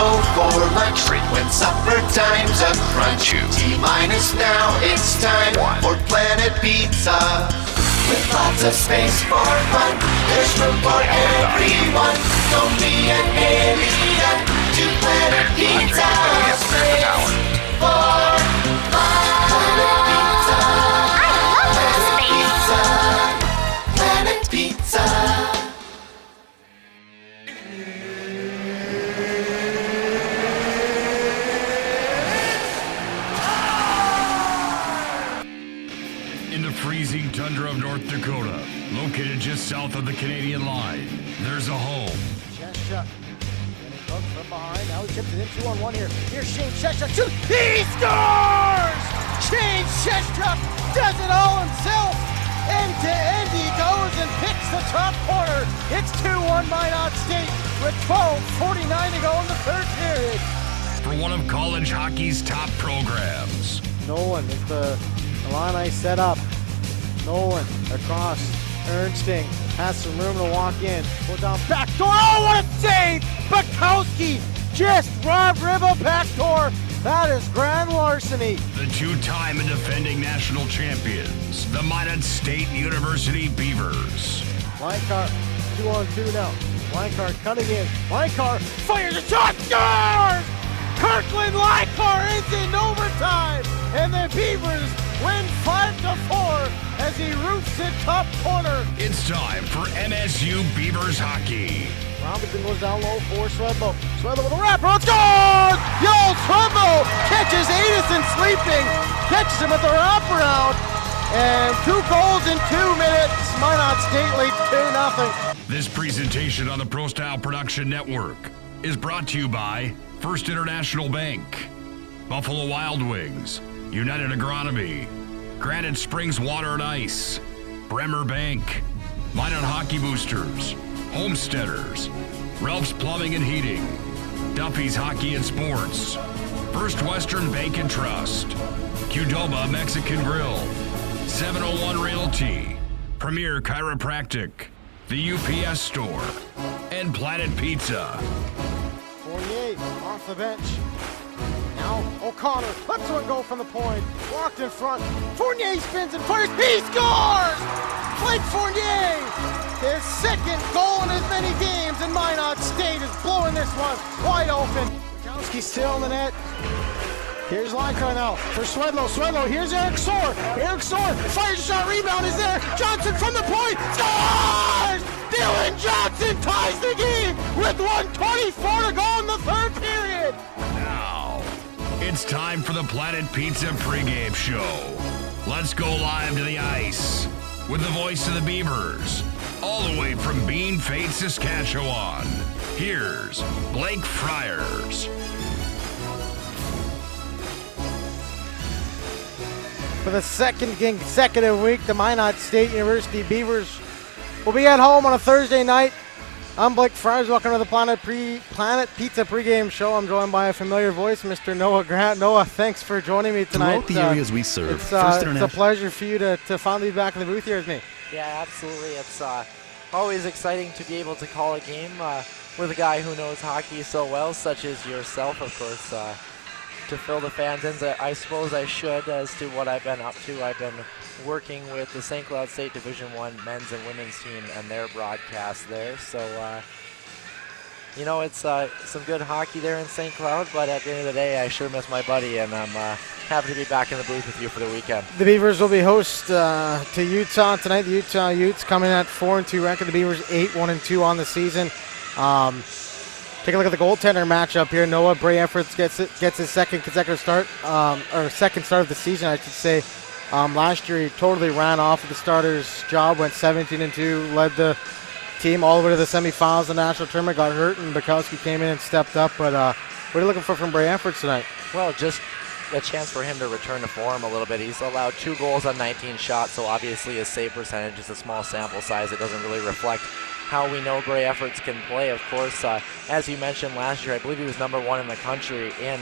go for lunch. Break when supper time's a crunch. T-minus now, it's time for Planet Pizza. With lots of space for fun, there's room for everyone. Don't be an alien to Planet Pizza. Space for fun. Planet Pizza. Planet Pizza. Planet Pizza. Freezing tundra of North Dakota, located just south of the Canadian line, there's a home. Cheshire, and he comes from behind. Now he tips it in 2-on-1 here. Here's Shane Cheshire. He scores! Shane Cheshire does it all himself. End to end he goes and picks the top corner. It's 2-1 Minot State with 12:49 to go in the third period. For one of college hockey's top programs. Nolan with the Illini set up. Nolan across. Ernsting has some room to walk in. Go down back door. Oh, what a save! Bukowski just robbed Ribble backdoor. That is grand larceny. The two-time and defending national champions, the Minot State University Beavers. Leincar 2-on-2 now. Leincar cutting in. Leincar fires a shot. Scores! Kirkland Leincar is in overtime, and the Beavers win 5-4 as he roofs it top corner. It's time for MSU Beavers hockey. Robinson goes down low for Swedlow. Swedlow with a wrap. Scores! Yo, Swedlow catches Edison sleeping. Catches him with a wraparound. And 2 goals in 2 minutes. Minot State leads 2-0. This presentation on the Prostlye Production Network is brought to you by First International Bank, Buffalo Wild Wings, United Agronomy, Granite Springs Water and Ice, Bremer Bank, Minot Hockey Boosters, Homesteaders, Ralph's Plumbing and Heating, Duffy's Hockey and Sports, First Western Bank and Trust, Qdoba Mexican Grill, 701 Realty, Premier Chiropractic, the UPS Store, and Planet Pizza. Fournier off the bench. Now O'Connor lets one go from the point. Blocked in front. Fournier spins and fires. He scores! Blake Fournier, his second goal in as many games, and Minot State is blowing this one wide open. Bukowski still in the net. Here's Leincar now for Swedlow. Swedlow, here's Eric Soar. Eric Soar fires a shot, rebound is there. Johnson from the point, scores! Dylan Johnson ties the game with 1:24 to go in the third period. Now, it's time for the Planet Pizza pregame show. Let's go live to the ice with the voice of the Beavers, all the way from Bean Fate, Saskatchewan. Here's Blake Friars. For the second consecutive week, the Minot State University Beavers will be at home on a Thursday night. I'm Blake Friars. Welcome to the Planet Pizza pregame show. I'm joined by a familiar voice, Mr. Noah Grant. Noah, thanks for joining me tonight. Throughout the areas we serve. It's a pleasure for you to finally be back in the booth here with me. Yeah, absolutely. It's always exciting to be able to call a game with a guy who knows hockey so well, such as yourself, of course. To fill the fans in, I suppose I should, as to what I've been up to. I've been working with the St. Cloud State Division I men's and women's team and their broadcast there. So, you know, it's some good hockey there in St. Cloud, but at the end of the day, I sure miss my buddy, and I'm happy to be back in the booth with you for the weekend. The Beavers will be host to Utah tonight. The Utah Utes coming at 4-2 record. The Beavers 8-1-2 on the season. Take a look at the goaltender matchup here. Noah Bray Efforts gets his second consecutive start, or second start of the season, I should say. Last year, he totally ran off of the starter's job, went 17-2, led the team all the way to the semifinals of the national tournament, got hurt, and Bukowski came in and stepped up. But what are you looking for from Bray Efforts tonight? Well, just a chance for him to return to form a little bit. He's allowed 2 goals on 19 shots, so obviously his save percentage is a small sample size. It doesn't really reflect how we know Bray Efforts can play. Of course, as you mentioned last year, I believe he was number 1 in the country in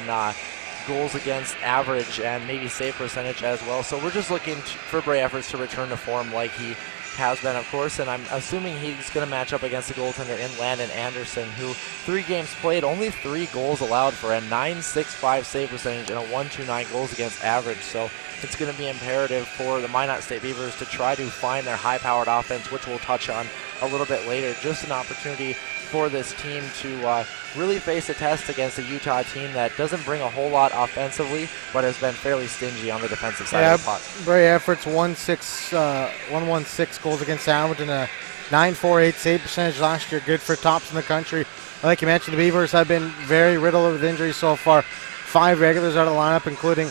goals against average and maybe save percentage as well. So we're just looking for Bray Efforts to return to form like he has been, of course, and I'm assuming he's going to match up against the goaltender in Landon Anderson, who 3 games played, only 3 goals allowed for a .965 save percentage and a .129 goals against average. So it's going to be imperative for the Minot State Beavers to try to find their high-powered offense, which we'll touch on a little bit later. Just an opportunity for this team to really face a test against a Utah team that doesn't bring a whole lot offensively, but has been fairly stingy on the defensive side of the puck. Bray efforts, 116 goals against average and a .948 save percentage last year. Good for tops in the country. Like you mentioned, the Beavers have been very riddled with injuries so far. 5 regulars out of the lineup, including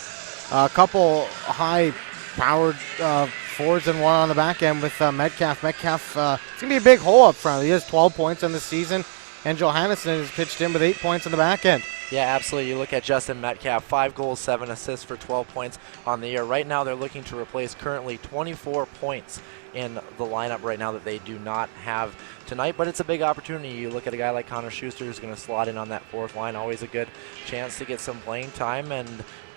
a couple high-powered forwards and 1 on the back end with Metcalf. Metcalf, it's going to be a big hole up front. He has 12 points on the season, and Johannesson has pitched in with 8 points on the back end. Yeah, absolutely. You look at Justin Metcalf, 5 goals, 7 assists for 12 points on the year. Right now, they're looking to replace currently 24 points in the lineup right now that they do not have tonight, but it's a big opportunity. You look at a guy like Connor Schuster who's going to slot in on that 4th line, always a good chance to get some playing time, and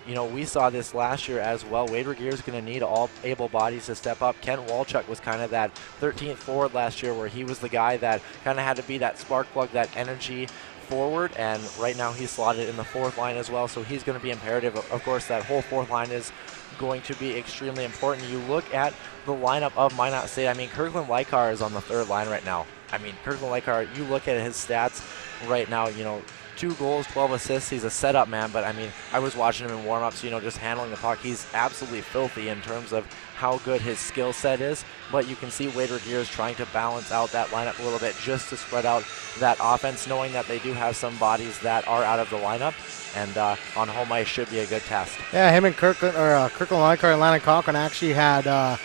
you know, we saw this last year as well. Wade Regier is going to need all able bodies to step up. Kent Walchuk was kind of that 13th forward last year where he was the guy that kind of had to be that spark plug, that energy forward, and right now he's slotted in the 4th line as well, so he's going to be imperative. Of course, that whole 4th line is going to be extremely important. You look at the lineup of Minot State, I mean, Kirkland Lykar is on the 3rd line right now. I mean, Kirkland Lykar, you look at his stats right now, you know, 2 goals, 12 assists. He's a setup man, but I mean, I was watching him in warm-ups, you know, just handling the puck. He's absolutely filthy in terms of how good his skill set is, but you can see Wade Regier is trying to balance out that lineup a little bit just to spread out that offense, knowing that they do have some bodies that are out of the lineup, and on home ice should be a good test. Yeah, him and Kirkland Lykar and Landon Cochran actually had a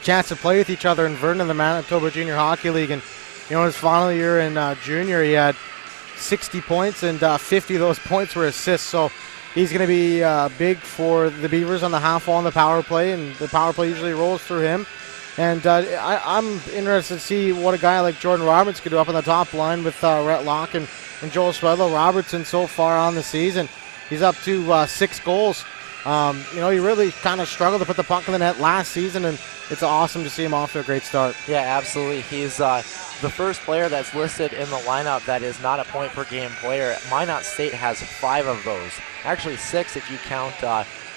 chance to play with each other in Vernon in the Manitoba Junior Hockey League, and you know, his final year in junior, he had 60 points, and 50 of those points were assists. So he's going to be big for the Beavers on the half wall on the power play, and the power play usually rolls through him. And I'm interested to see what a guy like Jordan Roberts could do up on the top line with Rhett Locke and Joel Swedlow. Robertson so far on the season, he's up to 6 goals. You know, he really kind of struggled to put the puck in the net last season, and it's awesome to see him off to a great start. Yeah, absolutely. He's the first player that's listed in the lineup that is not a point-per-game player. Minot State has 5 of those. Actually 6 if you count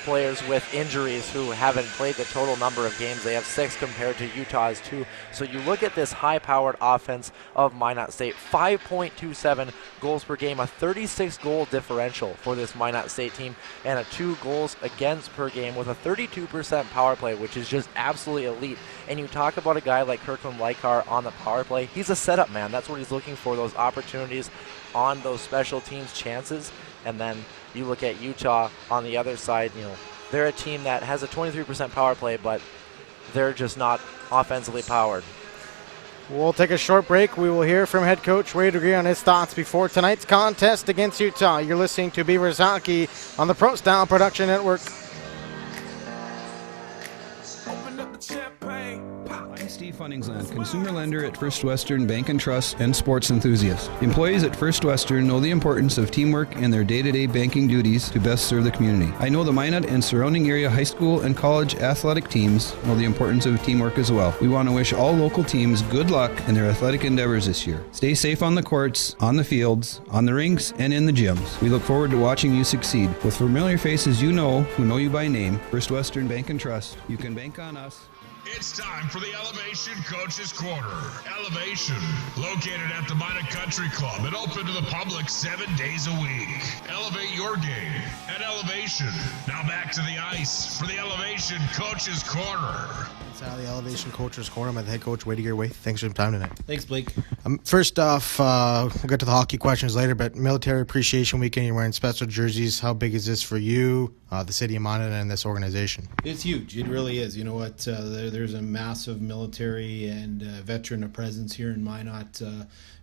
players with injuries who haven't played the total number of games. They have 6 compared to Utah's 2. So you look at this high-powered offense of Minot State, 5.27 goals per game, a 36-goal differential for this Minot State team, and a 2 goals against per game with a 32% power play, which is just absolutely elite. And you talk about a guy like Kirkland Lykar on the power play, he's a setup man. That's what he's looking for, those opportunities on those special teams chances. And then you look at Utah on the other side, you know, they're a team that has a 23% power play, but they're just not offensively powered. We'll take a short break. We will hear from head coach Wade Regier on his thoughts before tonight's contest against Utah. You're listening to Beavers Hockey on the Pro Style Production Network. I'm Steve Funningsland, consumer lender at First Western Bank and Trust and sports enthusiast. Employees at First Western know the importance of teamwork in their day-to-day banking duties to best serve the community. I know the Minot and surrounding area high school and college athletic teams know the importance of teamwork as well. We want to wish all local teams good luck in their athletic endeavors this year. Stay safe on the courts, on the fields, on the rinks, and in the gyms. We look forward to watching you succeed. With familiar faces you know, who know you by name, First Western Bank and Trust, you can bank on us. It's time for the Elevation Coaches Corner. Elevation, located at the Minot Country Club and open to the public 7 days a week. Elevate your game at Elevation. Now back to the ice for the Elevation Coaches Corner. It's out of the Elevation Coaches Corner. I'm the head coach, Wade Regier. Wade, thanks for your time tonight. Thanks, Blake. First off, we'll get to the hockey questions later, but Military Appreciation Weekend, you're wearing special jerseys. How big is this for you, the city of Minot, and this organization? It's huge. It really is. You know what? There's a massive military and veteran presence here in Minot.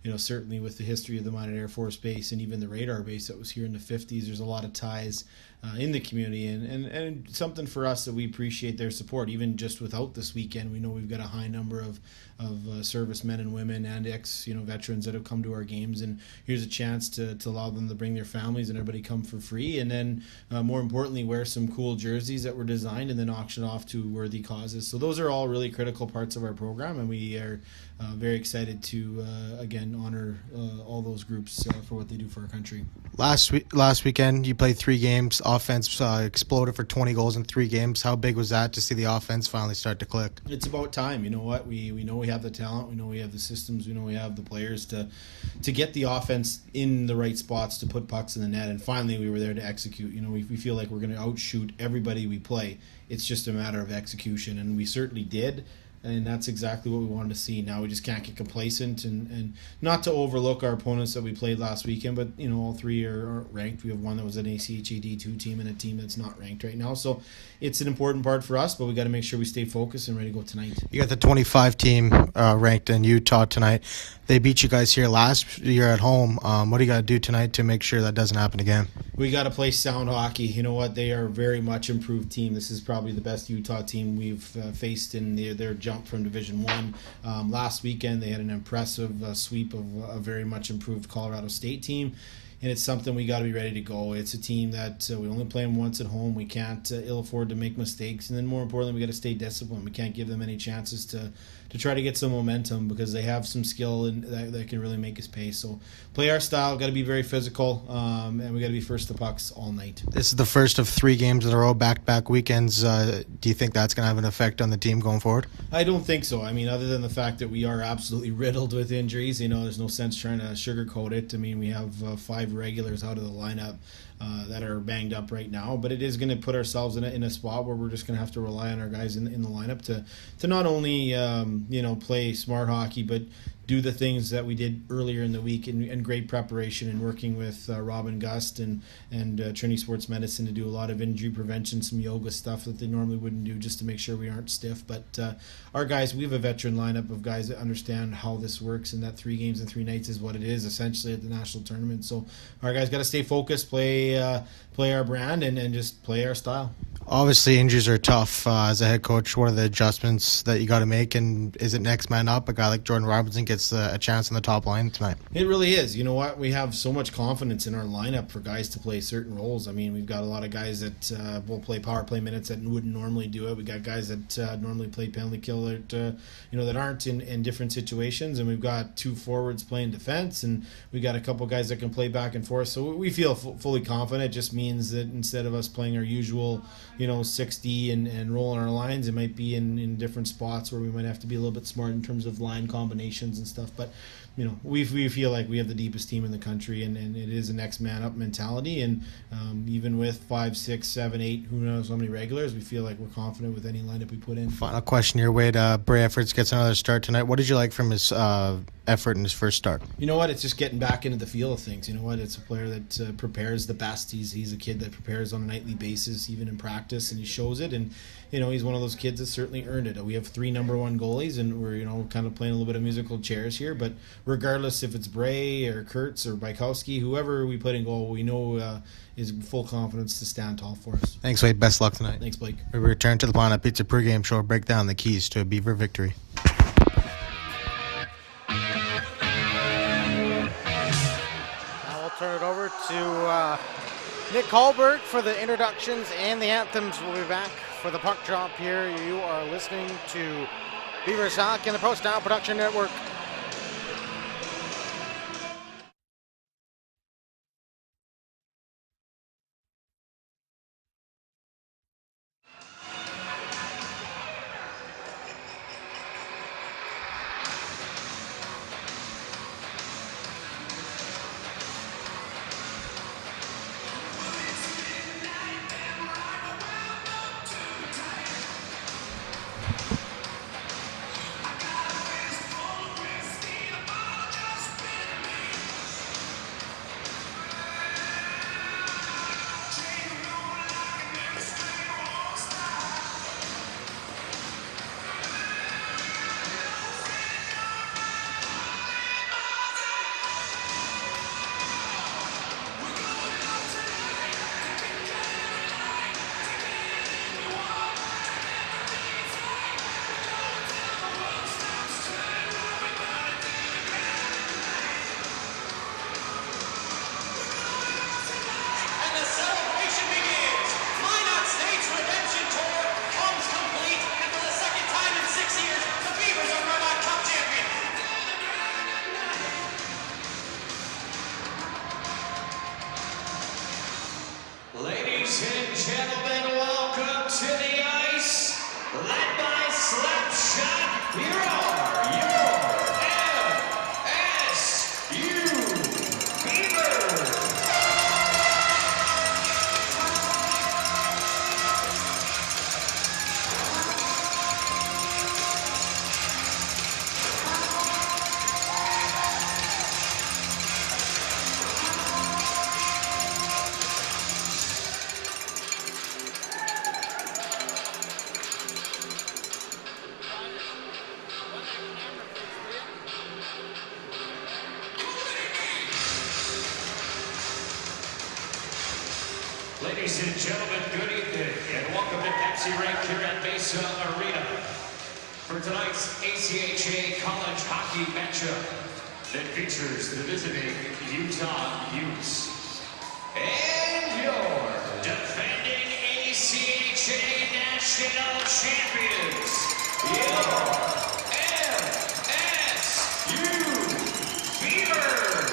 You know, certainly with the history of the Minot Air Force Base and even the radar base that was here in the 50s, there's a lot of ties in the community, and something for us that we appreciate their support. Even just without this weekend, we know we've got a high number of servicemen and women and veterans that have come to our games, and here's a chance to allow them to bring their families and everybody come for free, and then more importantly wear some cool jerseys that were designed and then auction off to worthy causes. So those are all really critical parts of our program, and we are very excited to again honor all those groups for what they do for our country. Last weekend you played 3 games. Offense exploded for 20 goals in 3 games. How big was that to see the offense finally start to click? It's about time. You know what? We know we have the talent. We know we have the systems. We know we have the players to get the offense in the right spots to put pucks in the net. And finally, we were there to execute. You know, we feel like we're going to outshoot everybody we play. It's just a matter of execution, and we certainly did. And that's exactly what we wanted to see. Now we just can't get complacent and not to overlook our opponents that we played last weekend, but you know, all 3 are ranked. We have one that was an ACHA D2 team and a team that's not ranked right now. So it's an important part for us, but we got to make sure we stay focused and ready to go tonight. You got the 25 team ranked in Utah tonight. They beat you guys here last year at home. What do you got to do tonight to make sure that doesn't happen again? We got to play sound hockey. You know what? They are a very much improved team. This is probably the best Utah team we've faced in their jump from Division 1. Last weekend, they had an impressive sweep of a very much improved Colorado State team. And it's something we got to be ready to go. It's a team that we only play them once at home. We can't ill afford to make mistakes. And then more importantly, we got to stay disciplined. We can't give them any chances to try to get some momentum because they have some skill and that can really make us pay. So play our style, got to be very physical, and we got to be first to pucks all night. This is the first of 3 games in a row, back-to-back weekends. Do you think that's going to have an effect on the team going forward? I don't think so. I mean, other than the fact that we are absolutely riddled with injuries, you know, there's no sense trying to sugarcoat it. I mean, we have 5 regulars out of the lineup that are banged up right now, but it is going to put ourselves in a spot where we're just going to have to rely on our guys in the lineup to not only play smart hockey, but do the things that we did earlier in the week in great preparation and working with Robin Gust and Trinity Sports Medicine to do a lot of injury prevention, some yoga stuff that they normally wouldn't do just to make sure we aren't stiff. But our guys, we have a veteran lineup of guys that understand how this works, and that 3 games and 3 nights is what it is essentially at the national tournament. So our guys got to stay focused, play our brand, and just play our style. Obviously, injuries are tough. As a head coach, what are the adjustments that you got to make? And is it next man up? A guy like Jordan Robinson gets a chance on the top line tonight. It really is. You know what? We have so much confidence in our lineup for guys to play certain roles. I mean, we've got a lot of guys that will play power play minutes that wouldn't normally do it. We got guys that normally play penalty kill that aren't in different situations. And we've got 2 forwards playing defense, and we got a couple guys that can play back and forth. So we feel fully confident. It just means that instead of us playing our usual 60 and rolling our lines, it might be in different spots where we might have to be a little bit smart in terms of line combinations and stuff. But we feel like we have the deepest team in the country, and it is a next man up mentality. And even with 5, 6, 7, 8, who knows how many regulars, we feel like we're confident with any lineup we put in. Final question your way to Bray Efforts gets another start tonight. What did you like from his effort in his first start? You know what? It's just getting back into the feel of things. You know what? It's a player that prepares the best. He's a kid that prepares on a nightly basis, even in practice, and he shows it. And he's one of those kids that certainly earned it. We have 3 number 1 goalies, and we're kind of playing a little bit of musical chairs here. But regardless if it's Bray or Kurtz or Bykowski, whoever we put in goal, we know is full confidence to stand tall for us. Thanks, Wade. Best luck tonight. Thanks, Blake. We return to the Planet Pizza pregame show. Break down the keys to a Beaver victory. Now we'll turn it over to Nick Hallberg for the introductions and the anthems. We'll be back for the puck drop here. You are listening to Beavers Hockey and the Prostlye Production Network. to the ice, led by Slapshot. Here are your LSU Beavers. Ladies and gentlemen, good evening and welcome to Pepsi Rink here at Mesa Arena for tonight's ACHA College Hockey matchup that features the visiting Utah Utes and your defending ACHA National Champions, your LSU Beavers.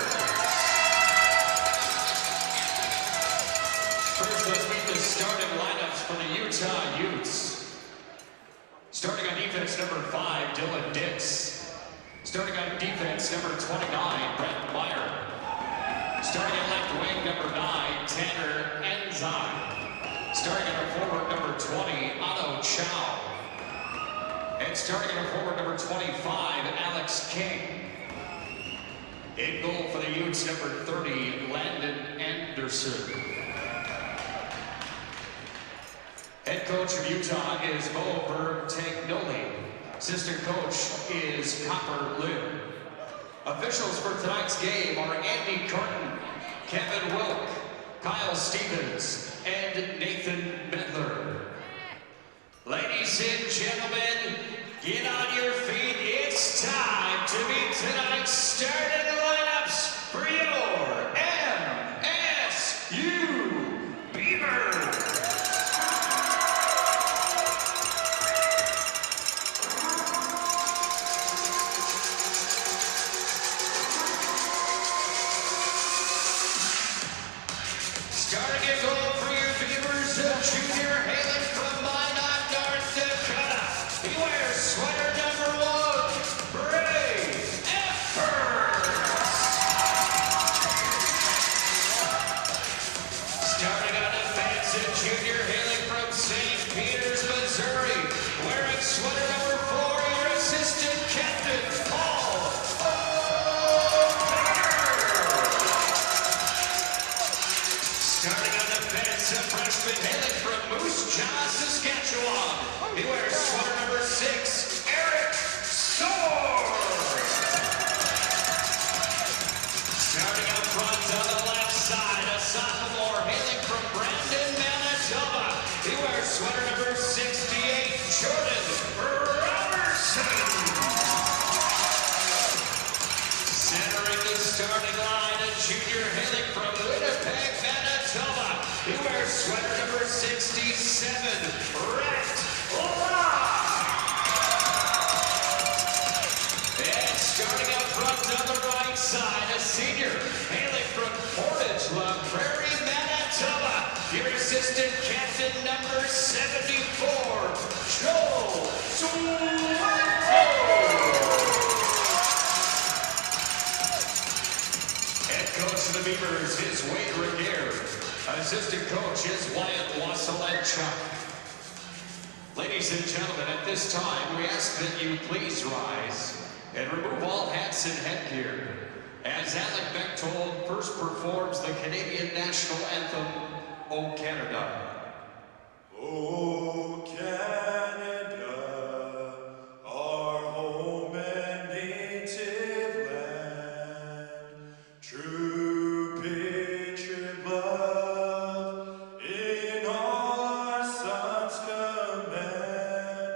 First, let's meet the starting lineups for the Utah Utes. Starting on defense, number 5, Dylan Dix. Starting on defense, number 29, Brett Meyer. Starting at left wing, number 9, Tanner Enzyme. Starting at forward, number 20, Otto Chow. And starting at forward, number 25, Alex King. In goal for the Utes, number 30, Landon Anderson. Head coach of Utah is Mo Bertagnoli. Assistant coach is Copper Lynn. Officials for tonight's game are Andy Carton, Kevin Wilk, Kyle Stevens, and Nathan Medler. Ladies and gentlemen, get on your feet. It's time to meet tonight's starting lineups for your MSU Beavers. Starting at goal for your Beavers, a junior hailing from Minot, North Dakota. He wears sweater number 1, Bray Effers. Starting on defense, a junior hailing from St. Peters, Missouri. Wearing sweater number 4, your assistant captain, Paul Starting on defense, a freshman hailing from Moose Jaw, Saskatchewan. He wears sweater number 6, Eric Soar. Starting up front on the left side, a sophomore hailing from Brandon, Manitoba. He wears sweater number 68, Jordan Robertson. Centering the starting line, a junior hailing from Winnipeg, Manitoba. He wears sweater number 67, Rhett Locke. And starting up front on the right side, a senior hailing from Portage La Prairie, Manitoba. Your assistant captain, number 74, Joel Suarez. Head coach of the Beavers is Wade Regier. Assistant coach is Wyatt Wasilechuk. Ladies and gentlemen, at this time, we ask that you please rise and remove all hats and headgear as Alec Bechtold first performs the Canadian National Anthem, O Canada. O Canada, our home and native land, true patriot love in all our sons command.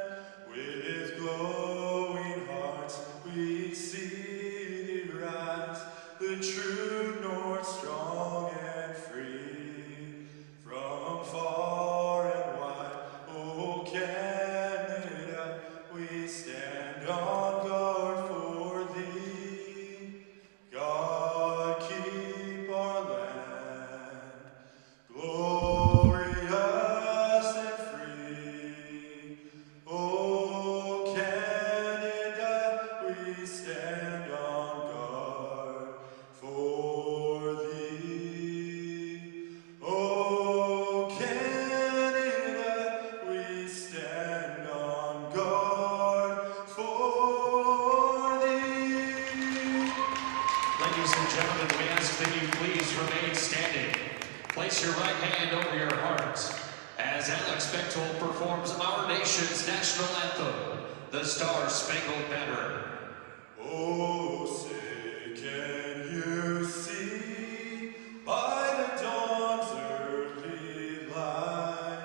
With glowing hearts we see thee rise, the true north strong and free. From far and wide gentlemen, we ask that you please remain standing. Place your right hand over your heart as Alex Bechtold performs our nation's national anthem, the Star Spangled Banner. Oh, say, can you see by the dawn's early light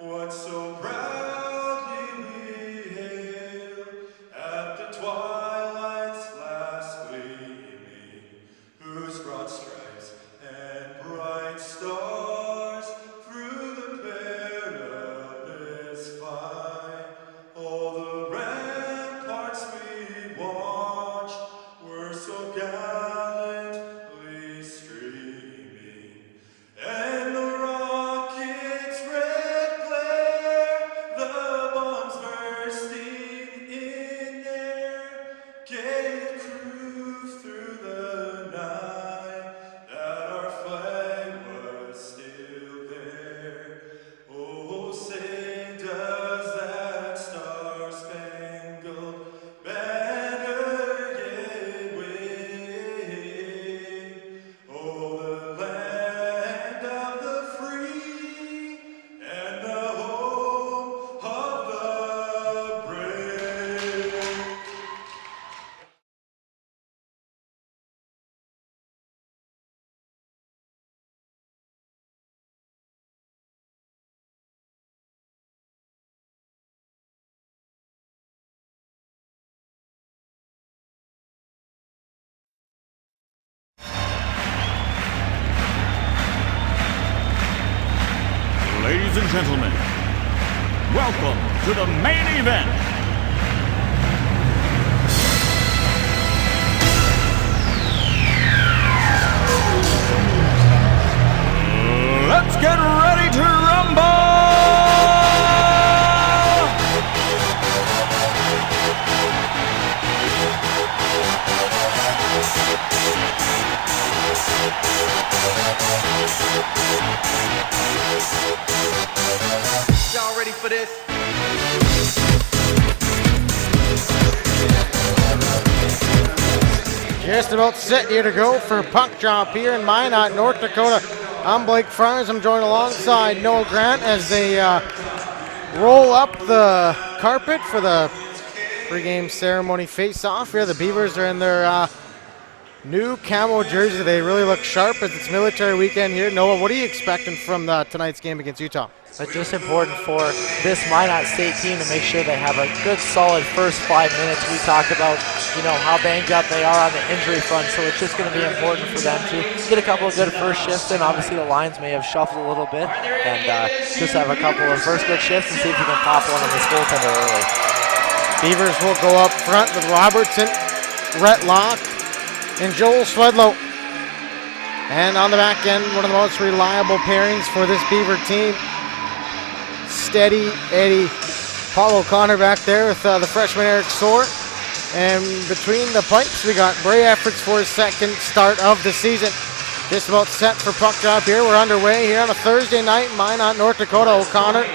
what so proudly we hail at the twilight's last gleaming, whose broad stripes and bright stars through the perilous fight all the ramparts we watched were so gallantly streaming, and the rocket's red glare, the bombs bursting in air, gave proof through the night that our flag was still there. Oh, say does that star-spangled banner yet wave? Oh, the land of the free and the home of the brave. Ladies and gentlemen, welcome to the main event. Let's get ready to rumble! Y'all ready for this? Just about set here to go for puck drop here in Minot, North Dakota. I'm Blake Fryers. I'm joined alongside Noah Grant as they roll up the carpet for the pregame ceremony face-off here. The Beavers are in their new camo jersey. They really look sharp as it's military weekend here. Noah, what are you expecting from tonight's game against Utah? It's just important for this Minot State team to make sure they have a good, solid first 5 minutes. We talked about, how banged up they are on the injury front, so it's just going to be important for them to get a couple of good first shifts in. Obviously, the lines may have shuffled a little bit, and just have a couple of first good shifts and see if you can pop one on this goaltender early. Beavers will go up front with Robertson, Rhett Locke, and Joel Swedlow. And on the back end, one of the most reliable pairings for this Beaver team. Steady Eddie. Paul O'Connor back there with the freshman Eric Soar. And between the pipes, we got Bray Efforts for his second start of the season. Just about set for puck drop here. We're underway here on a Thursday night in Minot, North Dakota. O'Connor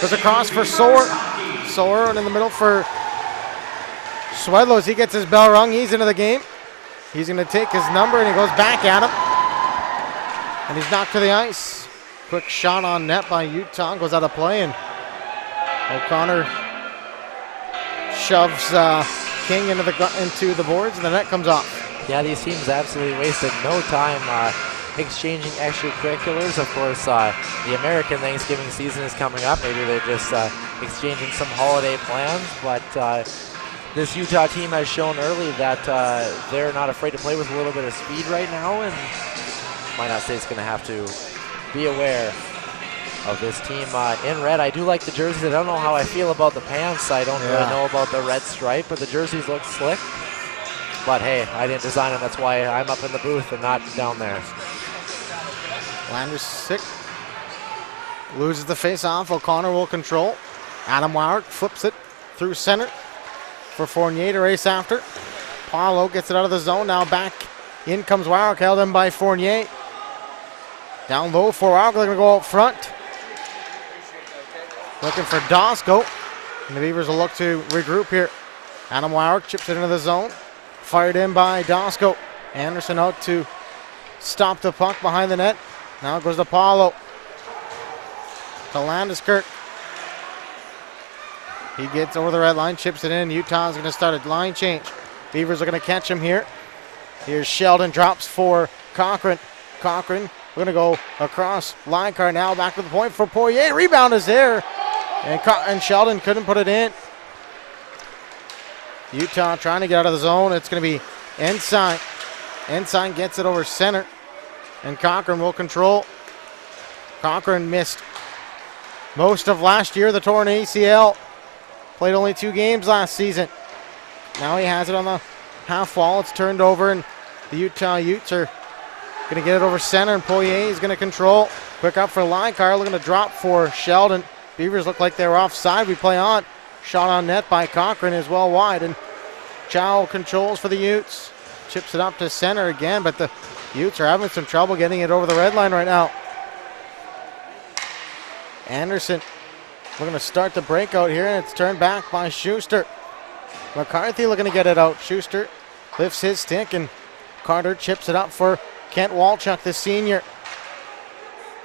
goes across for Soar. Soar and in the middle for Swedlow as he gets his bell rung. He's into the game. He's going to take his number and he goes back at him. And he's knocked to the ice. Quick shot on net by Utah, goes out of play, and O'Connor shoves King into the boards, and the net comes off. Yeah, these teams absolutely wasted no time exchanging extracurriculars. Of course, the American Thanksgiving season is coming up. Maybe they're just exchanging some holiday plans, but this Utah team has shown early that they're not afraid to play with a little bit of speed right now, and Minot State's going to have to be aware of this team in red. I do like the jerseys. I don't know how I feel about the pants. I don't really know about the red stripe, but the jerseys look slick. But hey, I didn't design them. That's why I'm up in the booth and not down there. Landers sick. Loses the face-off. O'Connor will control. Adam Wowrick flips it through center for Fournier to race after. Paulo gets it out of the zone. Now back in comes Wowrick, held in by Fournier. Down low for Wowrick, going to go out front. Looking for Dosco. And the Beavers will look to regroup here. Adam Wowrick chips it into the zone. Fired in by Dosco. Anderson out to stop the puck behind the net. Now goes to Paulo. To Landeskirk. He gets over the red line, chips it in. Utah's going to start a line change. Beavers are going to catch him here. Here's Sheldon, drops for Cochran. Cochran, we're going to go across line car now, back to the point for Poirier. Rebound is there, and Sheldon couldn't put it in. Utah trying to get out of the zone. It's going to be Ensign. Ensign gets it over center, and Cochran will control. Cochran missed most of last year, the torn ACL. Played only 2 games last season. Now he has it on the half wall. It's turned over, and the Utah Utes are going to get it over center, and Poirier is going to control. Quick up for Linecar, looking to drop for Sheldon. Beavers look like they were offside. We play on. Shot on net by Cochran is well wide, and Chow controls for the Utes. Chips it up to center again, but the Utes are having some trouble getting it over the red line right now. Anderson, we're going to start the breakout here, and it's turned back by Schuster. McCarthy looking to get it out. Schuster lifts his stick, and Carter chips it up for Kent Walchuk, the senior.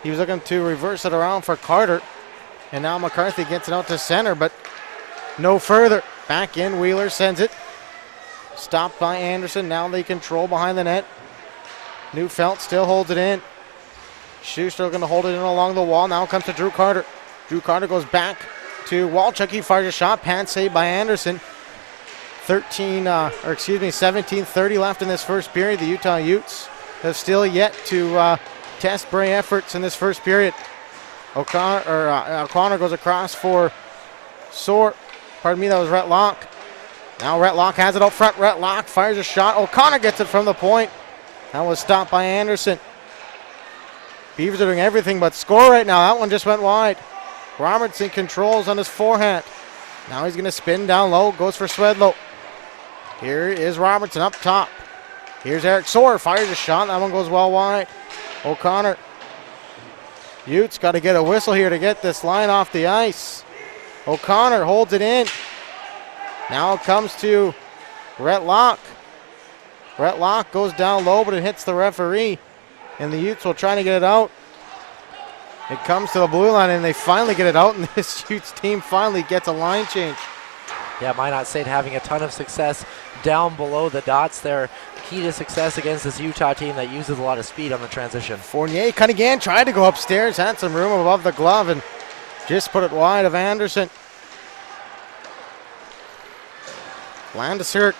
He was looking to reverse it around for Carter, and now McCarthy gets it out to center, but no further. Back in, Wheeler sends it. Stopped by Anderson. Now they control behind the net. Neufeld still holds it in. Schuster looking to hold it in along the wall. Now comes to Drew Carter. Drew Carter goes back to Walchuk. He fires a shot. Pants saved by Anderson. 17:30 left in this first period. The Utah Utes have still yet to test Bray efforts in this first period. O'Connor goes across for Soar. Pardon me, that was Rhett Locke. Now Rhett Locke has it up front. Rhett Locke fires a shot. O'Connor gets it from the point. That was stopped by Anderson. Beavers are doing everything but score right now. That one just went wide. Robertson controls on his forehand. Now he's going to spin down low. Goes for Swedlow. Here is Robertson up top. Here's Eric Soar. Fires a shot. That one goes well wide. O'Connor. Utes got to get a whistle here to get this line off the ice. O'Connor holds it in. Now it comes to Rhett Locke. Rhett Locke goes down low, but it hits the referee. And the Utes will try to get it out. It comes to the blue line, and they finally get it out, and this Utes team finally gets a line change. Yeah, Minot State having a ton of success down below the dots there. Key to success against this Utah team that uses a lot of speed on the transition. Fournier cutting again, tried to go upstairs, had some room above the glove, and just put it wide of Anderson. Landeskirk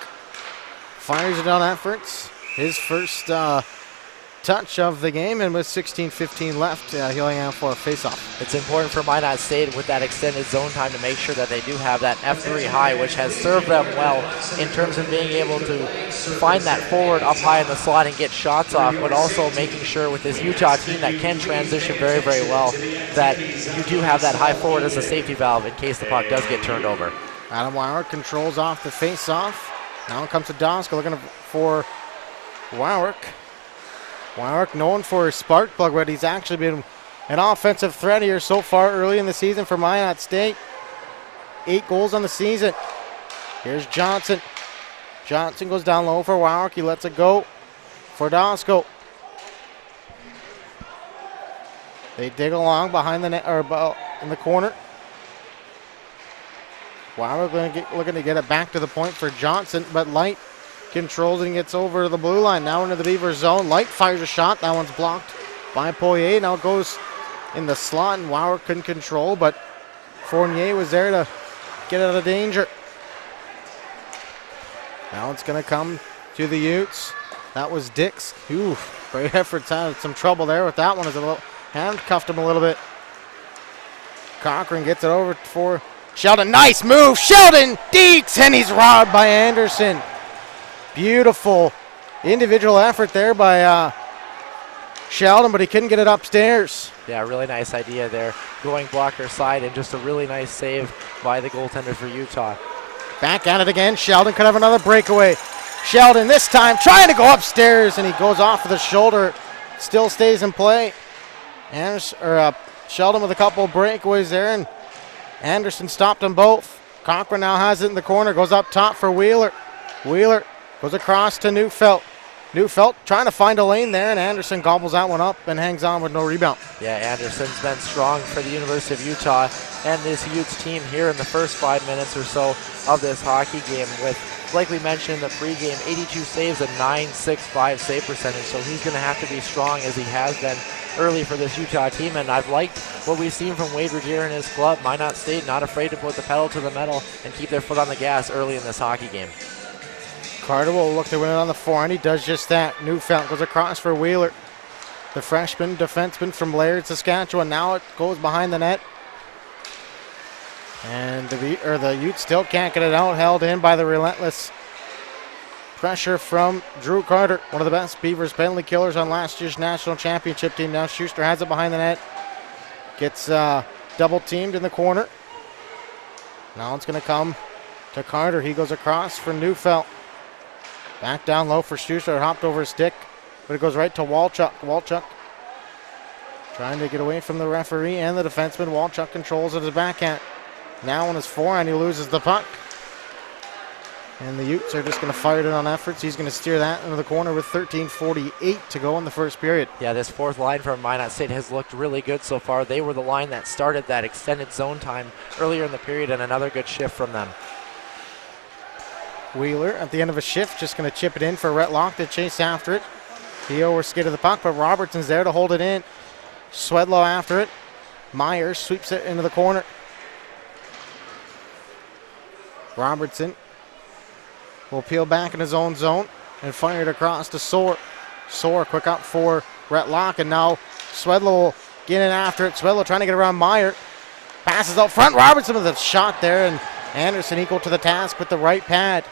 fires it on efforts. His first touch of the game, and with 16:15 left, he'll aim for a faceoff. It's important for Minot State with that extended zone time to make sure that they do have that F3 high, which has served them well in terms of being able to find that forward up high in the slot and get shots off, but also making sure with this Utah team that can transition very, very well, that you do have that high forward as a safety valve in case the puck does get turned over. Adam Warwick controls off the face-off. Now it comes to Donska looking for Warwick. Warwick known for his spark plug, but he's actually been an offensive threat here so far early in the season for Minot State. 8 goals on the season. Here's Johnson. Johnson goes down low for Warwick. He lets it go for Donsko. They dig along behind the net, or in the corner. Warwick looking to get it back to the point for Johnson, but Light controls and gets over to the blue line. Now into the Beaver zone. Light fires a shot. That one's blocked by Poirier. Now goes in the slot, and Warwick couldn't control, but Fournier was there to get out of danger. Now it's going to come to the Utes. That was Dix. Ooh, great efforts. Had some trouble there with that one as a little handcuffed him a little bit. Cochran gets it over for Sheldon. Nice move. Sheldon Deeks, and he's robbed by Anderson. Beautiful individual effort there by Sheldon, but he couldn't get it upstairs. Yeah, really nice idea there. Going blocker side, and just a really nice save by the goaltender for Utah. Back at it again. Sheldon could have another breakaway. Sheldon this time trying to go upstairs, and he goes off of the shoulder. Still stays in play. Sheldon with a couple of breakaways there, and Anderson stopped them both. Cochran now has it in the corner. Goes up top for Wheeler. Wheeler goes across to Neufeld. Neufeld trying to find a lane there, and Anderson gobbles that one up and hangs on with no rebound. Yeah, Anderson's been strong for the University of Utah and this Utes team here in the first 5 minutes or so of this hockey game with, like we mentioned in the pregame, 82 saves and .965 save percentage, so he's going to have to be strong as he has been early for this Utah team, and I've liked what we've seen from Wade Revere and his club. Minot State not afraid to put the pedal to the metal and keep their foot on the gas early in this hockey game. Carter will look to win it on the forehand. He does just that. Neufeld goes across for Wheeler. The freshman defenseman from Laird, Saskatchewan. Now it goes behind the net. And the Utes still can't get it out. Held in by the relentless pressure from Drew Carter, one of the best Beavers penalty killers on last year's national championship team. Now Schuster has it behind the net. Gets double teamed in the corner. Now it's going to come to Carter. He goes across for Neufeld. Back down low for Schuster. It hopped over his stick, but it goes right to Walchuk. Walchuk trying to get away from the referee and the defenseman. Walchuk controls it as a backhand. Now on his forehand, he loses the puck. And the Utes are just going to fire it on efforts. He's going to steer that into the corner with 13:48 to go in the first period. Yeah, this fourth line from Minot State has looked really good so far. They were the line that started that extended zone time earlier in the period, and another good shift from them. Wheeler at the end of a shift just going to chip it in for Rhett Locke to chase after it. He overskated of the puck, but Robertson's there to hold it in. Swedlow after it. Myers sweeps it into the corner. Robertson will peel back in his own zone and fire it across to Soar. Soar quick up for Rhett Locke, and now Swedlow will get in after it. Swedlow trying to get around Meyer. Passes out front. Robertson with a shot there, and Anderson equal to the task with the right pad.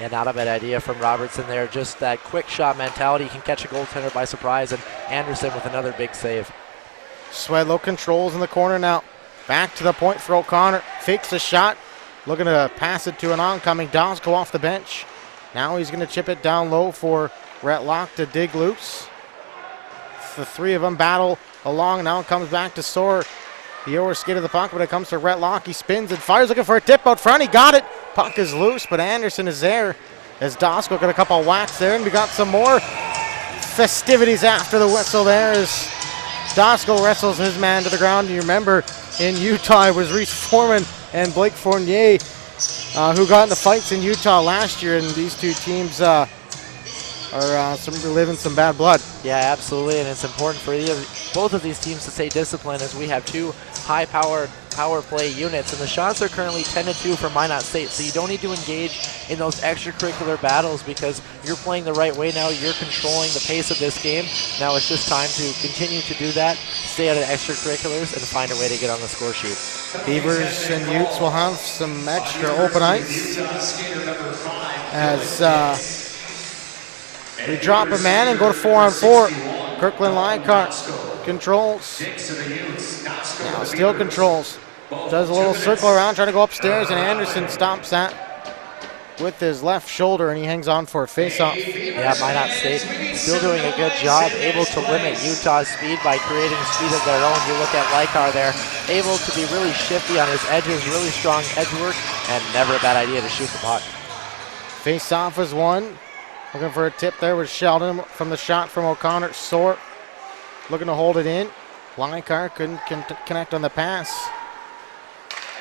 Yeah, not a bad idea from Robertson there. Just that quick shot mentality. He can catch a goaltender by surprise, and Anderson with another big save. Swedlow controls in the corner now. Back to the point for O'Connor. Fakes the shot. Looking to pass it to an oncoming Dosco off the bench. Now he's going to chip it down low for Rhett Locke to dig loose. The three of them battle along. Now it comes back to Soar. He overskated the puck, but it comes to Rhett Locke. He spins and fires, looking for a tip out front. He got it. Puck is loose, but Anderson is there as Dosco got a couple of whacks there, and we got some more festivities after the whistle there as Dosco wrestles his man to the ground. You remember in Utah it was Reese Foreman and Blake Fournier who got into fights in Utah last year, and these two teams are reliving some bad blood. Yeah, absolutely, and it's important for both of these teams to stay disciplined as we have two high-powered power play units, and the shots are currently 10-2 for Minot State, so you don't need to engage in those extracurricular battles because you're playing the right way now. You're controlling the pace of this game. Now it's just time to continue to do that, stay out of extracurriculars, and find a way to get on the score sheet. Beavers and Utes will have some extra open ice as we drop a man and go to 4-on-4. Kirkland Leinart controls. Now still controls. Does a little circle around, trying to go upstairs, and Anderson stops that with his left shoulder, and he hangs on for a face-off. Yeah, Minot State still doing a good job, able to limit Utah's speed by creating speed of their own. You look at Lykar there, able to be really shifty on his edges, really strong edge work, and never a bad idea to shoot the puck. Face-off is one. Looking for a tip there with Sheldon from the shot from O'Connor. Sort looking to hold it in. Lykar couldn't connect on the pass.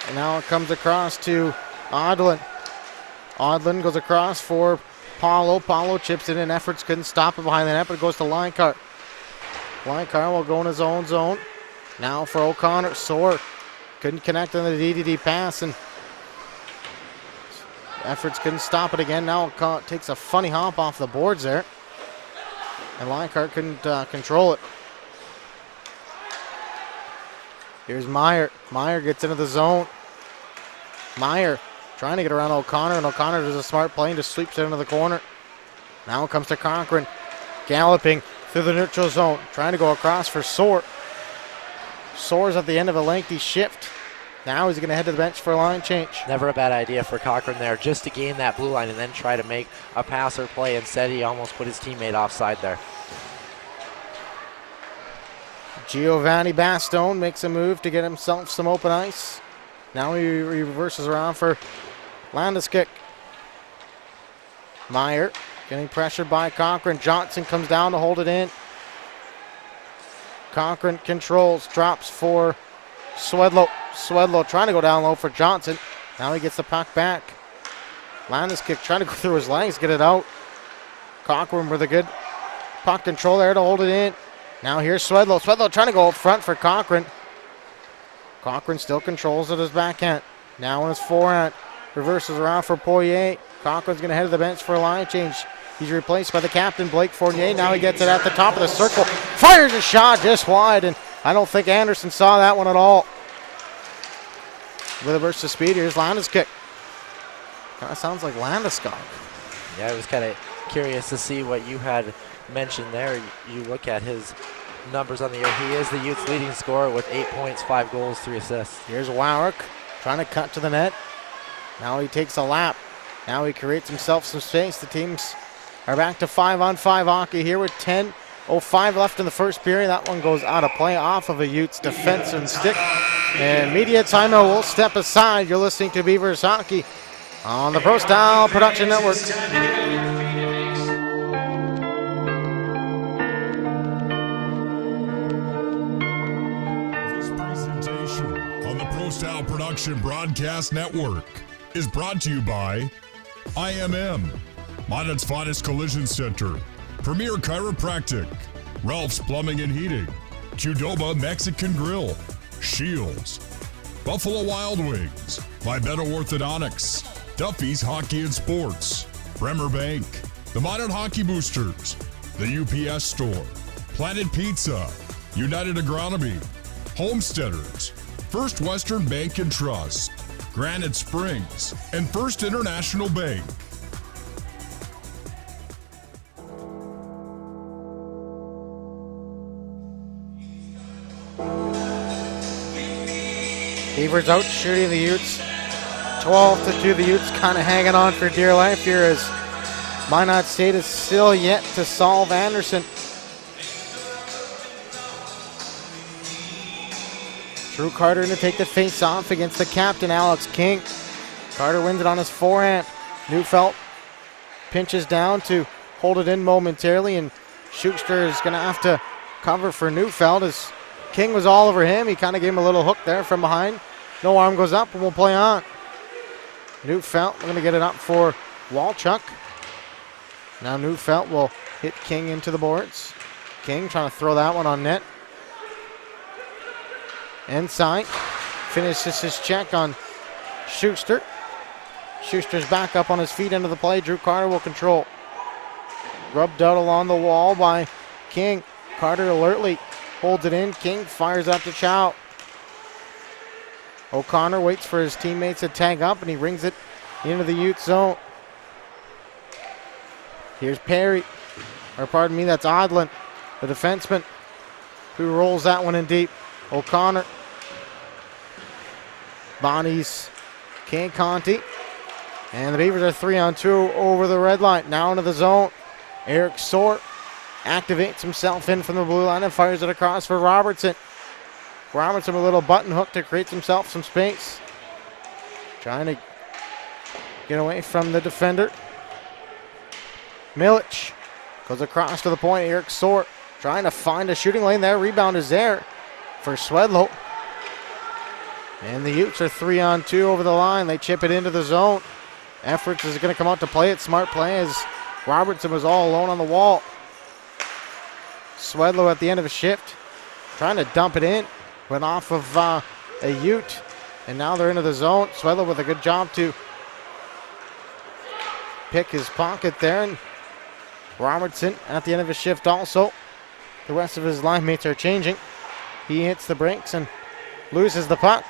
And now it comes across to Odlin. Odlin goes across for Paulo. Paulo chips it in. Efforts couldn't stop it behind the net, but it goes to Lykar. Lykar will go in his own zone. Now for O'Connor. Sort couldn't connect on the DDD pass, and efforts couldn't stop it again. Now it takes a funny hop off the boards there. And Lykar couldn't control it. Here's Meyer. Meyer gets into the zone. Meyer trying to get around O'Connor, and O'Connor does a smart play and just sweeps it into the corner. Now it comes to Cochran, galloping through the neutral zone, trying to go across for Soar. Soar's at the end of a lengthy shift. Now he's going to head to the bench for a line change. Never a bad idea for Cochran there, just to gain that blue line and then try to make a pass or play. Instead, he almost put his teammate offside there. Giovanni Bastone makes a move to get himself some open ice. Now he reverses around for Landeskick. Meyer Getting pressured by Cochran. Johnson comes down to hold it in. Cochran controls, drops for Swedlow. Swedlow trying to go down low for Johnson. Now he gets the puck back. Landis kick trying to go through his legs, get it out. Cochran with a good puck control there to hold it in. Now here's Swedlow. Swedlow trying to go up front for Cochran. Cochran still controls it his backhand. Now in his forehand. Reverses around for Poirier. Cochran's going to head to the bench for a line change. He's replaced by the captain, Blake Fournier. Now he gets it at the top of the circle. Fires a shot just wide, and I don't think Anderson saw that one at all. With a burst of speed, here's Landis kick. Kind of sounds like Landeskog. Yeah, I was kind of curious to see what you had mentioned there. You look at his numbers on the year. He is the Utes' leading scorer with 8 points, 5 goals, 3 assists. Here's Warwick trying to cut to the net. Now he takes a lap. Now he creates himself some space. The teams are back to 5-on-5 hockey here with 10:05 left in the first period. That one goes out of play off of a Utes defensive stick. And media timeout will step aside. You're listening to Beavers Hockey on the Pro Style Production Network. This presentation on the Pro Style Production Broadcast Network is brought to you by IMM, Minot's finest collision center, Premier Chiropractic, Ralph's Plumbing and Heating, Qdoba Mexican Grill, Shields, Buffalo Wild Wings, Vibeto Orthodontics, Duffy's Hockey and Sports, Bremer Bank, the Minot Hockey Boosters, the UPS Store, Planet Pizza, United Agronomy, Homesteaders, First Western Bank and Trust, Granite Springs, and First International Bank. Beavers out shooting the Utes. 12-2. The Utes kind of hanging on for dear life here as Minot State is still yet to solve Anderson. Drew Carter to take the face off against the captain, Alex King. Carter wins it on his forehand. Neufeld pinches down to hold it in momentarily, and Schuster is going to have to cover for Neufeld as King was all over him. He kind of gave him a little hook there from behind. No arm goes up, and we'll play on. Neufeld going to get it up for Walchuk. Now Neufeld will hit King into the boards. King trying to throw that one on net. Inside, finishes his check on Schuster. Schuster's back up on his feet into the play. Drew Carter will control. Rubbed out along the wall by King. Carter alertly holds it in. King fires out to Chow. O'Connor waits for his teammates to tag up, and he rings it into the Ute zone. Here's Perry, or pardon me, that's Odlin, the defenseman, who rolls that one in deep. O'Connor, Bonnie's King Conti, and the Beavers are 3-on-2 over the red line. Now into the zone. Eric Sort activates himself in from the blue line and fires it across for Robertson. Robertson with a little button hook to create himself some space. Trying to get away from the defender. Milic goes across to the point. Eric Sort trying to find a shooting lane there. Rebound is there for Swedlow. And the Utes are 3-on-2 over the line. They chip it into the zone. Efforts is going to come out to play it. Smart play as Robertson was all alone on the wall. Swedlow at the end of a shift trying to dump it in. Went off of a Ute. And now they're into the zone. Swedlow with a good job to pick his pocket there. And Robertson at the end of his shift also. The rest of his line mates are changing. He hits the brakes and loses the puck.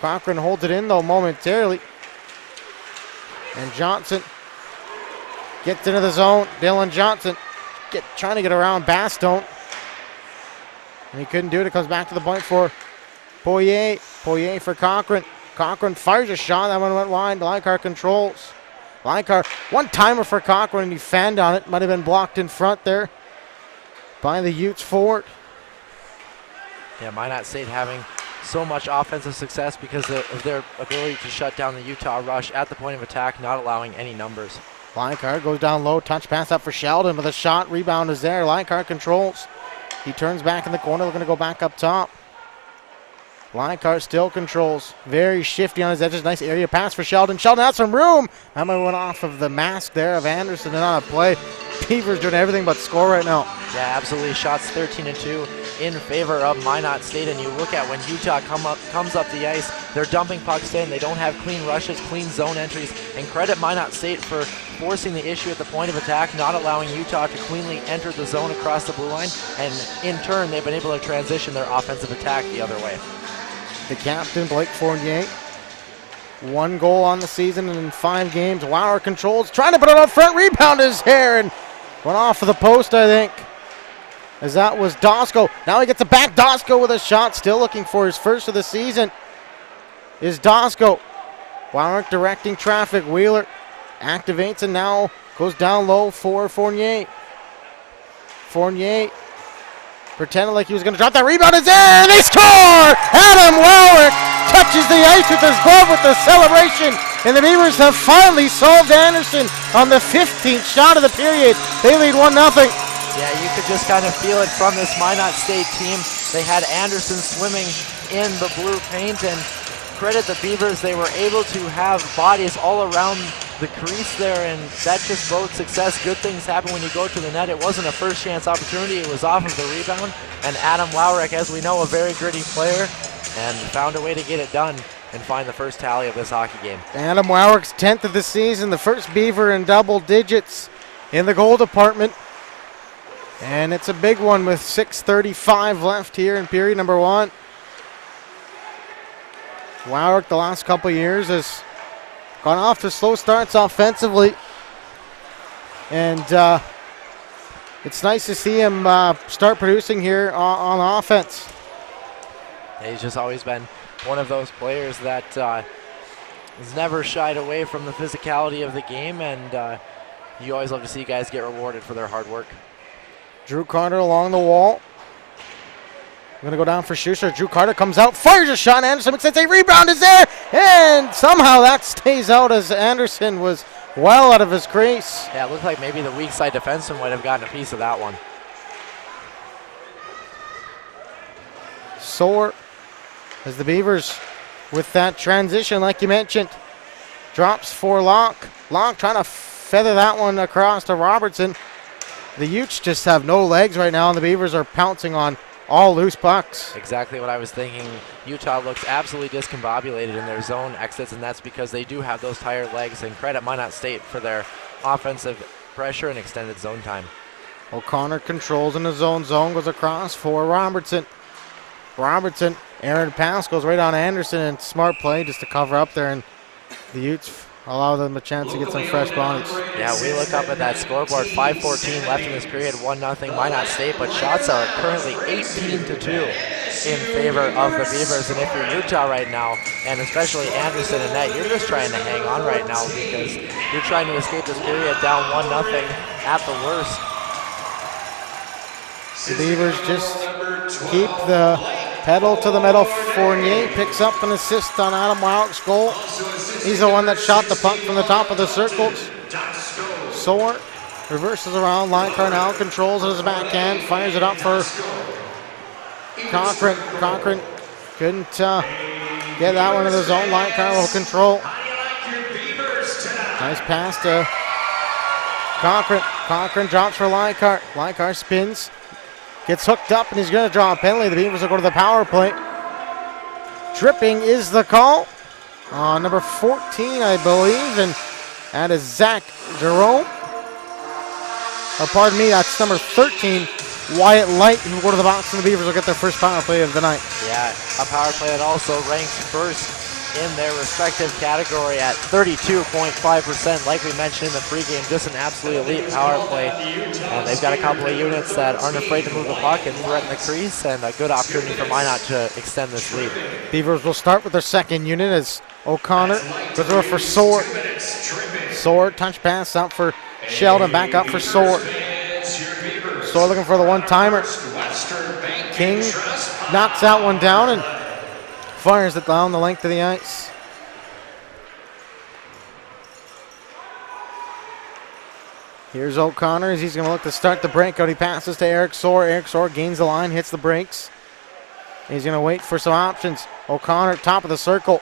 Cochran holds it in though momentarily. And Johnson gets into the zone. Dylan Johnson trying to get around Bastone. And he couldn't do it. It comes back to the point for Poirier. Poirier for Cochran. Cochran fires a shot. That one went wide. Leichhardt controls. Leichhardt, one-timer for Cochran, and he fanned on it. Might have been blocked in front there by the Utes forward. Yeah, Minot State having so much offensive success because of their ability to shut down the Utah rush at the point of attack, not allowing any numbers. Leincar goes down low, touch pass up for Sheldon, but the shot rebound is there. Leincar controls. He turns back in the corner, looking to go back up top. Leincar still controls. Very shifty on his edges. Nice area pass for Sheldon. Sheldon has some room. That one went off of the mask there of Anderson and on a play. Beavers doing everything but score right now. Yeah, absolutely. Shots 13-2 in favor of Minot State. And you look at when Utah comes up the ice, they're dumping pucks in. They don't have clean rushes, clean zone entries. And credit Minot State for forcing the issue at the point of attack, not allowing Utah to cleanly enter the zone across the blue line. And in turn, they've been able to transition their offensive attack the other way. The captain, Blake Fournier. 1 goal on the season and in 5 games. Lauer controls, trying to put it up front. Rebound is here and went off of the post, I think, as that was Dosko. Now he gets it back. Dosko with a shot, still looking for his first of the season is Dosko. Lauer directing traffic. Wheeler activates and now goes down low for Fournier. Fournier pretended like he was going to drop that. Rebound is there, and they score! Adam Lauer touches the ice with his glove with the celebration, and the Beavers have finally solved Anderson on the 15th shot of the period. They lead 1-0. Yeah, you could just kind of feel it from this Minot State team. They had Anderson swimming in the blue paint, and credit the Beavers, they were able to have bodies all around the crease there, and that just bodes success. Good things happen when you go to the net. It wasn't a first chance opportunity, it was off of the rebound, and Adam Laurek, as we know, a very gritty player, and found a way to get it done and find the first tally of this hockey game. Adam Laurek's 10th of the season, the first Beaver in double digits in the goal department, and it's a big one with 6:35 left here in period number 1. Laurek the last couple years has gone off to slow starts offensively, and it's nice to see him start producing here on offense. He's just always been one of those players that has never shied away from the physicality of the game, and you always love to see guys get rewarded for their hard work. Drew Carter along the wall. Going to go down for Schuster. Drew Carter comes out, fires a shot. Anderson makes a rebound is there, and somehow that stays out as Anderson was well out of his crease. Yeah, it looked like maybe the weak side defenseman might have gotten a piece of that one. Sore as the Beavers with that transition, like you mentioned, drops for Locke. Locke trying to feather that one across to Robertson. The Utes just have no legs right now, and the Beavers are pouncing on all loose pucks. Exactly what I was thinking. Utah looks absolutely discombobulated in their zone exits, and that's because they do have those tired legs, and credit Minot State for their offensive pressure and extended zone time. O'Connor controls in the zone. Zone goes across for Robertson. Robertson, errant pass goes right on Anderson, and smart play just to cover up there, and the Utes allow them a chance to get some fresh bodies. Yeah, we look up at that scoreboard. 5:14 left in this period, 1-0 Minot State, but shots are currently 18-2 in favor of the Beavers. And if you're Utah right now, and especially Anderson and net, you're just trying to hang on right now because you're trying to escape this period down 1-0 at the worst. The Beavers just keep the pedal to the metal. Fournier picks up an assist on Adam Laurek's goal. He's the one that shot the puck from the top of the circles. Soar reverses around. Leincar now controls it as a backhand. Fires it up for Cochran. Cochran couldn't get that one in the zone. Leincar will control. Nice pass to Cochran. Cochran drops for Leincar. Leincar spins. Gets hooked up, and he's going to draw a penalty. The Beavers will go to the power play. Tripping is the call. Number 14, I believe, and that is Zach Jerome. Or pardon me, that's number 13, Wyatt Light, who will go to the box, and the Beavers will get their first power play of the night. Yeah, a power play that also ranks first in their respective category at 32.5%. Like we mentioned in the pregame, just an absolutely elite power play. And they've got a couple of units that aren't afraid to move the puck and threaten the crease, and a good opportunity for Minot to extend this lead. Beavers will start with their second unit as O'Connor goes over for Sword. Sword, touch pass out for Sheldon, back up for Sword. Sword looking for the one-timer. King knocks that one down and fires it down the length of the ice. Here's O'Connor as he's going to look to start the breakout. He passes to Eric Soar. Eric Soar gains the line, hits the brakes. He's going to wait for some options. O'Connor, top of the circle.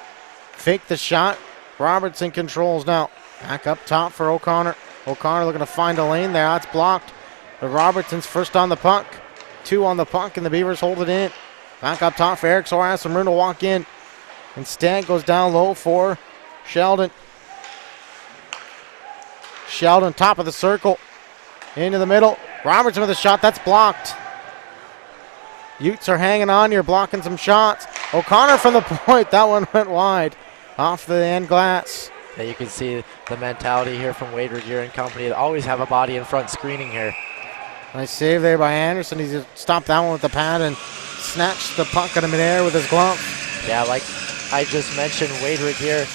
Fake the shot. Robertson controls now. Back up top for O'Connor. O'Connor looking to find a lane there. That's blocked. But Robertson's first on the puck. 2 on the puck, and the Beavers hold it in. Back up top for Eric Soar. Has some room to walk in. Instead goes down low for Sheldon. Sheldon, top of the circle. Into the middle. Robertson with a shot. That's blocked. Utes are hanging on here, blocking some shots. O'Connor from the point. That one went wide. Off the end glass. Yeah, you can see the mentality here from Wadewood Gear and Company. They always have a body in front screening here. Nice save there by Anderson. He's stopped that one with the pad and snatched the puck out of midair with his glove. Yeah, like I just mentioned, Wadewood here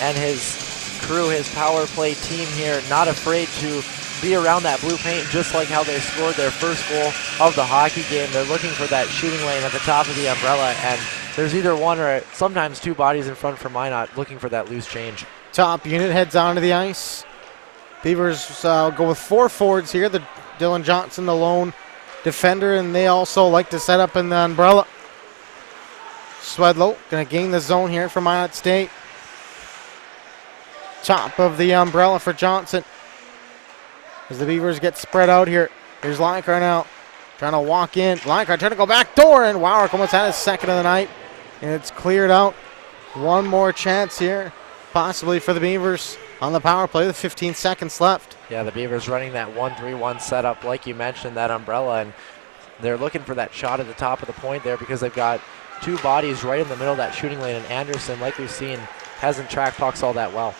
and his crew, his power play team here, not afraid to be around that blue paint, just like how they scored their first goal of the hockey game. They're looking for that shooting lane at the top of the umbrella, and there's either one or sometimes 2 bodies in front for Minot looking for that loose change. Top unit heads onto the ice. Beavers go with 4 forwards here. The Dylan Johnson, the lone defender, and they also like to set up in the umbrella. Swedlow going to gain the zone here for Minot State. Top of the umbrella for Johnson. As the Beavers get spread out here. Here's Leichhardt now. Trying to walk in. Leichhardt trying to go back door, and Wowrick almost had his second of the night. And it's cleared out. One more chance here, possibly for the Beavers on the power play with 15 seconds left. Yeah, the Beavers running that 1-3-1 setup, like you mentioned, that umbrella, and they're looking for that shot at the top of the point there because they've got 2 bodies right in the middle of that shooting lane, and Anderson, like we've seen, hasn't tracked pucks all that well.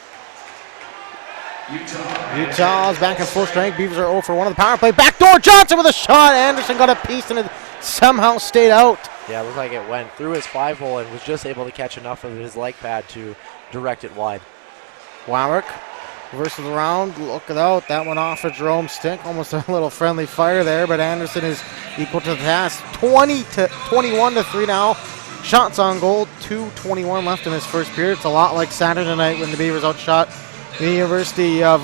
Utah's back in full strength. Beavers are 0 for 1 on the power play. Backdoor Johnson with a shot. Anderson got a piece and it somehow stayed out. Yeah, it looked like it went through his 5-hole and was just able to catch enough of his leg pad to direct it wide. Wowrick reverses around. Look it out. That one off a Jerome's stick. Almost a little friendly fire there, but Anderson is equal to the task. 21-3 now. Shots on goal. 2:21 left in this first period. It's a lot like Saturday night when the Beavers outshot the University of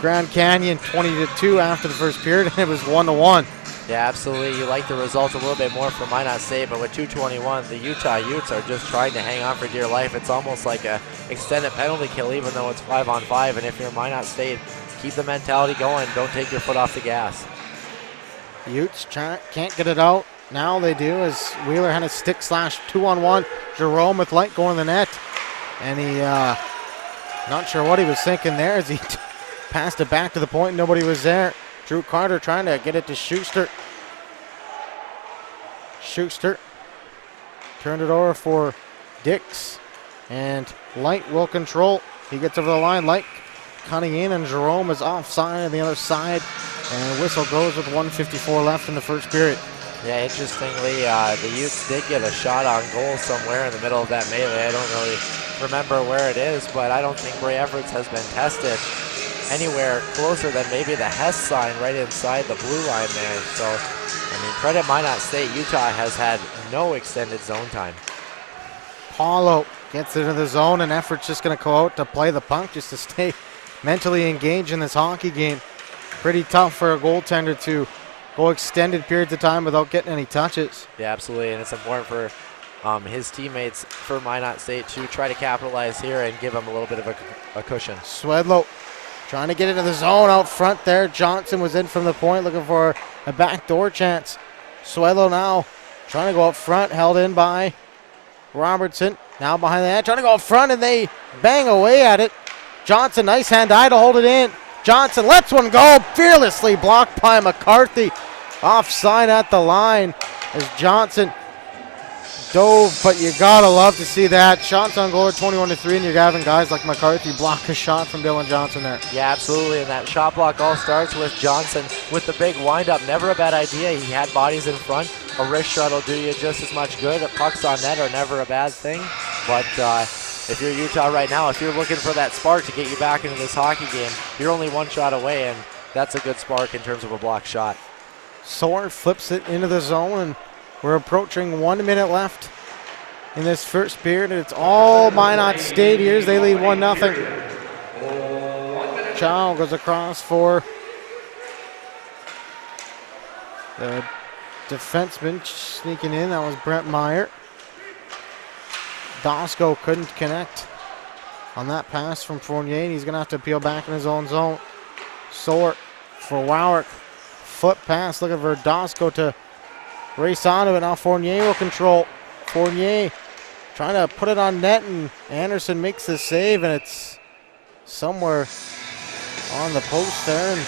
Grand Canyon 20-2 after the first period, and it was 1-1. Yeah, absolutely. You like the result a little bit more for Minot State, but with 2:21, the Utah Utes are just trying to hang on for dear life. It's almost like a extended penalty kill, even though it's 5-on-5. And if you're Minot State, keep the mentality going. Don't take your foot off the gas. Utes can't get it out. Now they do, as Wheeler had a stick slash 2-on-1. Jerome with light going the net, and he not sure what he was thinking there as he passed it back to the point. Nobody was there. Drew Carter trying to get it to Schuster. Schuster turned it over for Dix, and Light will control. He gets over the line. Light cutting in, and Jerome is offside on the other side, and whistle goes with 1:54 left in the first period. Yeah, interestingly, the Utes did get a shot on goal somewhere in the middle of that melee. I don't really remember where it is, but I don't think Ray Everett's has been tested anywhere closer than maybe the Hess sign right inside the blue line there. So, I mean, credit Minot State. Utah has had no extended zone time. Paulo gets into the zone, and Effort's just going to go out to play the puck just to stay mentally engaged in this hockey game. Pretty tough for a goaltender to go extended periods of time without getting any touches. Yeah, absolutely, and it's important for his teammates for Minot State to try to capitalize here and give him a little bit of a cushion. Swedlow trying to get into the zone out front there. Johnson was in from the point looking for a backdoor chance. Swedlow now trying to go up front, held in by Robertson. Now behind the net, trying to go up front, and they bang away at it. Johnson, nice hand-eye to hold it in. Johnson lets one go, fearlessly blocked by McCarthy. Offside at the line as Johnson dove, but you gotta love to see that. Shots on goal at 21-3, and you're having guys like McCarthy block a shot from Dylan Johnson there. Yeah, absolutely, and that shot block all starts with Johnson with the big windup. Never a bad idea. He had bodies in front. A wrist shot will do you just as much good. Pucks on net are never a bad thing, but if you're Utah right now, if you're looking for that spark to get you back into this hockey game, you're only one shot away, and that's a good spark in terms of a blocked shot. Soar flips it into the zone, and we're approaching 1 minute left in this first period. It's all Minot State here as they lead 1-0. Chow goes across for the defenseman sneaking in. That was Brent Meyer. Dosco couldn't connect on that pass from Fournier. He's going to have to peel back in his own zone. Sort for Wowrick. Foot pass looking for Dosco to race onto it. Now Fournier will control. Fournier trying to put it on net, and Anderson makes the save, and it's somewhere on the post there, and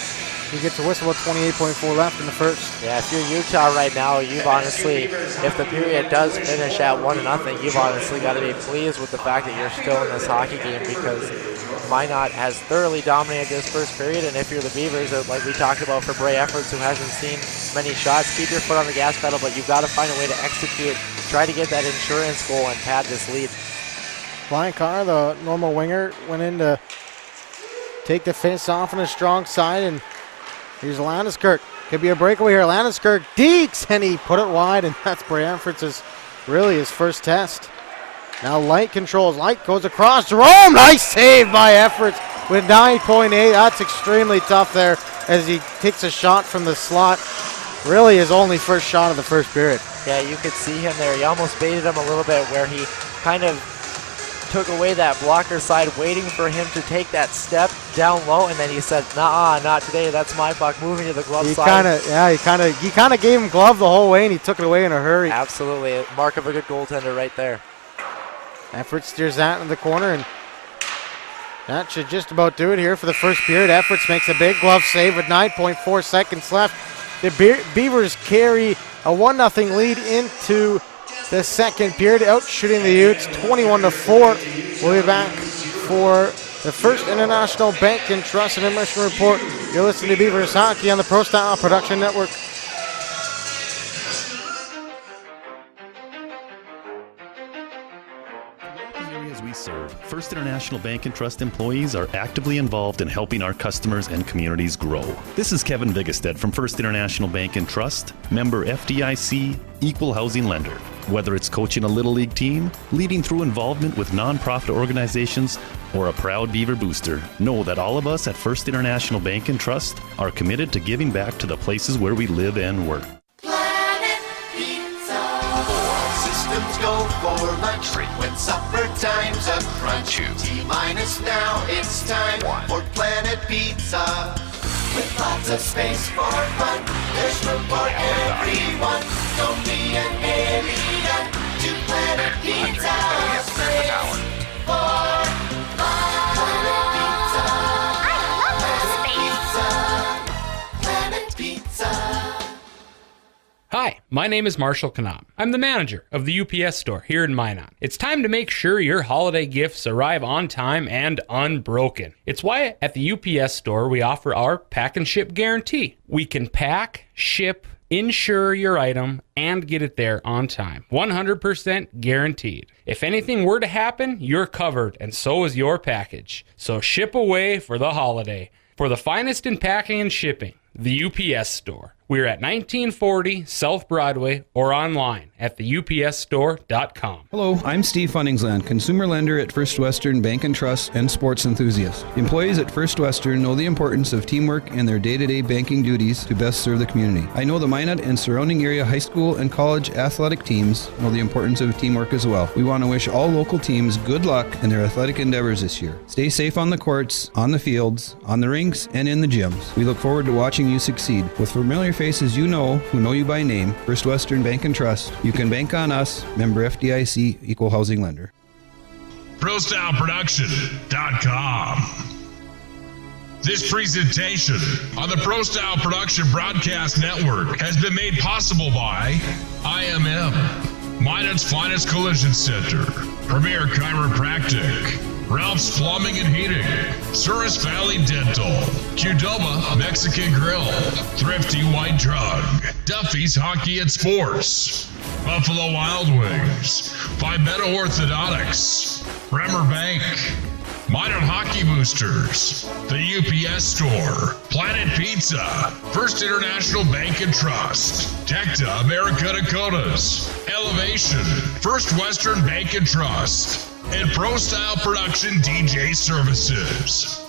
he gets a whistle with 28.4 left in the first. Yeah, if you're Utah right now, you've honestly, if the period does finish at 1-0, you've honestly got to be pleased with the fact that you're still in this hockey game, because Minot has thoroughly dominated this first period, and if you're the Beavers, like we talked about for Bray Efforts, who hasn't seen many shots, keep your foot on the gas pedal, but you've got to find a way to execute, try to get that insurance goal and pad this lead. Brian Carr, the normal winger, went in to take the face off on a strong side, and here's Landeskirk. Could be a breakaway here. Landeskirk deeks, and he put it wide, and that's Bray Efforts' really his first test. Now Light controls. Light goes across. Jerome, nice save by Efforts with 9.8. That's extremely tough there as he takes a shot from the slot. Really his only first shot of the first period. Yeah, you could see him there. He almost baited him a little bit where he kind of took away that blocker side, waiting for him to take that step down low, and then he said, "Nah, not today. That's my puck." Moving to the glove side. He kind of gave him glove the whole way, and he took it away in a hurry. Absolutely, mark of a good goaltender right there. Efforts steers that in the corner, and that should just about do it here for the first period. Efforts makes a big glove save with 9.4 seconds left. The Beavers carry a 1-0 lead into the second period, out shooting the Utes 21-4. We'll be back for the First International Bank and Trust and Immersion Report. You're listening to Beavers Hockey on the Pro Style Production Network. We serve. First International Bank and Trust employees are actively involved in helping our customers and communities grow. This is Kevin Vigestead from First International Bank and Trust, member FDIC, equal housing lender. Whether it's coaching a Little League team, leading through involvement with nonprofit organizations, or a proud Beaver booster, know that all of us at First International Bank and Trust are committed to giving back to the places where we live and work. Systems go for lunch. Frequent supper time's a crunch. T-minus now, it's time for Planet Pizza. With lots of space for fun, there's room for everyone. Don't be an alien to Planet Pizza. Space for fun. Planet Pizza. I love Planet Pizza. Planet Pizza. Hi, my name is Marshall Kanam. I'm the manager of the UPS store here in Minot. It's time to make sure your holiday gifts arrive on time and unbroken. It's why at the UPS store we offer our pack and ship guarantee. We can pack, ship, insure your item, and get it there on time. 100% guaranteed. If anything were to happen, you're covered, and so is your package. So ship away for the holiday. For the finest in packing and shipping, the UPS store. We're at 1940 South Broadway or online at theupsstore.com. Hello, I'm Steve Funningsland, consumer lender at First Western Bank and Trust and sports enthusiast. Employees at First Western know the importance of teamwork and their day-to-day banking duties to best serve the community. I know the Minot and surrounding area high school and college athletic teams know the importance of teamwork as well. We want to wish all local teams good luck in their athletic endeavors this year. Stay safe on the courts, on the fields, on the rinks, and in the gyms. We look forward to watching you succeed. With familiar faces you know, who know you by name, First Western Bank and Trust, you can bank on us, member FDIC, equal housing lender. ProStyleProduction.com. This presentation on the Pro Style Production Broadcast Network has been made possible by IMM, Minot's Finest Collision Center, Premier Chiropractic, Ralph's Plumbing and Heating, Souris Valley Dental, Qdoba Mexican Grill, Thrifty White Drug, Duffy's Hockey and Sports, Buffalo Wild Wings, Pimento Orthodontics, Bremer Bank, Minot Hockey Boosters, the UPS Store, Planet Pizza, First International Bank and Trust, Tecta America Dakotas, Elevation, First Western Bank and Trust, and Pro Style Production DJ Services.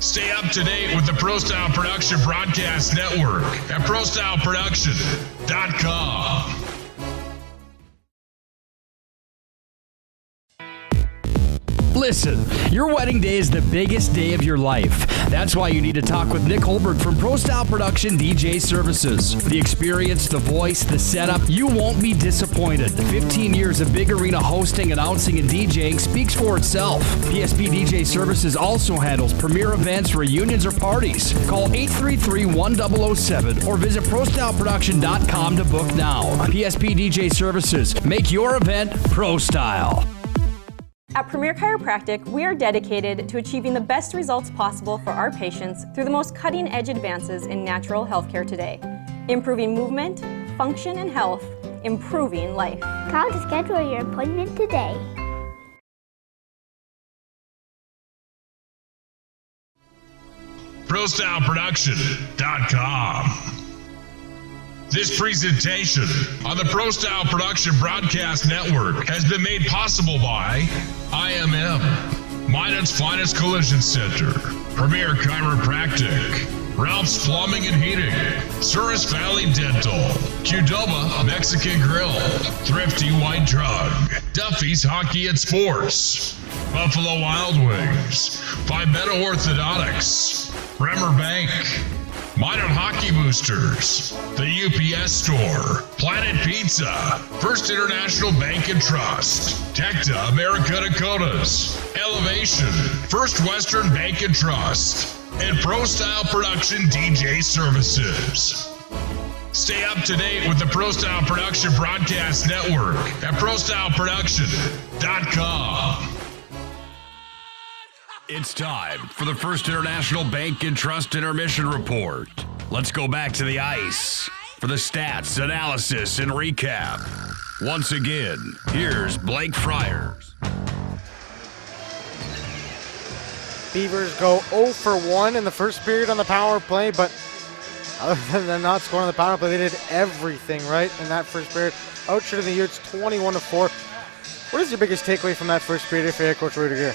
Stay up to date with the Prostyle Production Broadcast Network at ProstyleProduction.com. Listen, your wedding day is the biggest day of your life. That's why you need to talk with Nick Holberg from Prostyle Production DJ Services. The experience, the voice, the setup, you won't be disappointed. 15 years of big arena hosting, announcing, and DJing speaks for itself. PSP DJ Services also handles premier events, reunions, or parties. Call 833-1007 or visit ProstyleProduction.com to book now. PSP DJ Services, make your event pro style. At Premier Chiropractic, we are dedicated to achieving the best results possible for our patients through the most cutting-edge advances in natural healthcare today. Improving movement, function, and health, improving life. Call to schedule your appointment today. ProstyleProduction.com. This presentation on the Prostyle Production Broadcast Network has been made possible by IMM, Minot's Finest Collision Center, Premier Chiropractic, Ralph's Plumbing and Heating, Souris Valley Dental, Qdoba Mexican Grill, Thrifty White Drug, Duffy's Hockey and Sports, Buffalo Wild Wings, Pimento Orthodontics, Bremer Bank, Minot Hockey Boosters, the UPS Store, Planet Pizza, First International Bank and Trust, Tecta America Dakotas, Elevation, First Western Bank and Trust, and Prostyle Production DJ Services. Stay up to date with the Prostyle Production Broadcast Network at ProstyleProduction.com. It's time for the First International Bank and Trust Intermission Report. Let's go back to the ice for the stats, analysis, and recap. Once again, here's Blake Friars. Beavers go 0 for 1 in the first period on the power play, but other than not scoring on the power play, they did everything right in that first period. Outshooting the Utes 21-4. What is your biggest takeaway from that first period for head coach Rudiger?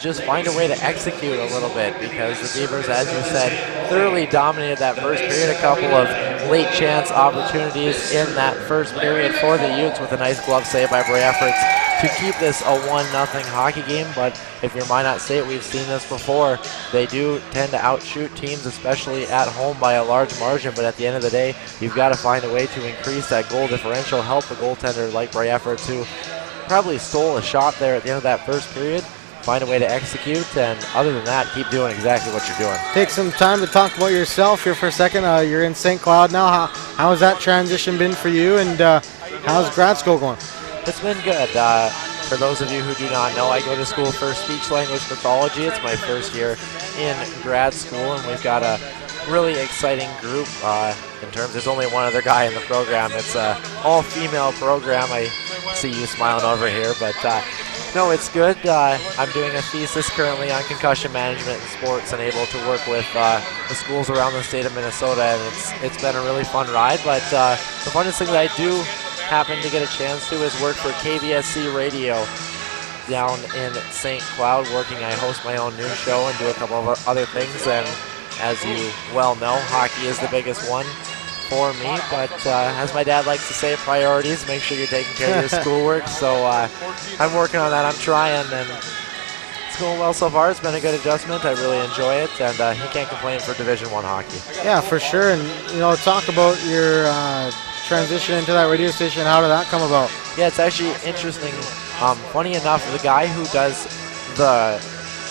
Just find a way to execute a little bit, because the Beavers, as you said, thoroughly dominated that first period. A couple of late chance opportunities in that first period for the Utes with a nice glove save by Bray Efforts to keep this a 1-0 hockey game. But if you're Minot State, we've seen this before. They do tend to outshoot teams, especially at home, by a large margin. But at the end of the day, you've got to find a way to increase that goal differential, help a goaltender like Bray Efforts, who probably stole a shot there at the end of that first period. Find a way to execute, and other than that, keep doing exactly what you're doing. Take some time to talk about yourself here for a second. You're in St. Cloud now. How has that transition been for you, and how's grad school going? It's been good. For those of you who do not know, I go to school for speech language pathology. It's my first year in grad school, and we've got a really exciting group. In terms, there's only one other guy in the program. It's an all-female program. I see you smiling over here, but no, it's good. I'm doing a thesis currently on concussion management in sports, and able to work with the schools around the state of Minnesota, and it's been a really fun ride. But the funnest thing that I do happen to get a chance to is work for KVSC Radio down in St. Cloud. I host my own news show and do a couple of other things, and as you well know, hockey is the biggest one for me, but as my dad likes to say, priorities, make sure you're taking care of your schoolwork. So I'm working on that. I'm trying, and it's going well so far. It's been a good adjustment. I really enjoy it, and he can't complain for Division I hockey. Yeah, for sure. And talk about your transition into that radio station. How did that come about? Yeah, it's actually interesting. Funny enough, the guy who does the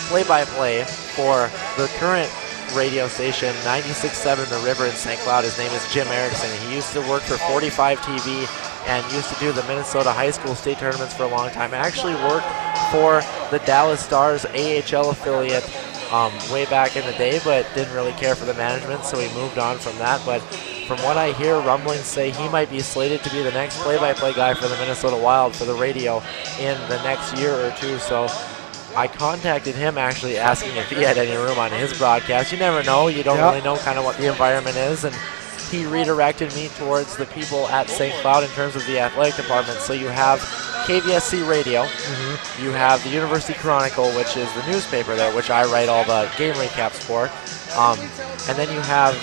play-by-play for the current radio station 96.7 The River in St. Cloud, his name is Jim Erickson. He used to work for 45 TV and used to do the Minnesota high school state tournaments for a long time. Actually worked for the Dallas Stars AHL affiliate way back in the day, but didn't really care for the management, so he moved on from that. But from what I hear, rumblings say he might be slated to be the next play-by-play guy for the Minnesota Wild for the radio in the next year or two. So I contacted him actually asking if he had any room on his broadcast. You never know. You don't really know kind of what the environment is. And he redirected me towards the people at St. Cloud in terms of the athletic department. So you have KVSC Radio. You have the University Chronicle, which is the newspaper there, which I write all the game recaps for. And then you have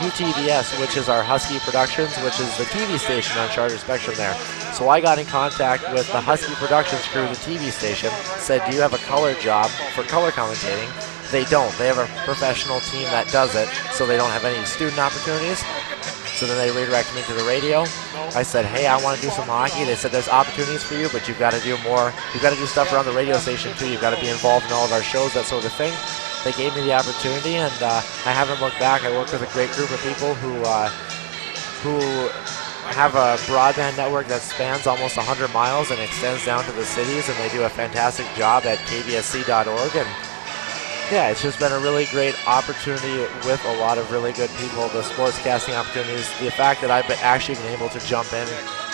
UTVS, which is our Husky Productions, which is the TV station on Charter Spectrum there. So I got in contact with the Husky Productions crew, the TV station, said, do you have a color job for color commentating? They don't. They have a professional team that does it, so they don't have any student opportunities. So then they redirected me to the radio. I said, hey, I want to do some hockey. They said, there's opportunities for you, but you've got to do more. You've got to do stuff around the radio station, too. You've got to be involved in all of our shows, that sort of thing. They gave me the opportunity, and I haven't looked back. I work with a great group of people who have a broadband network that spans almost 100 miles and extends down to the cities, and they do a fantastic job at kvsc.org. And yeah, it's just been a really great opportunity with a lot of really good people. The sportscasting opportunities, the fact that I've actually been able to jump in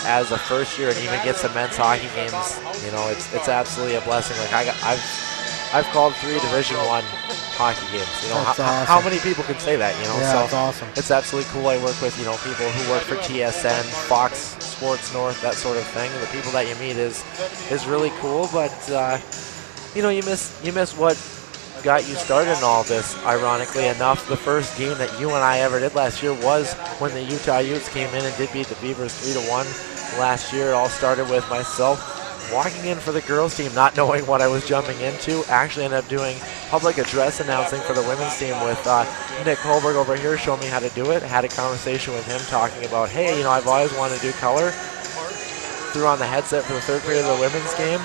as a first year and even get some men's hockey games, you know, it's absolutely a blessing. Like I've called 3 Division I hockey games. You know, how many people can say that? You know, yeah, so that's awesome. It's absolutely cool. I work with people who work for TSN, Fox Sports North, that sort of thing. The people that you meet is really cool. But you know, you miss what got you started in all this. Ironically enough, the first game that you and I ever did last year was when the Utah Utes came in and did beat the Beavers 3-1 last year. It all started with myself walking in for the girls team, not knowing what I was jumping into. Actually ended up doing public address announcing for the women's team with Nick Holberg over here, showing me how to do it. Had a conversation with him talking about, hey, you know, I've always wanted to do color. Threw on the headset for the third period of the women's game.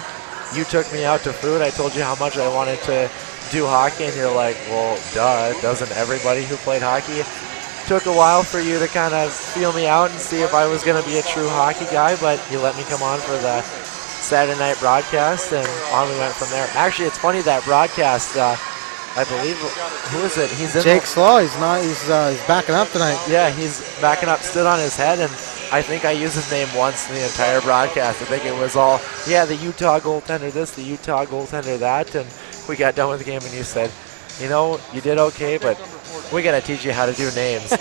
You took me out to food. I told you how much I wanted to do hockey, and you're like, well, duh, doesn't everybody who played hockey? Took a while for you to kind of feel me out and see if I was going to be a true hockey guy, but you let me come on for the Saturday night broadcast, and on we went from there. Actually, it's funny, that broadcast, I believe, who is it? He's in Jake Slaw. He's backing up tonight. Yeah, he's backing up, stood on his head, and I think I used his name once in the entire broadcast. I think it was all, yeah, the Utah goaltender this, the Utah goaltender that, and we got done with the game, and you said, you know, you did okay, but we got to teach you how to do names.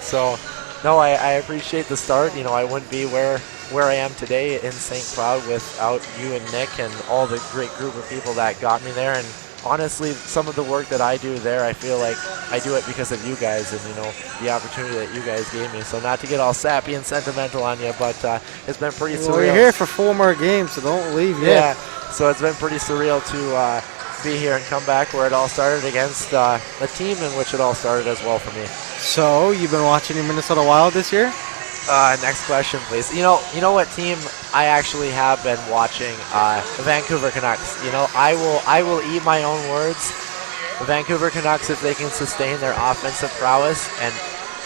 So, no, I appreciate the start. You know, I wouldn't be where I am today in St. Cloud without you and Nick and all the great group of people that got me there. And honestly, some of the work that I do there, I feel like I do it because of you guys and, you know, the opportunity that you guys gave me. So not to get all sappy and sentimental on you, but it's been pretty surreal. Well, you're here for 4 more games, so don't leave yet. Yeah, so it's been pretty surreal to be here and come back where it all started against a team in which it all started as well for me. So you've been watching the Minnesota Wild this year? Next question, please. You know what team I actually have been watching? The Vancouver Canucks. You know, I will eat my own words. The Vancouver Canucks, if they can sustain their offensive prowess and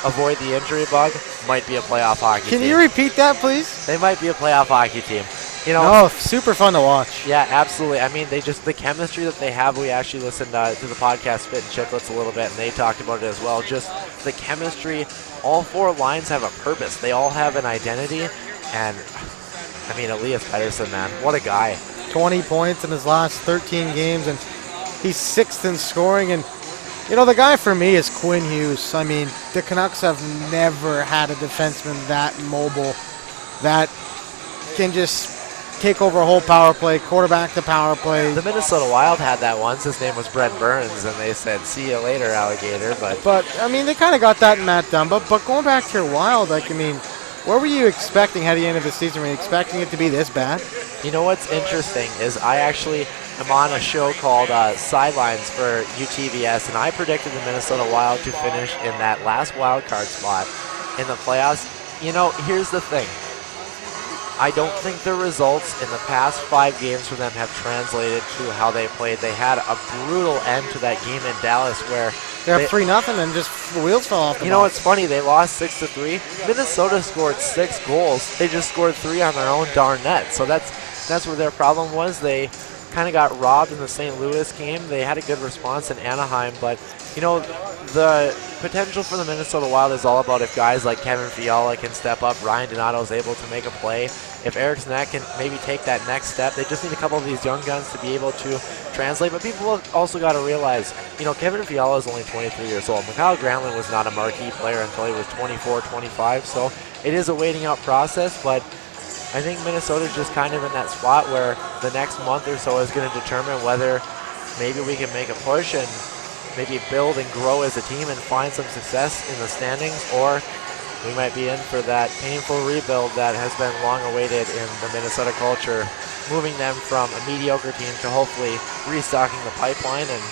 avoid the injury bug, might be a playoff hockey team. Can you repeat that, please? They might be a playoff hockey team. You know, no, super fun to watch. Yeah, absolutely. I mean, the chemistry that they have, we actually listened to the podcast Spit and Chicklets a little bit, and they talked about it as well. Just the chemistry, all 4 lines have a purpose. They all have an identity, and, I mean, Elias Pettersson, man, what a guy. 20 points in his last 13 games, and he's 6th in scoring, and, you know, the guy for me is Quinn Hughes. I mean, the Canucks have never had a defenseman that mobile, that can just take over a whole power play, quarterback the power play. The Minnesota Wild had that once. His name was Brent Burns, and they said, see you later, alligator. But I mean, they kind of got that in Matt Dumba. But going back to your Wild, like, I mean, what were you expecting heading into the season? Were you expecting it to be this bad? You know what's interesting is I actually am on a show called Sidelines for UTVS, and I predicted the Minnesota Wild to finish in that last wild card spot in the playoffs. You know, here's the thing. I don't think the results in the past 5 games for them have translated to how they played. They had a brutal end to that game in Dallas where they're up 3-0 and just the wheels fell off the You know what's funny? They lost 6-3. Minnesota scored 6 goals. They just scored 3 on their own darn net. So that's where their problem was. They kind of got robbed in the St. Louis game. They had a good response in Anaheim, but you know, the potential for the Minnesota Wild is all about if guys like Kevin Fiala can step up, Ryan Donato is able to make a play. If Eriksson can maybe take that next step, they just need a couple of these young guns to be able to translate. But people also got to realize, you know, Kevin Fiala is only 23 years old. Mikhail Granlund was not a marquee player until he was 24, 25. So it is a waiting out process, but I think Minnesota's just kind of in that spot where the next month or so is going to determine whether maybe we can make a push and maybe build and grow as a team and find some success in the standings, or we might be in for that painful rebuild that has been long awaited in the Minnesota culture, moving them from a mediocre team to hopefully restocking the pipeline and,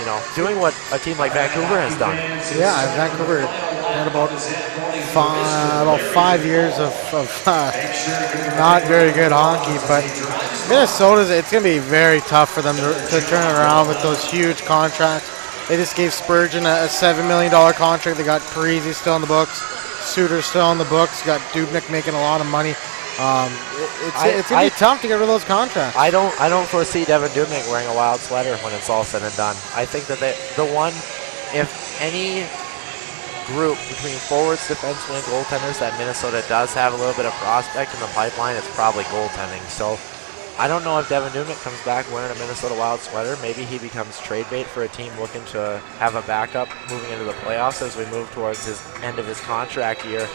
you know, doing what a team like Vancouver has done. Yeah, Vancouver had about 5 yees of not very good hockey, but Minnesota's, it's going to be very tough for them to turn around with those huge contracts. They just gave Spurgeon a $7 million contract. They got Parisi still in the books, Suter still in the books, got Dubnyk making a lot of money. It's going to be tough to get rid of those contracts. I don't foresee Devin Dubnyk wearing a Wild sweater when it's all said and done. I think that if any group between forwards, defensemen, and goaltenders that Minnesota does have a little bit of prospect in the pipeline, it's probably goaltending. So I don't know if Devin Dubnyk comes back wearing a Minnesota Wild sweater. Maybe he becomes trade bait for a team looking to have a backup moving into the playoffs as we move towards his end of his contract year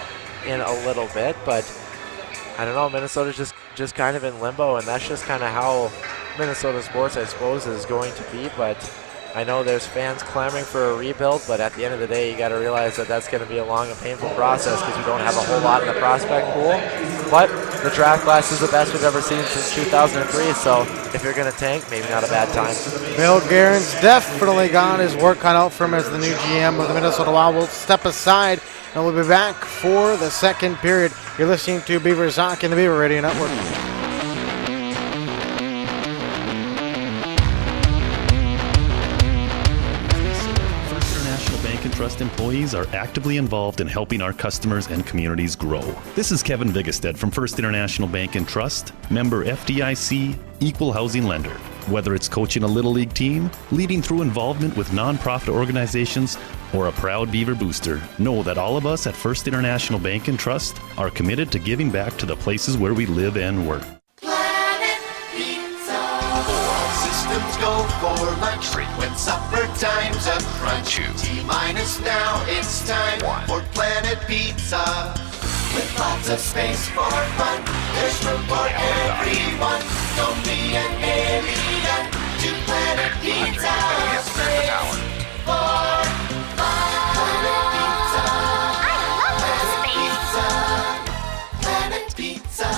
in a little bit. But I don't know, Minnesota's just kind of in limbo, and that's just kind of how Minnesota sports, I suppose, is going to be. But I know there's fans clamoring for a rebuild, but at the end of the day, you got to realize that that's going to be a long and painful process because we don't have a whole lot in the prospect pool. But the draft class is the best we've ever seen since 2003, so if you're going to tank, maybe not a bad time. Bill Guerin's definitely got his work cut out for him as the new GM of the Minnesota Wild. We'll step aside, and we'll be back for the second period. You're listening to Beaver Sock in the Beaver Radio Network. Trust employees are actively involved in helping our customers and communities grow. This is Kevin Vigestad from First International Bank and Trust, member FDIC, equal housing lender. Whether it's coaching a Little League team, leading through involvement with nonprofit organizations, or a proud Beaver booster, know that all of us at First International Bank and Trust are committed to giving back to the places where we live and work. Go for lunch, frequent supper time's a crunch. T-minus now, it's time for Planet Pizza. With lots of space for fun, there's room for everyone. Don't be an alien to Planet Pizza. Space for fun. Planet Pizza.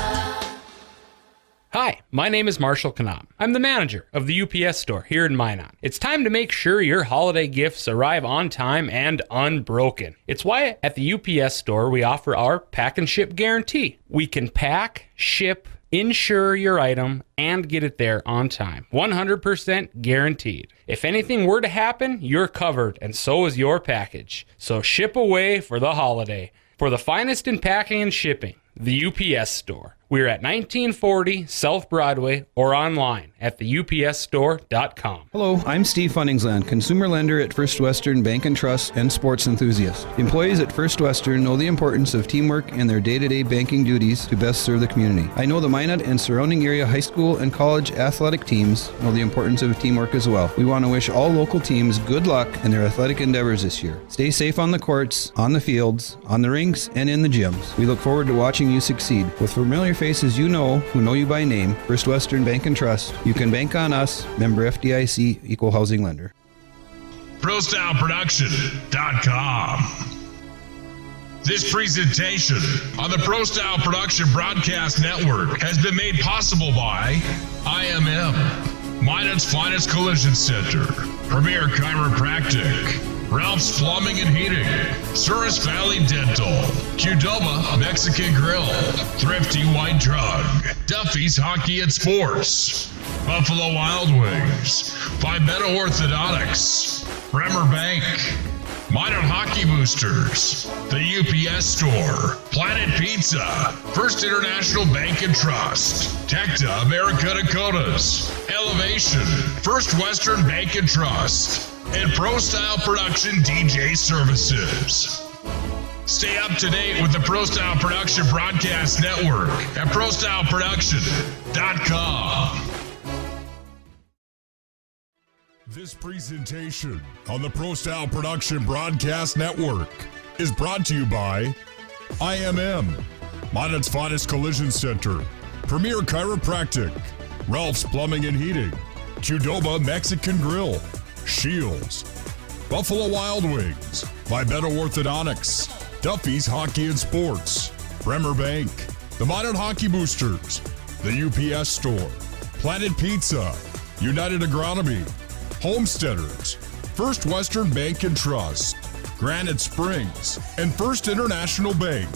Hi, my name is Marshall Kanam. I'm the manager of the UPS store here in Minot. It's time to make sure your holiday gifts arrive on time and unbroken. It's why at the UPS store we offer our pack and ship guarantee. We can pack, ship, insure your item, and get it there on time. 100% guaranteed. If anything were to happen, you're covered, and so is your package. So ship away for the holiday. For the finest in packing and shipping, the UPS store. We're at 1940 South Broadway or online at theupsstore.com. Hello, I'm Steve Funningsland, consumer lender at First Western Bank and Trust and sports enthusiast. Employees at First Western know the importance of teamwork in their day-to-day banking duties to best serve the community. I know the Minot and surrounding area high school and college athletic teams know the importance of teamwork as well. We want to wish all local teams good luck in their athletic endeavors this year. Stay safe on the courts, on the fields, on the rinks, and in the gyms. We look forward to watching you succeed. With familiar faces you know, who know you by name, First Western Bank and Trust, you can bank on us, member FDIC, equal housing lender. ProStyleProduction.com. This presentation on the Prostyle Production Broadcast Network has been made possible by IMM, Minot's Finest Collision Center, Premier Chiropractic, Ralph's Plumbing and Heating, Souris Valley Dental, Qdoba Mexican Grill, Thrifty White Drug, Duffy's Hockey and Sports, Buffalo Wild Wings, Vibetta Orthodontics, Bremer Bank, Minot Hockey Boosters, the UPS Store, Planet Pizza, First International Bank and Trust, Tecta America Dakotas, Elevation, First Western Bank and Trust, and ProStyle Production DJ Services. Stay up to date with the ProStyle Production Broadcast Network at ProStyleProduction.com. This presentation on the ProStyle Production Broadcast Network is brought to you by IMM, Minot's Finest Collision Center, Premier Chiropractic, Ralph's Plumbing and Heating, Qdoba Mexican Grill, Shields, Buffalo Wild Wings, Vibeto Orthodontics, Duffy's Hockey and Sports, Bremer Bank, the Minot Hockey Boosters, the UPS Store, Planet Pizza, United Agronomy, Homesteaders, First Western Bank and Trust, Granite Springs, and First International Bank.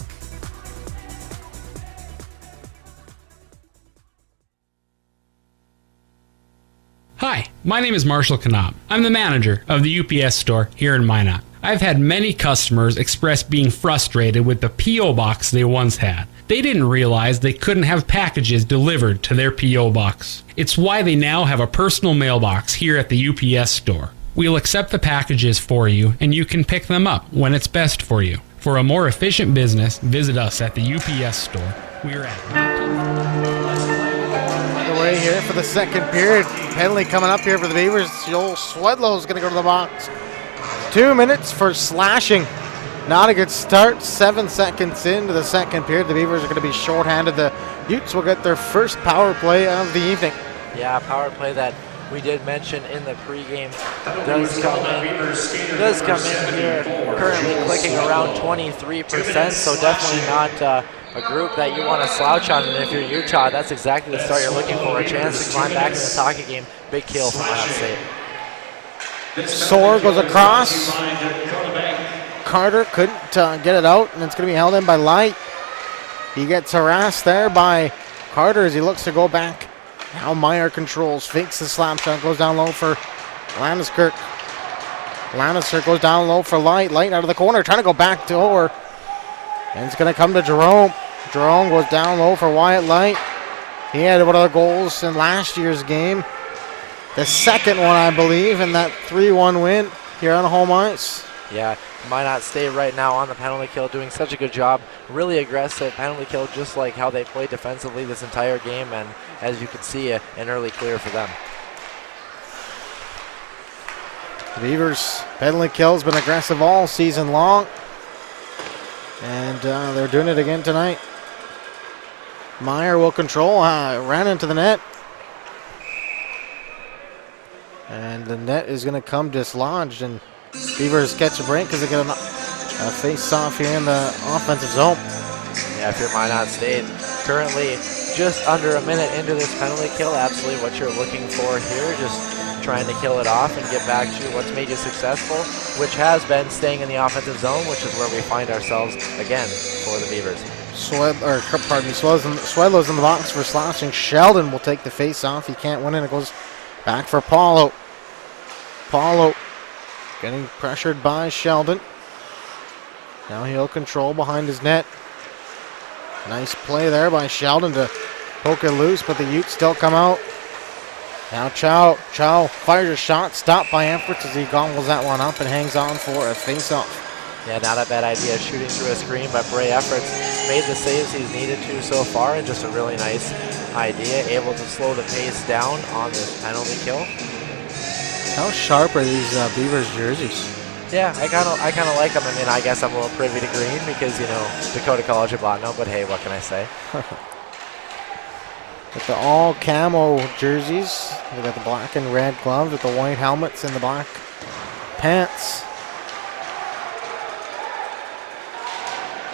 Hi, my name is Marshall Knob. I'm the manager of the UPS store here in Minot. I've had many customers express being frustrated with the P.O. box they once had. They didn't realize they couldn't have packages delivered to their P.O. box. It's why they now have a personal mailbox here at the UPS store. We'll accept the packages for you, and you can pick them up when it's best for you. For a more efficient business, visit us at the UPS store. We're at Underway here for the second period. Penalty coming up here for the Beavers. Joel Swedlow is going to go to the box. 2 minutes for slashing. Not a good start. 7 seconds into the second period. The Beavers are going to be shorthanded. The Utes will get their first power play of the evening. Yeah, power play that we did mention in the pregame does come in here, currently clicking around 23%, so definitely not a group that you want to slouch on. And if you're Utah, that's exactly the start you're looking for, a chance to climb back in this hockey game. Big kill from Minot State. Soar goes across. Carter couldn't get it out, and it's going to be held in by Light. He gets harassed there by Carter as he looks to go back. Now Meyer controls, fakes the slap shot, goes down low for Lannister. Lannister goes down low for Light. Light out of the corner, trying to go back door. And it's going to come to Jerome. Jerome goes down low for Wyatt Light. He had one of the goals in last year's game. The second one, I believe, in that 3-1 win here on home ice. Yeah, Minot State right now on the penalty kill, doing such a good job. Really aggressive penalty kill, just like how they played defensively this entire game. And as you can see, an early clear for them. The Beavers' penalty kill has been aggressive all season long. And they're doing it again tonight. Meyer will control, ran into the net. And the net is going to come dislodged, and Beavers catch a break because they get a face-off here in the offensive zone. Yeah, if you're Minot State, currently just under a minute into this penalty kill, absolutely what you're looking for here, just trying to kill it off and get back to what's made you successful, which has been staying in the offensive zone, which is where we find ourselves again for the Beavers. Swedlow's in the box for slashing. Sheldon will take the face-off. He can't win it. It goes back for Paulo. Paulo getting pressured by Sheldon. Now he'll control behind his net. Nice play there by Sheldon to poke it loose, but the Utes still come out. Now Chow fires a shot, stopped by Efforts as he gobbles that one up and hangs on for a face-off. Yeah, not a bad idea shooting through a screen, but Bray Efforts made the saves he's needed to so far, and just a really nice idea, able to slow the pace down on this penalty kill. How sharp are these Beavers jerseys? Yeah, I kind of like them. I mean, I guess I'm a little privy to green because, you know, Dakota College of Botno, but hey, what can I say? With the all camo jerseys, they got the black and red gloves with the white helmets and the black pants.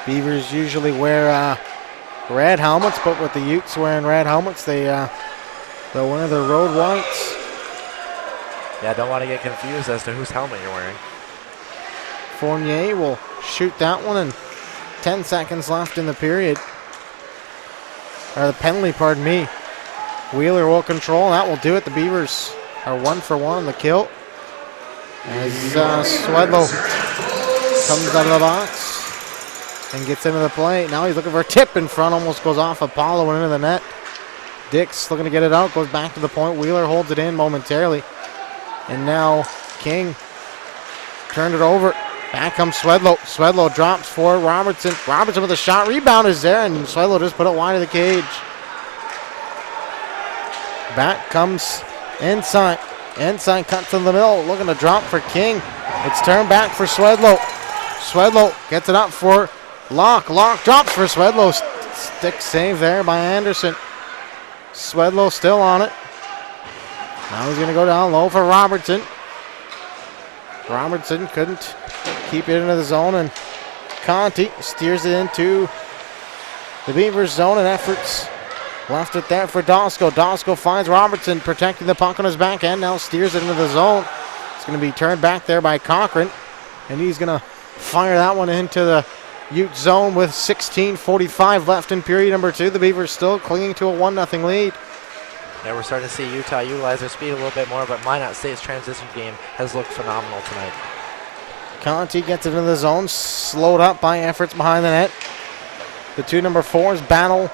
Beavers usually wear red helmets, but with the Utes wearing red helmets, they'll wear their road whites. Yeah, don't want to get confused as to whose helmet you're wearing. Fournier will shoot that one, and 10 seconds left in the period. Or the penalty, pardon me. Wheeler will control, and that will do it. The Beavers are 1 for 1 on the kill. As Swedlow comes out of the box and gets into the play. Now he's looking for a tip in front, almost goes off Apollo and into the net. Dix looking to get it out, goes back to the point. Wheeler holds it in momentarily. And now King turned it over. Back comes Swedlow. Swedlow drops for Robertson. Robertson with a shot. Rebound is there, and Swedlow just put it wide of the cage. Back comes Ensign. Ensign cuts in the middle, looking to drop for King. It's turned back for Swedlow. Swedlow gets it up for Locke. Locke drops for Swedlow. Stick save there by Anderson. Swedlow still on it. Now he's going to go down low for Robertson. Robertson couldn't keep it into the zone, and Conti steers it into the Beavers zone, and efforts left it there for Dosko. Dosko finds Robertson protecting the puck on his back end, now steers it into the zone. It's going to be turned back there by Cochran, and he's going to fire that one into the Ute zone with 16:45 left in period number 2. The Beavers still clinging to a 1-0 lead. Yeah, we're starting to see Utah utilize their speed a little bit more, but Minot State's transition game has looked phenomenal tonight. Conti gets it into the zone, slowed up by efforts behind the net. The two number 4s battle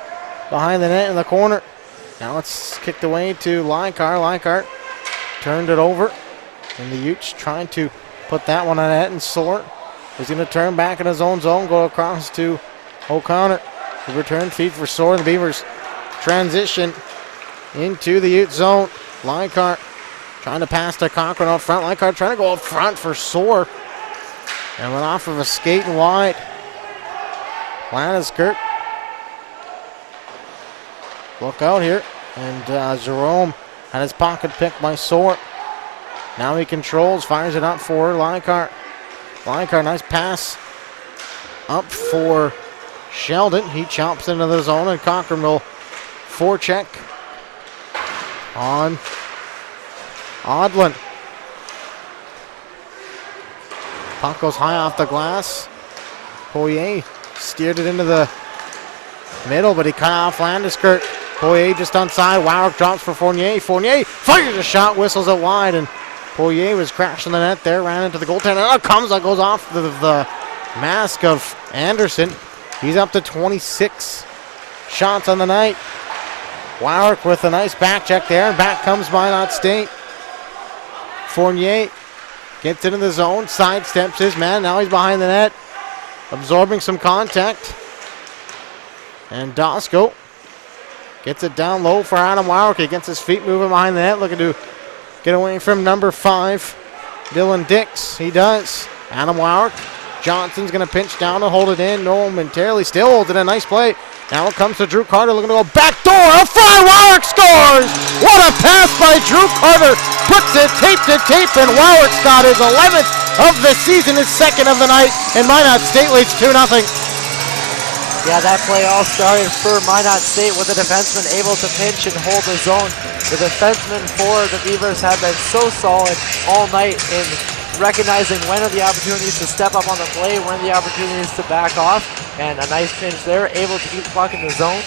behind the net in the corner. Now it's kicked away to Leichhardt. Leichhardt turned it over, and the Utes trying to put that one on net, and Soar is going to turn back in his own zone, go across to O'Connor. The return feed for Soar, and the Beavers transition into the Ute zone. Leichhardt trying to pass to Cochran up front. Leichhardt trying to go up front for Soar, and went off of a skate and wide. Landeskirk. Look out here. And Jerome had his pocket picked by Soar. Now he controls, fires it up for Leichhardt. Leichhardt, nice pass up for Sheldon. He chomps into the zone, and Cochran will forecheck on Odlin. Puck goes high off the glass. Poirier steered it into the middle, but he cut off Landeskirk. Poirier just onside. Warwick drops for Fournier. Fournier fires a shot, whistles it wide, and Poirier was crashing the net there, ran into the goaltender. Out comes, that goes off the mask of Anderson. He's up to 26 shots on the night. Warwick with a nice back check there, and back comes Minot State. Fournier gets into the zone, sidesteps his man. Now he's behind the net, absorbing some contact. And Dosko gets it down low for Adam Warwick. He gets his feet moving behind the net, looking to get away from number 5, Dylan Dix. He does. Adam Warwick. Johnson's going to pinch down and hold it in momentarily. Still holds it in. Nice play. Now it comes to Drew Carter, looking to go back door. Up front, Warwick scores! What a pass by Drew Carter. Puts it tape to tape, and Warwick's got his 11th of the season, his 2nd of the night, and Minot State leads 2-0. Yeah, that play all started for Minot State with the defenseman able to pinch and hold the zone. The defensemen for the Beavers have been so solid all night in recognizing when are the opportunities to step up on the play, when are the opportunities to back off, and a nice pinch there, able to keep the puck in the zone.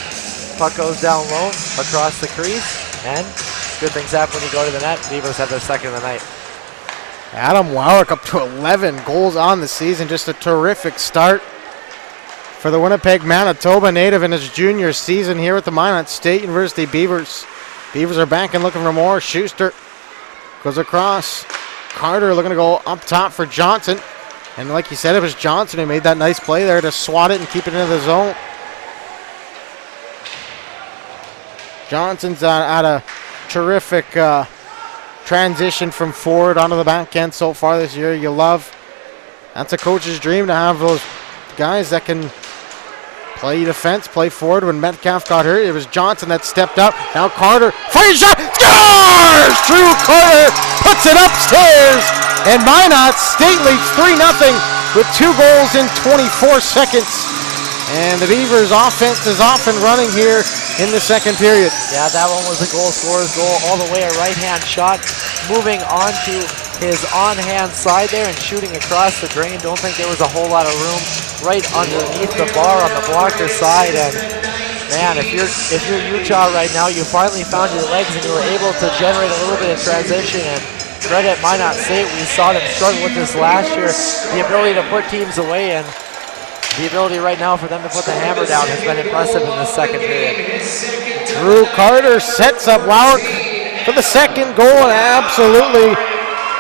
Puck goes down low, across the crease, and good things happen when you go to the net. Beavers have their 2nd of the night. Adam Warwick up to 11 goals on the season. Just a terrific start for the Winnipeg, Manitoba native in his junior season here at the Minot State University Beavers. Beavers are back and looking for more. Schuster goes across. Carter looking to go up top for Johnson. And like you said, it was Johnson who made that nice play there to swat it and keep it into the zone. Johnson's at a terrific transition from forward onto the back end so far this year. You love. That's a coach's dream to have those guys that can play defense, play forward. When Metcalf got hurt, it was Johnson that stepped up. Now Carter, fires shot, scores! Drew Carter puts it upstairs, and Minot State leads 3-0 with 2 goals in 24 seconds. And the Beavers offense is off and running here in the 2nd period. Yeah, that one was a goal scorer's goal all the way, a right-hand shot, moving on to his on-hand side there and shooting across the drain. Don't think there was a whole lot of room right underneath the bar on the blocker side. And man, if you're Utah right now, you finally found your legs and you were able to generate a little bit of transition. And credit Minot State, we saw them struggle with this last year. The ability to put teams away, and the ability right now for them to put the hammer down has been impressive in the 2nd period. Drew Carter sets up Warwick for the 2nd goal and absolutely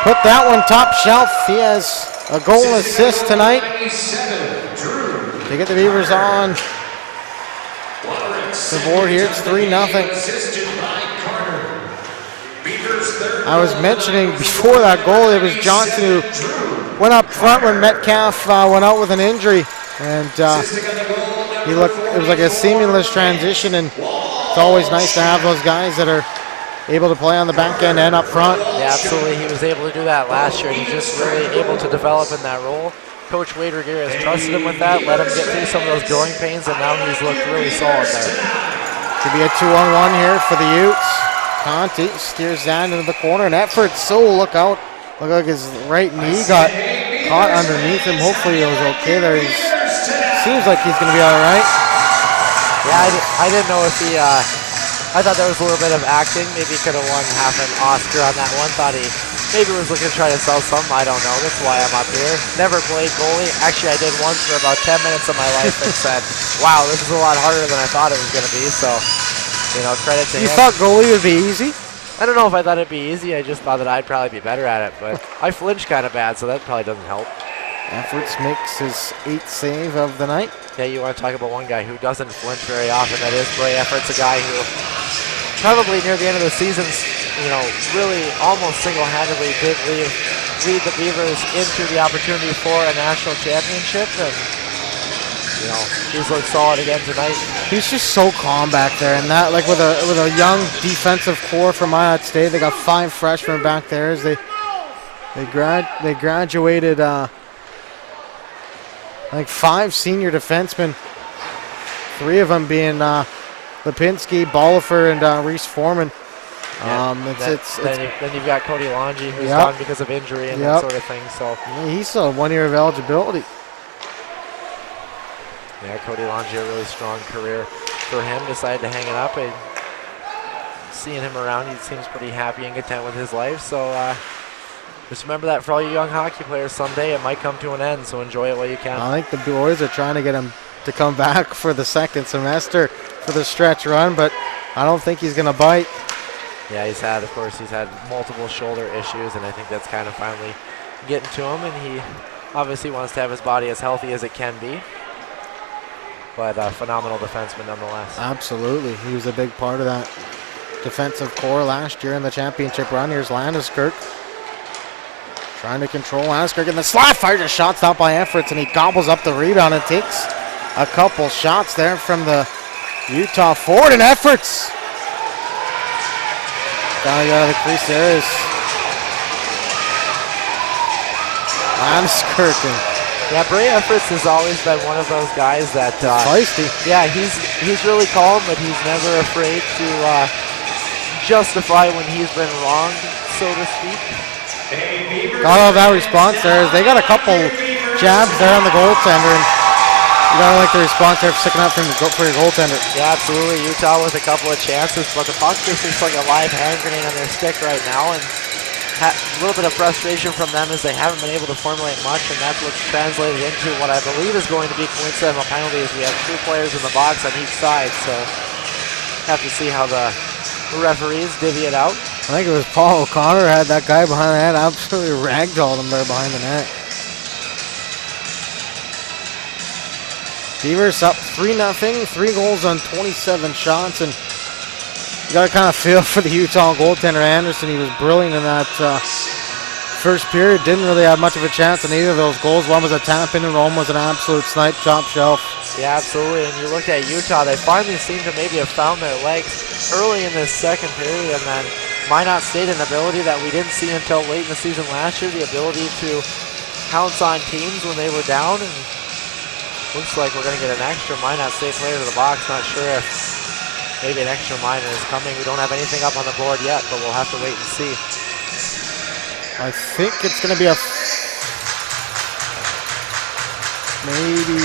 put that one top shelf. He has a goal and assist tonight to get the Beavers on the board here. It's 3-0. I was mentioning before that goal, it was Johnson who went up front when Metcalf went out with an injury. And he looked, it was like a seamless transition, and It's always nice to have those guys that are able to play on the back end and up front. Yeah, absolutely. He was able to do that last year. He's just really able to develop in that role. Coach Wade Regier has trusted him with that, let him get through some of those growing pains, and now he's looked really solid there. Could be a 2-on-1 here for the Utes. Conti steers that into the corner, and effort. So look out. Look like his right knee got caught underneath him. Hopefully it was okay there. Seems like he's going to be all right. Yeah, I didn't know if he, I thought there was a little bit of acting. Maybe he could have won half an Oscar on that one. Thought he maybe was looking to try to sell something. I don't know. That's why I'm up here. Never played goalie. Actually, I did once for about 10 minutes of my life and said, wow, this is a lot harder than I thought it was going to be. So, you know, credit to him. You thought goalie would be easy? I don't know if I thought it'd be easy. I just thought that I'd probably be better at it, but I flinched kind of bad, so that probably doesn't help. Efforts makes his 8th save of the night. Yeah, you want to talk about one guy who doesn't flinch very often. That is Bray Efforts, a guy who probably near the end of the season, you know, really almost single-handedly did lead the Beavers into the opportunity for a national championship, and you know, he's looked solid again tonight. He's just so calm back there, and that, like, with a young defensive core from Minot State, they got 5 freshmen back there as they graduated. Like 5 senior defensemen, 3 of them being Lipinski, Bollifer, and Reese Foreman. Yeah, then you've got Cody Longy, who's Yep. gone because of injury and that sort of thing. So he's still 1 year of eligibility. yeah, Cody Longy, a really strong career for him. Decided to hang it up, and seeing him around, he seems pretty happy and content with his life. So just remember that for all you young hockey players, someday it might come to an end. So enjoy it while you can. I think the boys are trying to get him to come back for the second semester for the stretch run, but I don't think he's going to bite. Yeah, he's had multiple shoulder issues, and I think that's kind of finally getting to him, and he obviously wants to have his body as healthy as it can be. But a phenomenal defenseman nonetheless. Absolutely. He was a big part of that defensive core last year in the championship run. Here's Landeskirk trying to control Landeskirk, and the slap fires a shot stopped by Efforts, and he gobbles up the rebound and takes a couple shots there from the Utah forward, and Efforts gotta get out of the crease there is Landeskirk. Yeah, Bray Efforts has always been one of those guys that feisty. Yeah, he's really calm, but he's never afraid to justify when he's been wrong, so to speak. Gotta love that response there. They got a couple jabs there on the goaltender, and you gotta like the response there, sticking up for your goaltender. Yeah, absolutely. Utah with a couple of chances, but the puck just looks like a live hand grenade on their stick right now, and a little bit of frustration from them as they haven't been able to formulate much, and that's what's translated into what I believe is going to be coincidental penalties. We have 2 players in the box on each side, so have to see how the referees divvy it out. I think it was Paul O'Connor had that guy behind the net, absolutely ragdolled him there behind the net. Beavers up 3-0, 3 goals on 27 shots, and you got to kind of feel for the Utah goaltender Anderson. He was brilliant in that first period. Didn't really have much of a chance on either of those goals. One was a tap in, and one was an absolute snipe top shelf. Yeah, absolutely. And you looked at Utah, they finally seemed to maybe have found their legs early in this second period, and then Minot State, an ability that we didn't see until late in the season last year, the ability to pounce on teams when they were down, and looks like we're going to get an extra Minot State player to the box. Not sure if maybe an extra minor is coming. We don't have anything up on the board yet, but we'll have to wait and see. I think it's going to be maybe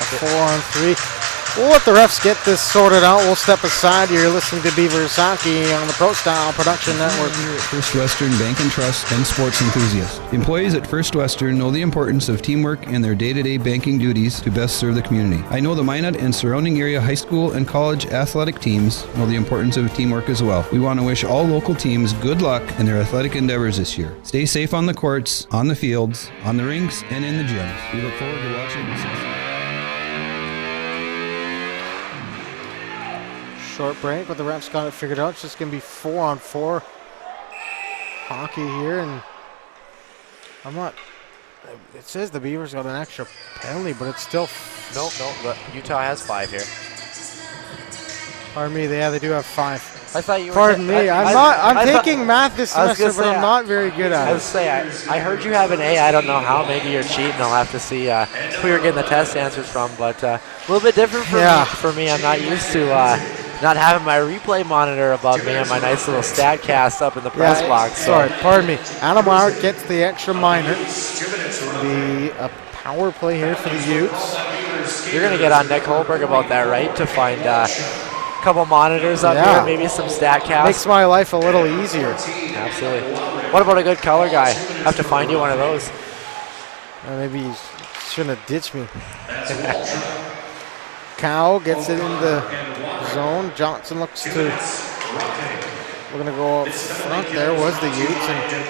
a 4-on-3. We'll let the refs get this sorted out. We'll step aside. You're listening to Beavers Hockey on the Pro Style Production Network. Here at First Western Bank and Trust and sports enthusiasts. Employees at First Western know the importance of teamwork and their day-to-day banking duties to best serve the community. I know the Minot and surrounding area high school and college athletic teams know the importance of teamwork as well. We want to wish all local teams good luck in their athletic endeavors this year. Stay safe on the courts, on the fields, on the rinks, and in the gyms. We look forward to watching this season. Short break, but the refs got it figured out. It's just going to be 4-on-4 hockey here, and it says the Beavers got an extra penalty, but it's still... Nope, Utah has 5 here. Pardon me, they do have 5. I thought you were. Pardon me, I'm taking math this I was semester, gonna but say, I'm not very good at I it. was say I heard you have an A. I don't know how. Maybe you're cheating. I'll have to see who you're getting the test answers from. But a little bit different for me. I'm not used to not having my replay monitor above me and my nice little stat cast up in the press box. Sorry, pardon me. Adam Howard gets the extra minor. It'll be a power play here for the Utes. You're going to get on Nick Holberg about that, right? To find a couple monitors up here, maybe some stat casts. Makes my life a little easier. Absolutely. What about a good color guy? Have to find you one of those. Maybe he shouldn't have ditched me. Cow gets it in the zone. Johnson looks to. We're going to go up front. There was the Utes. And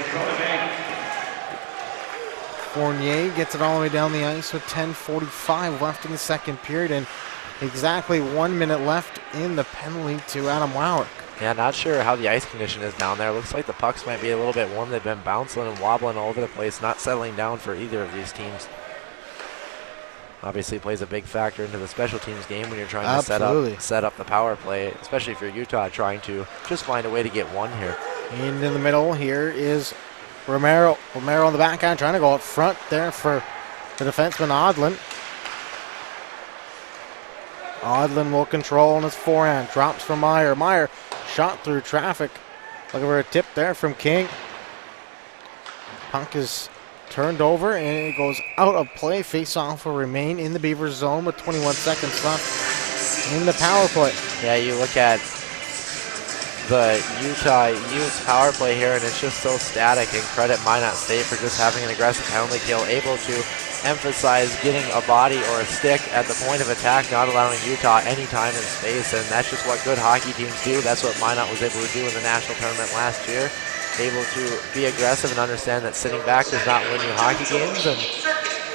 Fournier gets it all the way down the ice with 10:45 left in the second period. And exactly 1 minute left in the penalty to Adam Wowick. Yeah, not sure how the ice condition is down there. Looks like the pucks might be a little bit warm. They've been bouncing and wobbling all over the place, not settling down for either of these teams. Obviously plays a big factor into the special teams game when you're trying to set up the power play, especially if you're Utah trying to just find a way to get one here. And in the middle here is Romero. Romero on the backhand trying to go up front there for the defenseman Odlin. Odlin will control on his forehand. Drops from Meyer. Meyer shot through traffic. Looking for a tip there from King. Puck is turned over and it goes out of play. Face-off will remain in the Beavers zone with 21 seconds left in the power play. Yeah, you look at the Utah Utes power play here and it's just so static, and credit Minot State for just having an aggressive penalty kill, able to emphasize getting a body or a stick at the point of attack, not allowing Utah any time in space, and that's just what good hockey teams do. That's what Minot was able to do in the national tournament last year. Able to be aggressive and understand that sitting back does not win you hockey games, and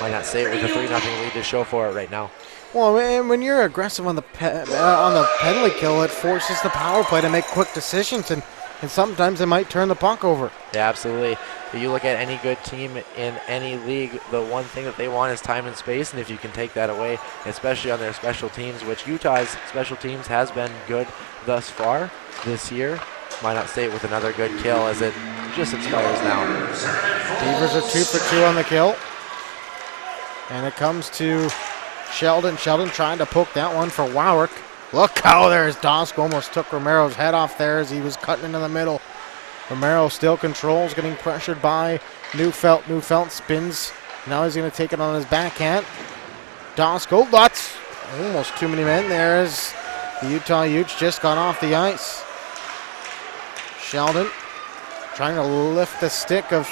Minot State with a 3-0 lead to show for it right now. Well, and when you're aggressive on the penalty kill, it forces the power play to make quick decisions, and sometimes it might turn the puck over. Yeah, absolutely. If you look at any good team in any league, the one thing that they want is time and space, and if you can take that away, especially on their special teams, which Utah's special teams has been good thus far this year. Minot State with another good kill as it just expires now. Beavers are 2 for 2 on the kill. And it comes to Sheldon. Sheldon trying to poke that one for Wowick. Look how there's Dosk almost took Romero's head off there as he was cutting into the middle. Romero still controls, getting pressured by Neufeld. Neufeld spins. Now he's going to take it on his backhand. Dosk, oh, that's almost too many men there as the Utah Utes just got off the ice. Sheldon trying to lift the stick of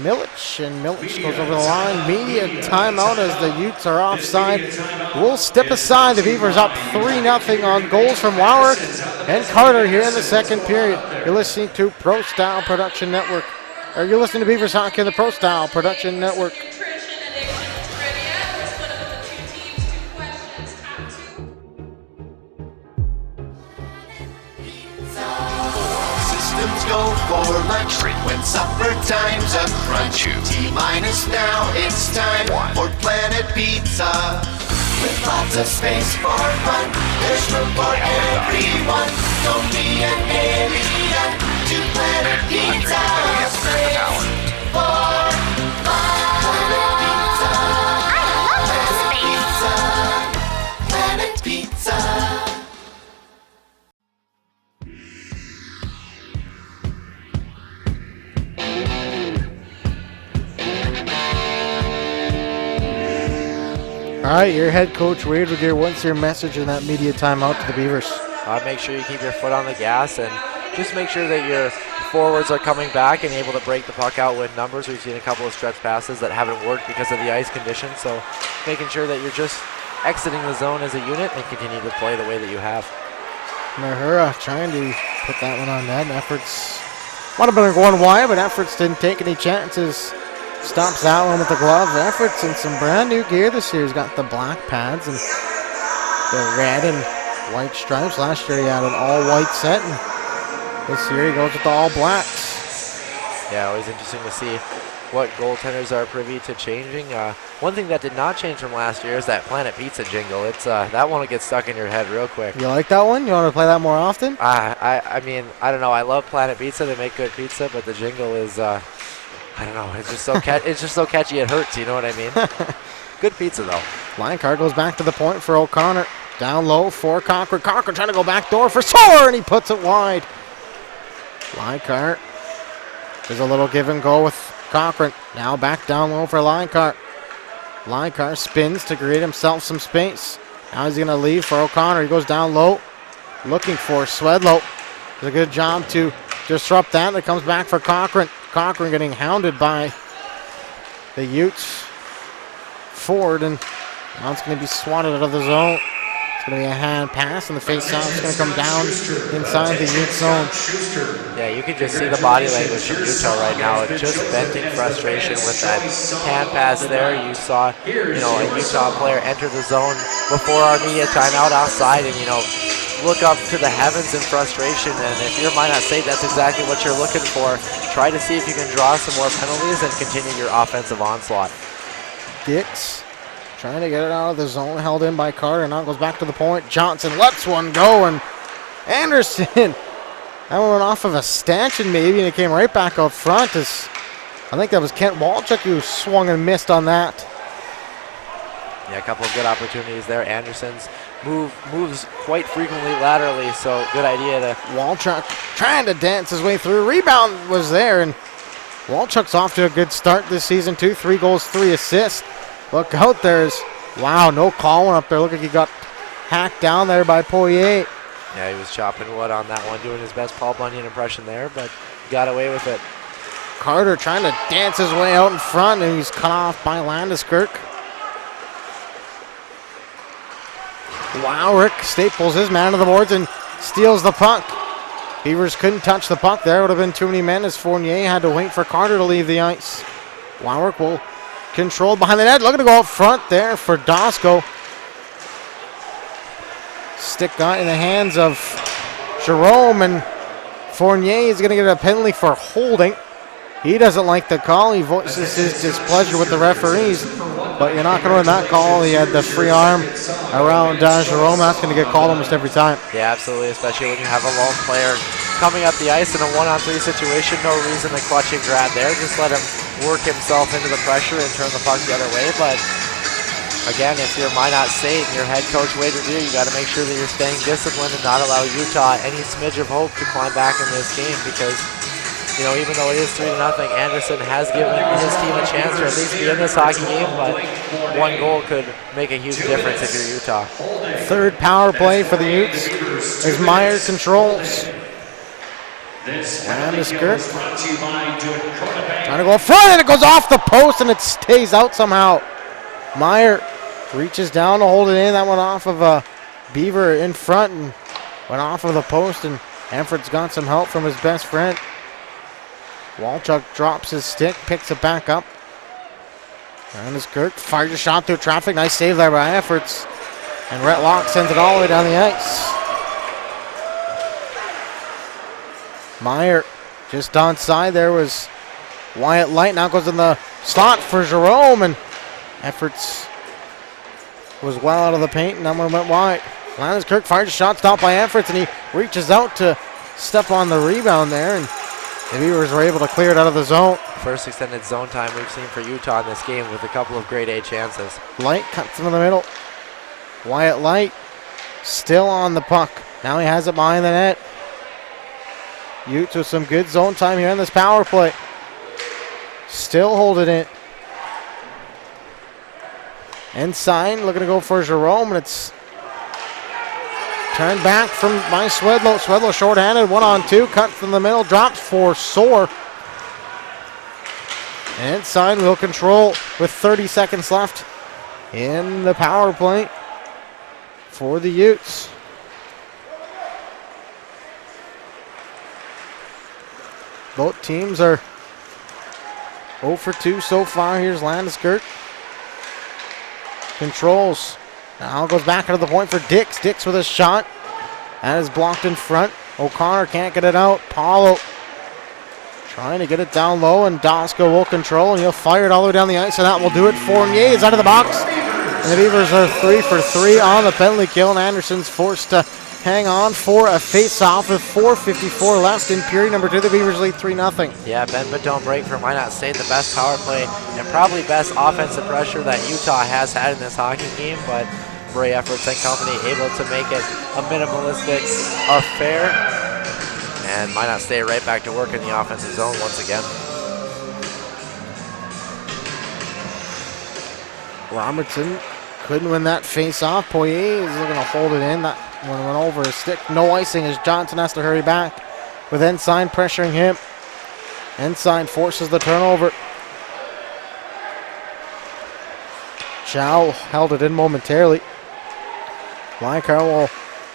Milic, and Milic goes over the line. Media timeout as the Utes are offside. We'll step aside. The Beavers up 3-0 on goals from Wowick and Carter here in the second period. You're listening to Pro Style Production Network. Or you're listening to Beavers Hockey on the Pro Style Production Network. Go for lunch break when supper time's a crunch. T-minus now, it's time for Planet Pizza. With lots of space for fun, there's room for everyone. Don't be an alien to Planet Pizza. Space for fun. Planet Pizza. Planet Pizza. All right, your head coach, Wade Regier, what's your message in that media timeout to the Beavers? Make sure you keep your foot on the gas and just make sure that your forwards are coming back and able to break the puck out with numbers. We've seen a couple of stretch passes that haven't worked because of the ice conditions, so making sure that you're just exiting the zone as a unit and continue to play the way that you have. Mahura trying to put that one on net. Efforts might have been going wide, but Efforts didn't take any chances. Stops that one with the glove. Efforts in some brand new gear this year. He's got the black pads and the red and white stripes. Last year he had an all white set, and this year he goes with the all blacks. Yeah, always interesting to see what goaltenders are privy to changing. One thing that did not change from last year is that Planet Pizza jingle. It's that one will get stuck in your head real quick. You like that one? You want to play that more often? I mean, I don't know. I love Planet Pizza. They make good pizza, but the jingle is, I don't know. It's just so it's just so catchy. It hurts. You know what I mean? Good pizza though. Line card goes back to the point for O'Connor. Down low for Cochran. Cochran trying to go back door for Soar, and he puts it wide. Linecart. There's a little give and go with Cochran. Now back down low for Linecart. Linecart spins to create himself some space. Now he's going to leave for O'Connor. He goes down low, looking for Swedlow. Does a good job to disrupt that. It comes back for Cochran. Cochran getting hounded by the Utes. Ford, and now it's going to be swatted out of the zone. It's going to be a hand pass, and the face-off is going to come down inside the Ute zone. Yeah, you can just see the body language from Utah right now. It's just venting frustration with that hand pass there. You saw, a Utah player enter the zone before our media timeout outside, and, look up to the heavens in frustration. And if you're Minot State, that's exactly what you're looking for. Try to see if you can draw some more penalties and continue your offensive onslaught. Dix trying to get it out of the zone, held in by Carter. Now it goes back to the point. Johnson lets one go, and Anderson, that one went off of a stanchion maybe, and it came right back out front. I think that was Kent Walchuk who swung and missed on that. Yeah, a couple of good opportunities there. Anderson's moves quite frequently laterally, so good idea to... Walchuk trying to dance his way through. Rebound was there, and Walchuk's off to a good start this season too. 3 goals, 3 assists. Look out, wow, no call one up there. Look like he got hacked down there by Poirier. Yeah, he was chopping wood on that one, doing his best Paul Bunyan impression there, but got away with it. Carter trying to dance his way out in front, and he's cut off by Landeskirk. Wowrick staples his man to the boards and steals the puck. Beavers couldn't touch the puck there. Would have been too many men as Fournier had to wait for Carter to leave the ice. Wowrick will control behind the net. Looking to go up front there for Dosco. Stick got in the hands of Jerome, and Fournier is going to get a penalty for holding. He doesn't like the call. He voices his displeasure with the referees, but you're not going to win that call. He had the free arm around Jerome. That's going to get called almost every time. Yeah, absolutely, especially when you have a lone player coming up the ice in a 1-on-3 situation. No reason to clutch and grab there. Just let him work himself into the pressure and turn the puck the other way. But again, if you're Minot State and your head coach Wade Revere, you got to make sure that you're staying disciplined and not allow Utah any smidge of hope to climb back in this game, because even though it is 3-0, Anderson has given his team a chance to at least be in this hockey game, but 1 goal could make a huge difference if you're Utah. Third power play for the Utes as Meyer controls. Landeskirk trying to go up front, and it goes off the post, and it stays out somehow. Meyer reaches down to hold it in. That went off of a Beaver in front and went off of the post, and Hanford's got some help from his best friend. Walchuk drops his stick, picks it back up. Landeskirk fires a shot through traffic. Nice save there by Efforts. And Rhett Locke sends it all the way down the ice. Meyer just onside there was Wyatt Light. Now goes in the slot for Jerome, and Efforts was well out of the paint, and that one went wide. Landeskirk fires a shot, stopped by Efforts, and he reaches out to step on the rebound there, and the Beavers were able to clear it out of the zone. First extended zone time we've seen for Utah in this game with a couple of grade A chances. Light cuts into the middle. Wyatt Light still on the puck. Now he has it behind the net. Utes with some good zone time here in this power play. Still holding it. Ensign looking to go for Jerome, and it's turned back by Swedlow. Swedlow shorthanded, 1-on-2, cut from the middle, drops for Soar. And Ensign will control with 30 seconds left in the power play for the Utes. Both teams are 0 for 2 so far. Here's Landeskirk. Controls. Now goes back into the point for Dix. Dix with a shot. That is blocked in front. O'Connor can't get it out. Paulo Trying to get it down low, and Dosko will control, and he'll fire it all the way down the ice, and that will do it. Fournier is out of the box. And the Beavers are 3 for 3 on the penalty kill, and Anderson's forced to hang on for a face-off with 4:54 left in period number 2. The Beavers lead 3-0. Yeah, Ben but don't break for Minot State. The best power play and probably best offensive pressure that Utah has had in this hockey game, but Bray Efforts and company able to make it a minimalistic affair. And Minot State right back to work in the offensive zone once again. Robertson couldn't win that face-off. Poirier is looking to hold it in. That one went over his stick. No icing as Johnson has to hurry back with Ensign pressuring him. Ensign forces the turnover. Chow held it in momentarily. Lykar will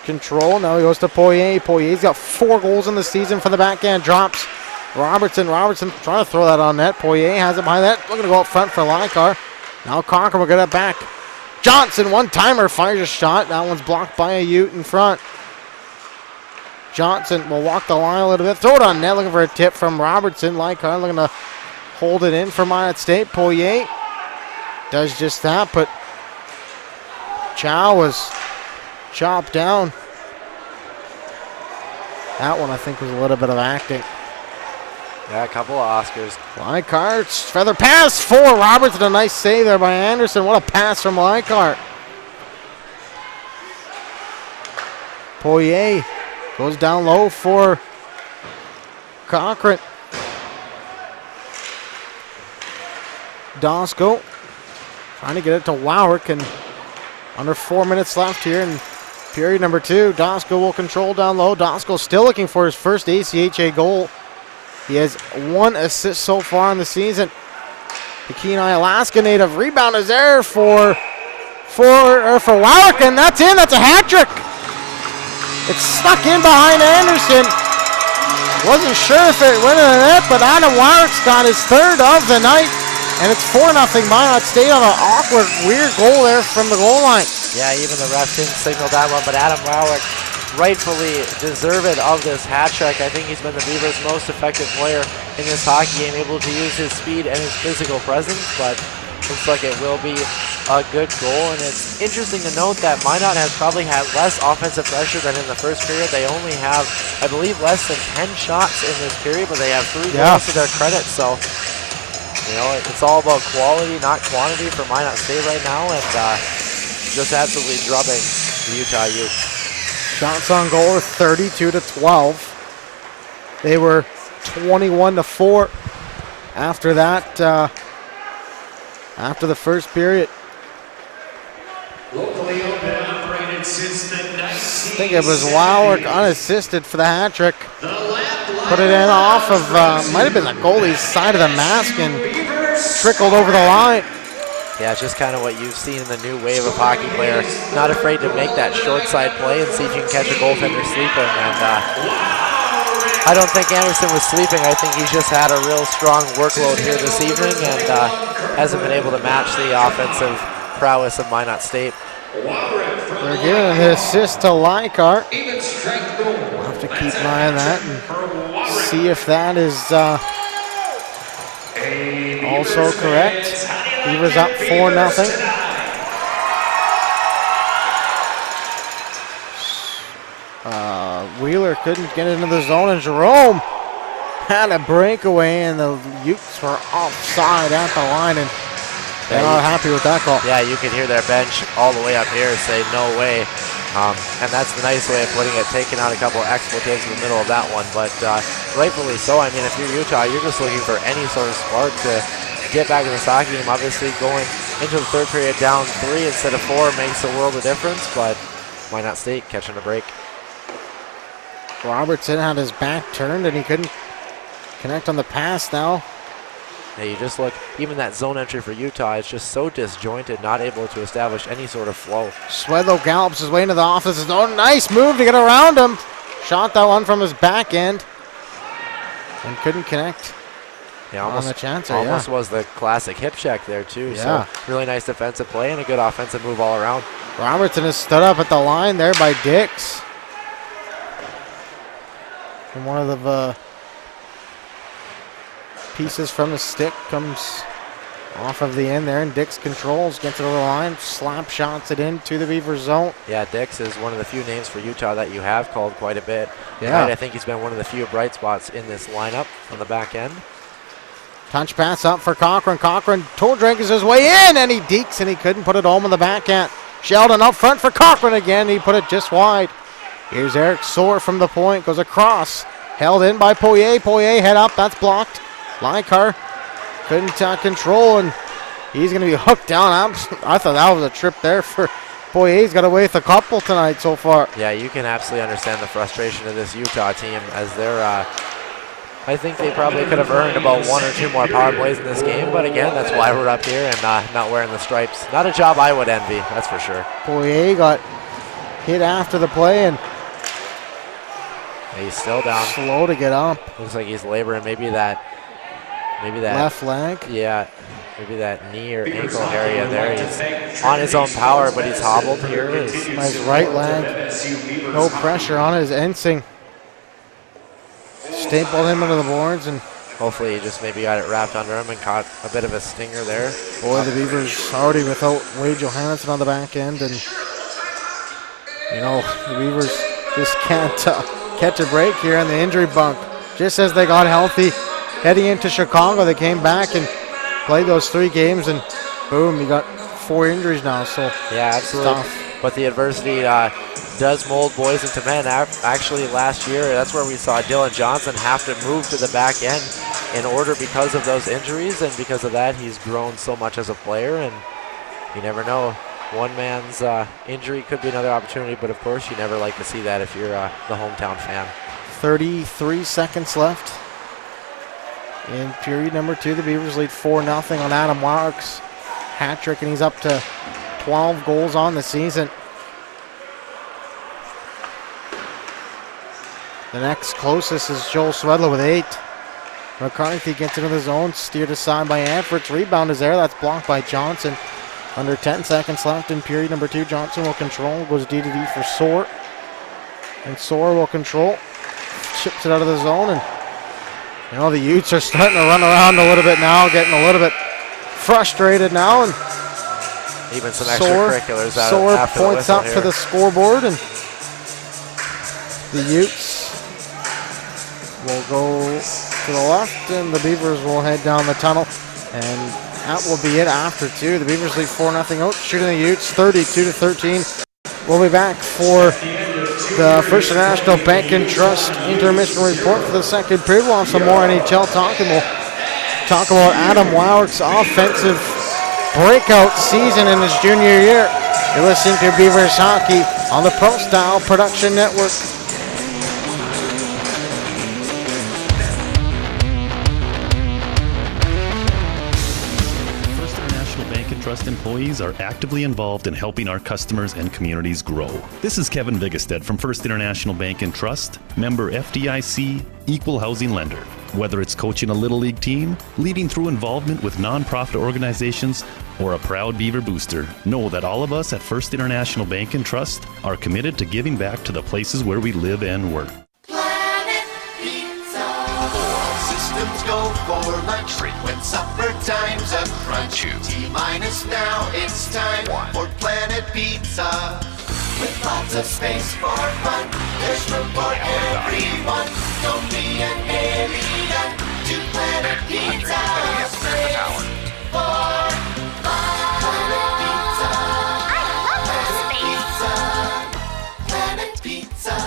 control. Now he goes to Poirier. Poirier's got 4 goals in the season for the backhand drops. Robertson trying to throw that on net. Poirier has it behind that. Looking to go up front for Lykar. Now Conker will get it back. Johnson, one-timer, fires a shot. That one's blocked by a Ute in front. Johnson will walk the line a little bit. Throw it on net, looking for a tip from Robertson. Lykar looking to hold it in for Minot State. Poirier does just that, but Chow was chopped down. That one, I think, was a little bit of acting. Yeah, a couple of Oscars. Lykar, feather pass for Robertson. A nice save there by Anderson. What a pass from Lykar. Poirier goes down low for Cochran. Dosko trying to get it to Wowrick, and under 4 minutes left here in period number 2. Dosko will control down low. Dosko still looking for his first ACHA goal. He has 1 assist so far in the season. The Kenai, Alaska native. Rebound is there for Wowrick, and that's in. That's a hat trick. It's stuck in behind Anderson. Wasn't sure if it went in the net, but Adam Wowrick's got his 3rd of the night, and it's 4-0 Minot State on an awkward, weird goal there from the goal line. Yeah, even the ref didn't signal that one, but Adam Wowrick rightfully deserved of this hat trick. I think he's been the Beavers' most effective player in this hockey game, able to use his speed and his physical presence, but looks like it will be a good goal. And it's interesting to note that Minot has probably had less offensive pressure than in the first period. They only have, I believe, less than 10 shots in this period, but they have 3 goals to their credit. So, you know, it's all about quality, not quantity for Minot State right now, and just absolutely drubbing the Utah Utes. Shots on goal are 32-12. They were 21-4 after that, after the first period. Locally owned and operated since the 1960s. I think it was Wowrick unassisted for the hat trick. Put it in off of, might have been the goalie's side of the mask and trickled over the line. Yeah, it's just kind of what you've seen in the new wave of hockey players. Not afraid to make that short side play and see if you can catch a goaltender sleeping. And I don't think Anderson was sleeping. I think he's just had a real strong workload here this evening and hasn't been able to match the offensive prowess of Minot State. They're giving an assist to Lykar. We'll have to keep an eye on that and see if that is also correct. Beavers up 4-0. Wheeler couldn't get into the zone, and Jerome had a breakaway, and the Utes were offside at the line, and they're not happy with that call. Yeah, you can hear their bench all the way up here say no way. And that's the nice way of putting it, taking out a couple of expletives in the middle of that one. But rightfully so. I mean, if you're Utah, you're just looking for any sort of spark to get back in this hockey game. Obviously, going into the third period down 3 instead of 4 makes a world of difference, but Minot State catching a break. Robertson had his back turned, and he couldn't connect on the pass now. Yeah, you just look, even that zone entry for Utah is just so disjointed, not able to establish any sort of flow. Swedlow gallops his way into the office zone. Nice move to get around him. Shot that one from his back end and couldn't connect. Yeah, almost, on the chance. almost was the classic hip check there too. Yeah. So really nice defensive play and a good offensive move all around. Robertson has stood up at the line there by Dix. And one of the pieces from the stick, comes off of the end there, and Dix controls, gets it over the line, slap shots it into the Beaver zone. Yeah, Dix is one of the few names for Utah that you have called quite a bit. Yeah. Right, I think he's been one of the few bright spots in this lineup on the back end. Touch pass up for Cochran. Cochran toe drags his way in, and he dekes, and he couldn't put it home in the backhand. Sheldon up front for Cochran again. He put it just wide. Here's Eric Soar from the point, goes across. Held in by Poirier. Poirier head up, that's blocked. Lykar couldn't control, and he's going to be hooked down. I thought that was a trip there for Poirier. He's got away with a couple tonight so far. Yeah, you can absolutely understand the frustration of this Utah team as they're I think they probably could have earned about 1 or 2 more power plays in this game, but again, that's why we're up here and not wearing the stripes. Not a job I would envy, that's for sure. Poirier got hit after the play, and he's still down. Slow to get up. Looks like he's laboring maybe that left leg. Yeah, maybe that knee or ankle area there. He's on his own power, but he's hobbled here. His right leg, no pressure on his Ensing. Stapled him into the boards, and hopefully he just maybe got it wrapped under him and caught a bit of a stinger there. Boy, the Beavers already without Wade Johannesson on the back end, and you know, the Beavers just can't catch a break here on the injury bunk. Just as they got healthy heading into Chicago, they came back and played those 3 games, and boom, you got 4 injuries now. So yeah, absolutely. But the adversity does mold boys into men. Actually, last year, that's where we saw Dylan Johnson have to move to the back end in order because of those injuries, and because of that, he's grown so much as a player, and you never know. One man's injury could be another opportunity, but of course, you never like to see that if you're the hometown fan. 33 seconds left in period number 2. The Beavers lead 4-0 on Adam Warwick's hat trick, and he's up to 12 goals on the season. The next closest is Joel Swedler with 8. McCarthy gets into the zone, steered aside by Anfritz. Rebound is there, that's blocked by Johnson. Under 10 seconds left in period number 2. Johnson will control, goes D to D for Soar. And Soar will control, chips it out of the zone, and you know, the Utes are starting to run around a little bit now, getting a little bit frustrated now, and even some extracurriculars out Soar after points the up here. to the scoreboard, and the Utes will go to the left, and the Beavers will head down the tunnel, and that will be it after 2. The Beavers lead 4-0 out, shooting the Utes 32-13. We'll be back for the First International Bank and Trust intermission report for the second period. We'll have some more NHL talk, and we'll talk about Adam Warwick's offensive breakout season in his junior year. You're listening to Beavers Hockey on the Prostlye Production Network. Trust employees are actively involved in helping our customers and communities grow. This is Kevin Vigestead from First International Bank and Trust, member FDIC, equal housing lender. Whether it's coaching a Little League team, leading through involvement with nonprofit organizations, or a proud Beaver booster, know that all of us at First International Bank and Trust are committed to giving back to the places where we live and work. Systems go for lunch. Frequent supper time's a crunch. T-minus now, it's time for Planet Pizza. With lots of space for fun, there's room for everyone. Don't be an alien to Planet Pizza. Space for fun. Planet Pizza. I love Planet Pizza. Planet Pizza.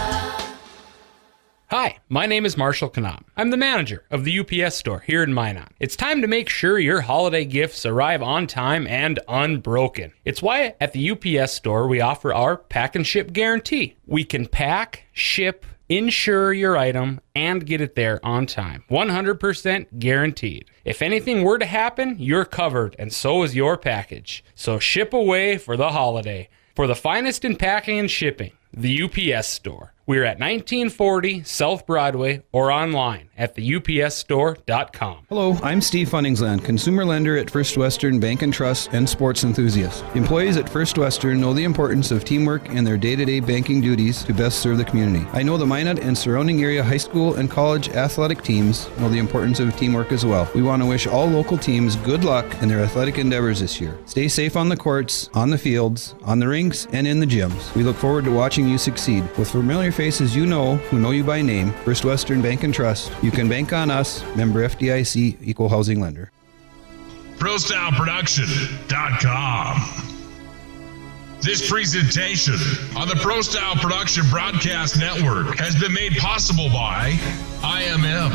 Hi, my name is Marshall Kanam. I'm the manager of the UPS store here in Minot. It's time to make sure your holiday gifts arrive on time and unbroken. It's why at the UPS store we offer our pack and ship guarantee. We can pack, ship, insure your item, and get it there on time. 100% guaranteed. If anything were to happen, you're covered, and so is your package. So ship away for the holiday. For the finest in packing and shipping, the UPS store. We're at 1940 South Broadway or online at theupsstore.com. Hello, I'm Steve Funningsland, consumer lender at First Western Bank and Trust and sports enthusiast. Employees at First Western know the importance of teamwork and their day-to-day banking duties to best serve the community. I know the Minot and surrounding area high school and college athletic teams know the importance of teamwork as well. We want to wish all local teams good luck in their athletic endeavors this year. Stay safe on the courts, on the fields, on the rinks, and in the gyms. We look forward to watching you succeed. With familiar faces you know, who know you by name, First Western Bank and Trust, you can bank on us, member FDIC, equal housing lender. ProStyleProduction.com. This presentation on the ProStyle Production Broadcast Network has been made possible by IMM,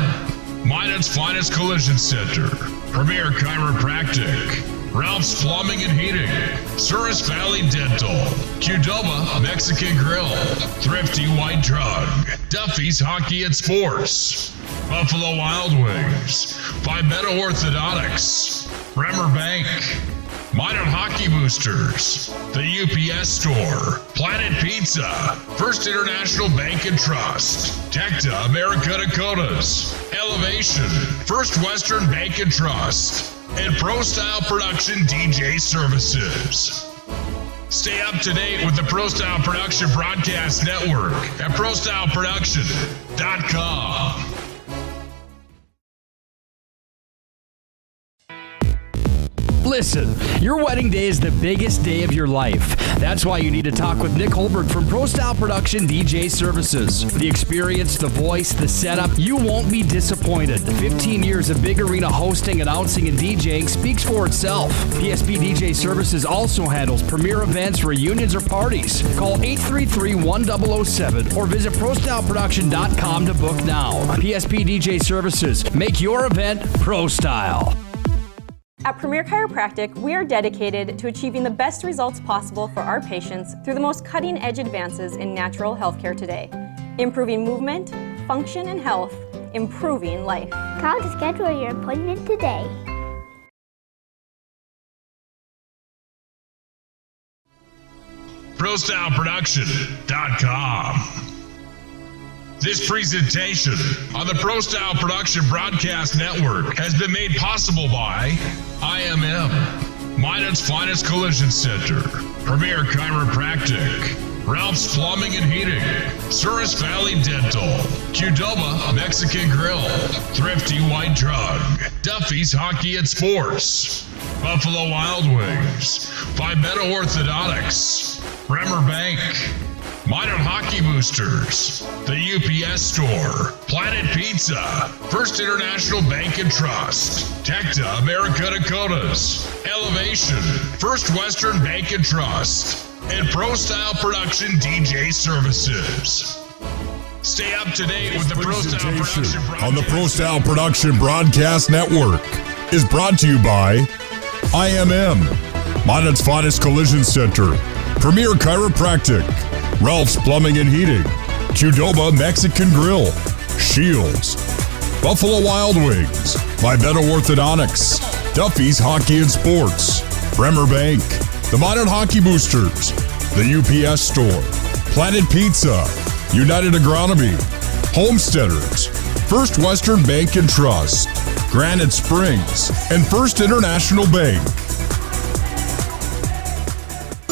Minot's Finest Collision Center, Premier Chiropractic, Ralph's Plumbing and Heating, Souris Valley Dental, Qdoba Mexican Grill, Thrifty White Drug, Duffy's Hockey and Sports, Buffalo Wild Wings, Vibetta Orthodontics, Bremer Bank, Minot Hockey Boosters, the UPS Store, Planet Pizza, First International Bank and Trust, Tecta America Dakotas, Elevation, First Western Bank and Trust, and ProStyle Production DJ Services. Stay up to date with the ProStyle Production Broadcast Network at ProStyleProduction.com. Listen, your wedding day is the biggest day of your life. That's why you need to talk with Nick Holberg from ProStyle Production DJ Services. The experience, the voice, the setup, you won't be disappointed. 15 years of big arena hosting, announcing, and DJing speaks for itself. PSP DJ Services also handles premier events, reunions, or parties. Call 833-1007 or visit ProStyleProduction.com to book now. PSP DJ Services, make your event ProStyle. At Premier Chiropractic, we are dedicated to achieving the best results possible for our patients through the most cutting-edge advances in natural healthcare today. Improving movement, function, and health, improving life. Call to schedule your appointment today. ProStyleProduction.com. This presentation on the ProStyle Production Broadcast Network has been made possible by IMM, Minot's Finest Collision Center, Premier Chiropractic, Ralph's Plumbing and Heating, Souris Valley Dental, Qdoba Mexican Grill, Thrifty White Drug, Duffy's Hockey and Sports, Buffalo Wild Wings, Vibetta Orthodontics, Bremer Bank, Minot Hockey Boosters, the UPS Store, Planet Pizza, First International Bank and Trust, Tecta America Dakotas, Elevation, First Western Bank and Trust, and ProStyle Production DJ Services. Stay up to date with the ProStyle Production on the ProStyle Production Broadcast Network is brought to you by IMM, Minot's Finest Collision Center, Premier Chiropractic, Ralph's Plumbing and Heating, Qdoba Mexican Grill, Shields, Buffalo Wild Wings, Vibetta Orthodontics, Duffy's Hockey and Sports, Bremer Bank, the Minot Hockey Boosters, the UPS Store, Planet Pizza, United Agronomy, Homesteaders, First Western Bank and Trust, Granite Springs, and First International Bank.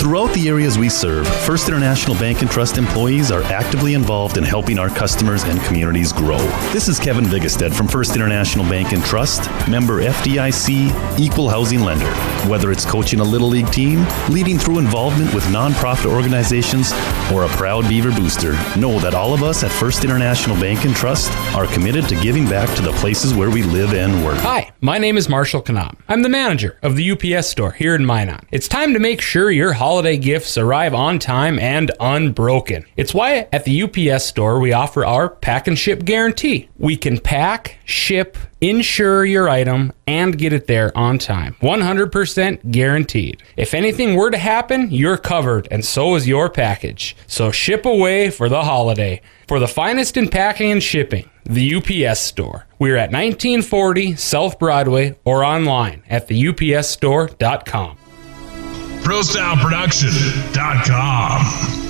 Throughout the areas we serve, First International Bank and Trust employees are actively involved in helping our customers and communities grow. This is Kevin Vigestead from First International Bank and Trust, member FDIC, equal housing lender. Whether it's coaching a Little League team, leading through involvement with nonprofit organizations, or a proud Beaver booster, know that all of us at First International Bank and Trust are committed to giving back to the places where we live and work. Hi, my name is Marshall Kanam. I'm the manager of the UPS store here in Minot. It's time to make sure your holiday gifts arrive on time and unbroken. It's why at the UPS store we offer our pack and ship guarantee. We can pack, ship, insure your item, and get it there on time. 100% guaranteed. If anything were to happen, you're covered, and so is your package. So ship away for the holiday. For the finest in packing and shipping, the UPS store. We're at 1940 South Broadway or online at theupsstore.com. ProStyleProduction.com.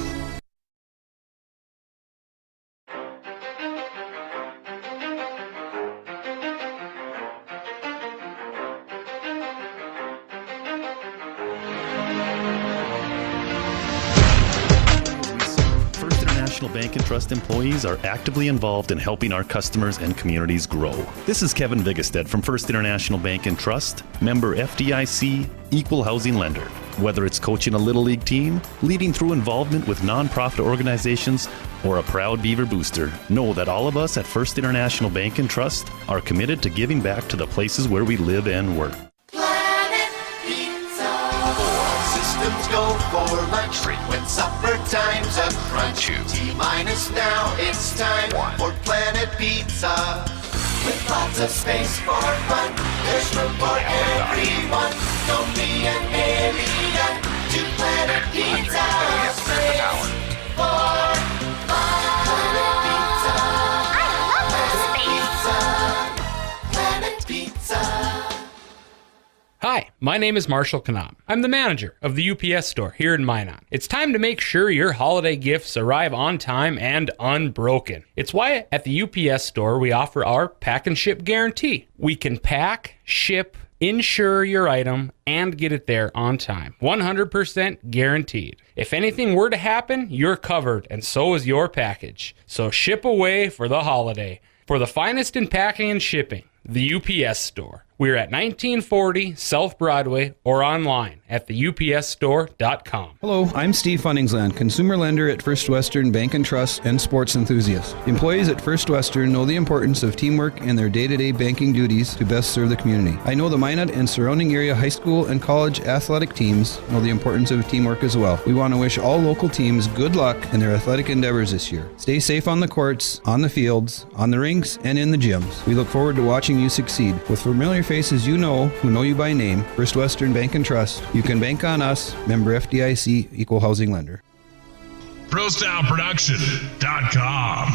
Bank and Trust employees are actively involved in helping our customers and communities grow. This is Kevin Vigestad from First International Bank and Trust, member FDIC, equal housing lender. Whether it's coaching a Little League team, leading through involvement with nonprofit organizations, or a proud Beaver booster, know that all of us at First International Bank and Trust are committed to giving back to the places where we live and work. Planet Pizza. All systems go for lunch. Frequent supper times a crunch. T-minus now, it's time for Planet Pizza. With lots of space for fun, there's room for everyone. Don't be an alien to Planet Pizza. Space for fun. Planet Pizza. I love space. Planet Pizza. Hi, my name is Marshall Kanam. I'm the manager of the UPS store here in Minot. It's time to make sure your holiday gifts arrive on time and unbroken. It's why at the UPS store we offer our pack and ship guarantee. We can pack, ship, insure your item, and get it there on time. 100% guaranteed. If anything were to happen, you're covered, and so is your package. So ship away for the holiday. For the finest in packing and shipping, the UPS store. We're at 1940 South Broadway or online at theupsstore.com. Hello, I'm Steve Funningsland, consumer lender at First Western Bank and Trust and sports enthusiast. Employees at First Western know the importance of teamwork in their day-to-day banking duties to best serve the community. I know the Minot and surrounding area high school and college athletic teams know the importance of teamwork as well. We want to wish all local teams good luck in their athletic endeavors this year. Stay safe on the courts, on the fields, on the rinks, and in the gyms. We look forward to watching you succeed. With familiar faces you know, who know you by name, First Western Bank and Trust, you can bank on us, member FDIC, equal housing lender. ProStyleProduction.com.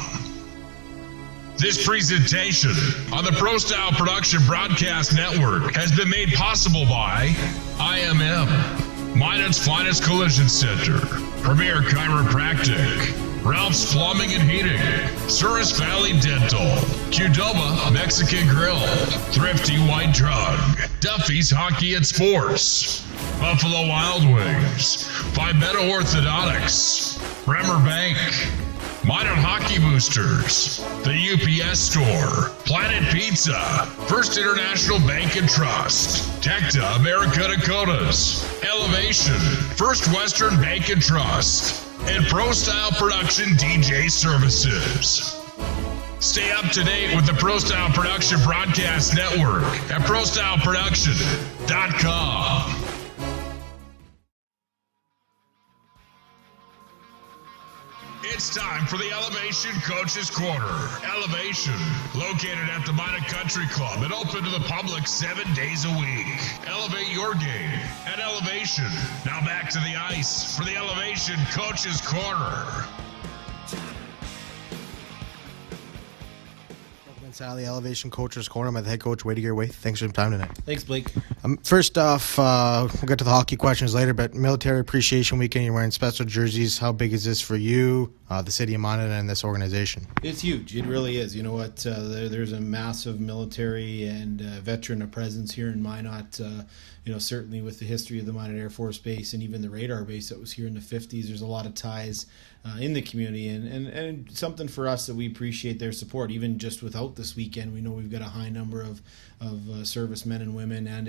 This presentation on the ProStyle Production Broadcast Network has been made possible by IMM, Minot's Finest Collision Center, Premier Chiropractic, Ralph's Plumbing and Heating, Souris Valley Dental, Qdoba Mexican Grill, Thrifty White Drug, Duffy's Hockey and Sports, Buffalo Wild Wings, Pimento Orthodontics, Bremer Bank, Minot Hockey Boosters, the UPS Store, Planet Pizza, First International Bank and Trust, Tecta America Dakotas, Elevation, First Western Bank and Trust, and ProStyle Production DJ Services. Stay up to date with the ProStyle Production Broadcast Network at ProStyleProduction.com. It's time for the Elevation Coaches Corner. Elevation, located at the Minot Country Club and open to the public 7 days a week. Elevate your game at Elevation. Now back to the ice for the Elevation Coaches Corner. Inside the Elevation Coaches Corner, I'm the head coach, Wade Gearway. Thanks for your time tonight. Thanks, Blake. First off, we'll get to the hockey questions later, but Military Appreciation Weekend, you're wearing special jerseys. How big is this for you, the city of Minot, and this organization? It's huge. It really is. You know what? There's a massive military and veteran presence here in Minot. Certainly with the history of the Minot Air Force Base and even the radar base that was here in the 50s, there's a lot of ties in the community and something for us that we appreciate their support. Even just without this weekend, we know we've got a high number of servicemen and women and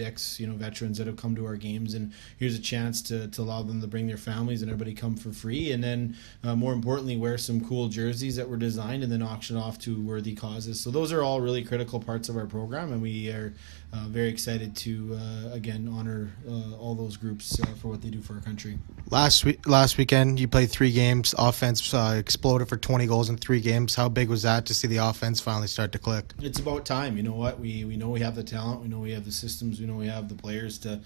veterans that have come to our games, and here's a chance to allow them to bring their families and everybody come for free, and then more importantly wear some cool jerseys that were designed and then auction off to worthy causes. So those are all really critical parts of our program, and we are very excited to again honor all those groups for what they do for our country. Last weekend you played 3 games. Offense exploded for 20 goals in 3 games. How big was that to see the offense finally start to click? It's about time. You know what? We know we have the talent. We know we have the systems. We know we have the players to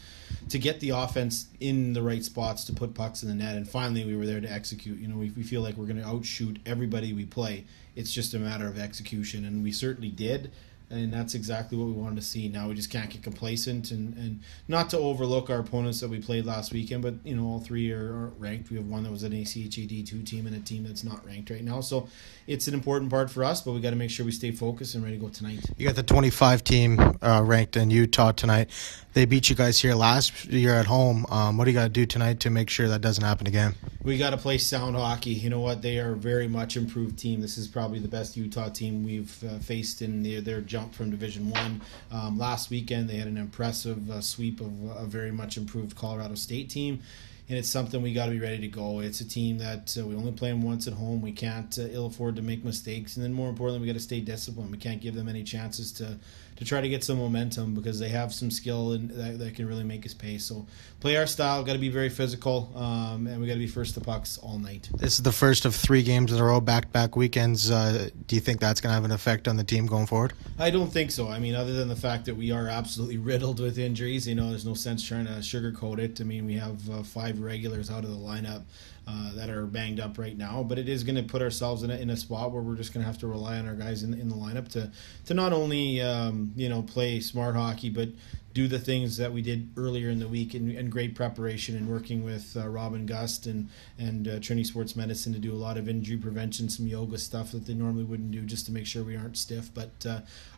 get the offense in the right spots to put pucks in the net. And finally, we were there to execute. We feel like we're going to outshoot everybody we play. It's just a matter of execution, and we certainly did. And that's exactly what we wanted to see. Now we just can't get complacent and not to overlook our opponents that we played last weekend, but all 3 are ranked. We have one that was an ACHA D2 team and a team that's not ranked right now. So it's an important part for us, but we got to make sure we stay focused and ready to go tonight. You got the 25 team ranked in Utah tonight. They beat you guys here last year at home. What do you got to do tonight to make sure that doesn't happen again? We got to play sound hockey. You know what? They are a very much improved team. This is probably the best Utah team we've faced in their jump from Division One. Last weekend, they had an impressive sweep of a very much improved Colorado State team. And it's something we got to be ready to go. It's a team that we only play them once at home. We can't ill afford to make mistakes. And then more importantly, we got to stay disciplined. We can't give them any chances to try to get some momentum because they have some skill and that can really make us pay. So play our style, got to be very physical, and we got to be first to pucks all night. This is the first of 3 games in a row, back-to-back weekends. Do you think that's going to have an effect on the team going forward? I don't think so. I mean, other than the fact that we are absolutely riddled with injuries, there's no sense trying to sugarcoat it. I mean, we have 5 regulars out of the lineup that are banged up right now, but it is going to put ourselves in a spot where we're just going to have to rely on our guys in the lineup to not only play smart hockey, but do the things that we did earlier in the week in great preparation and working with Robin Gust and Trinity Sports Medicine to do a lot of injury prevention, some yoga stuff that they normally wouldn't do just to make sure we aren't stiff. But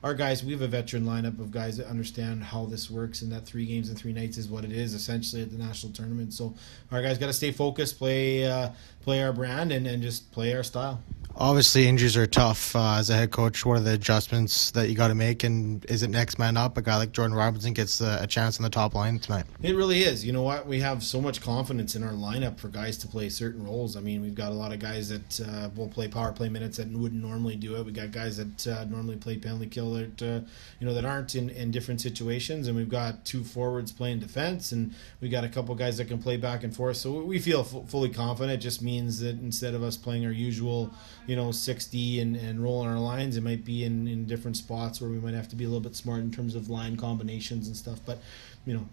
our guys, we have a veteran lineup of guys that understand how this works, and that 3 games and 3 nights is what it is essentially at the national tournament. So our guys got to stay focused, play our brand, and just play our style. Obviously, injuries are tough. As a head coach, what are the adjustments that you got to make? And is it next man up? A guy like Jordan Robinson gets a chance on the top line tonight. It really is. You know what? We have so much confidence in our lineup for guys to play certain roles. I mean, we've got a lot of guys that will play power play minutes that wouldn't normally do it. We got guys that normally play penalty kill that aren't in different situations. And we've got 2 forwards playing defense, and we got a couple guys that can play back and forth. So we feel fully confident. It just means that instead of us playing our usual 60 and rolling our lines, it might be in different spots where we might have to be a little bit smart in terms of line combinations and stuff. But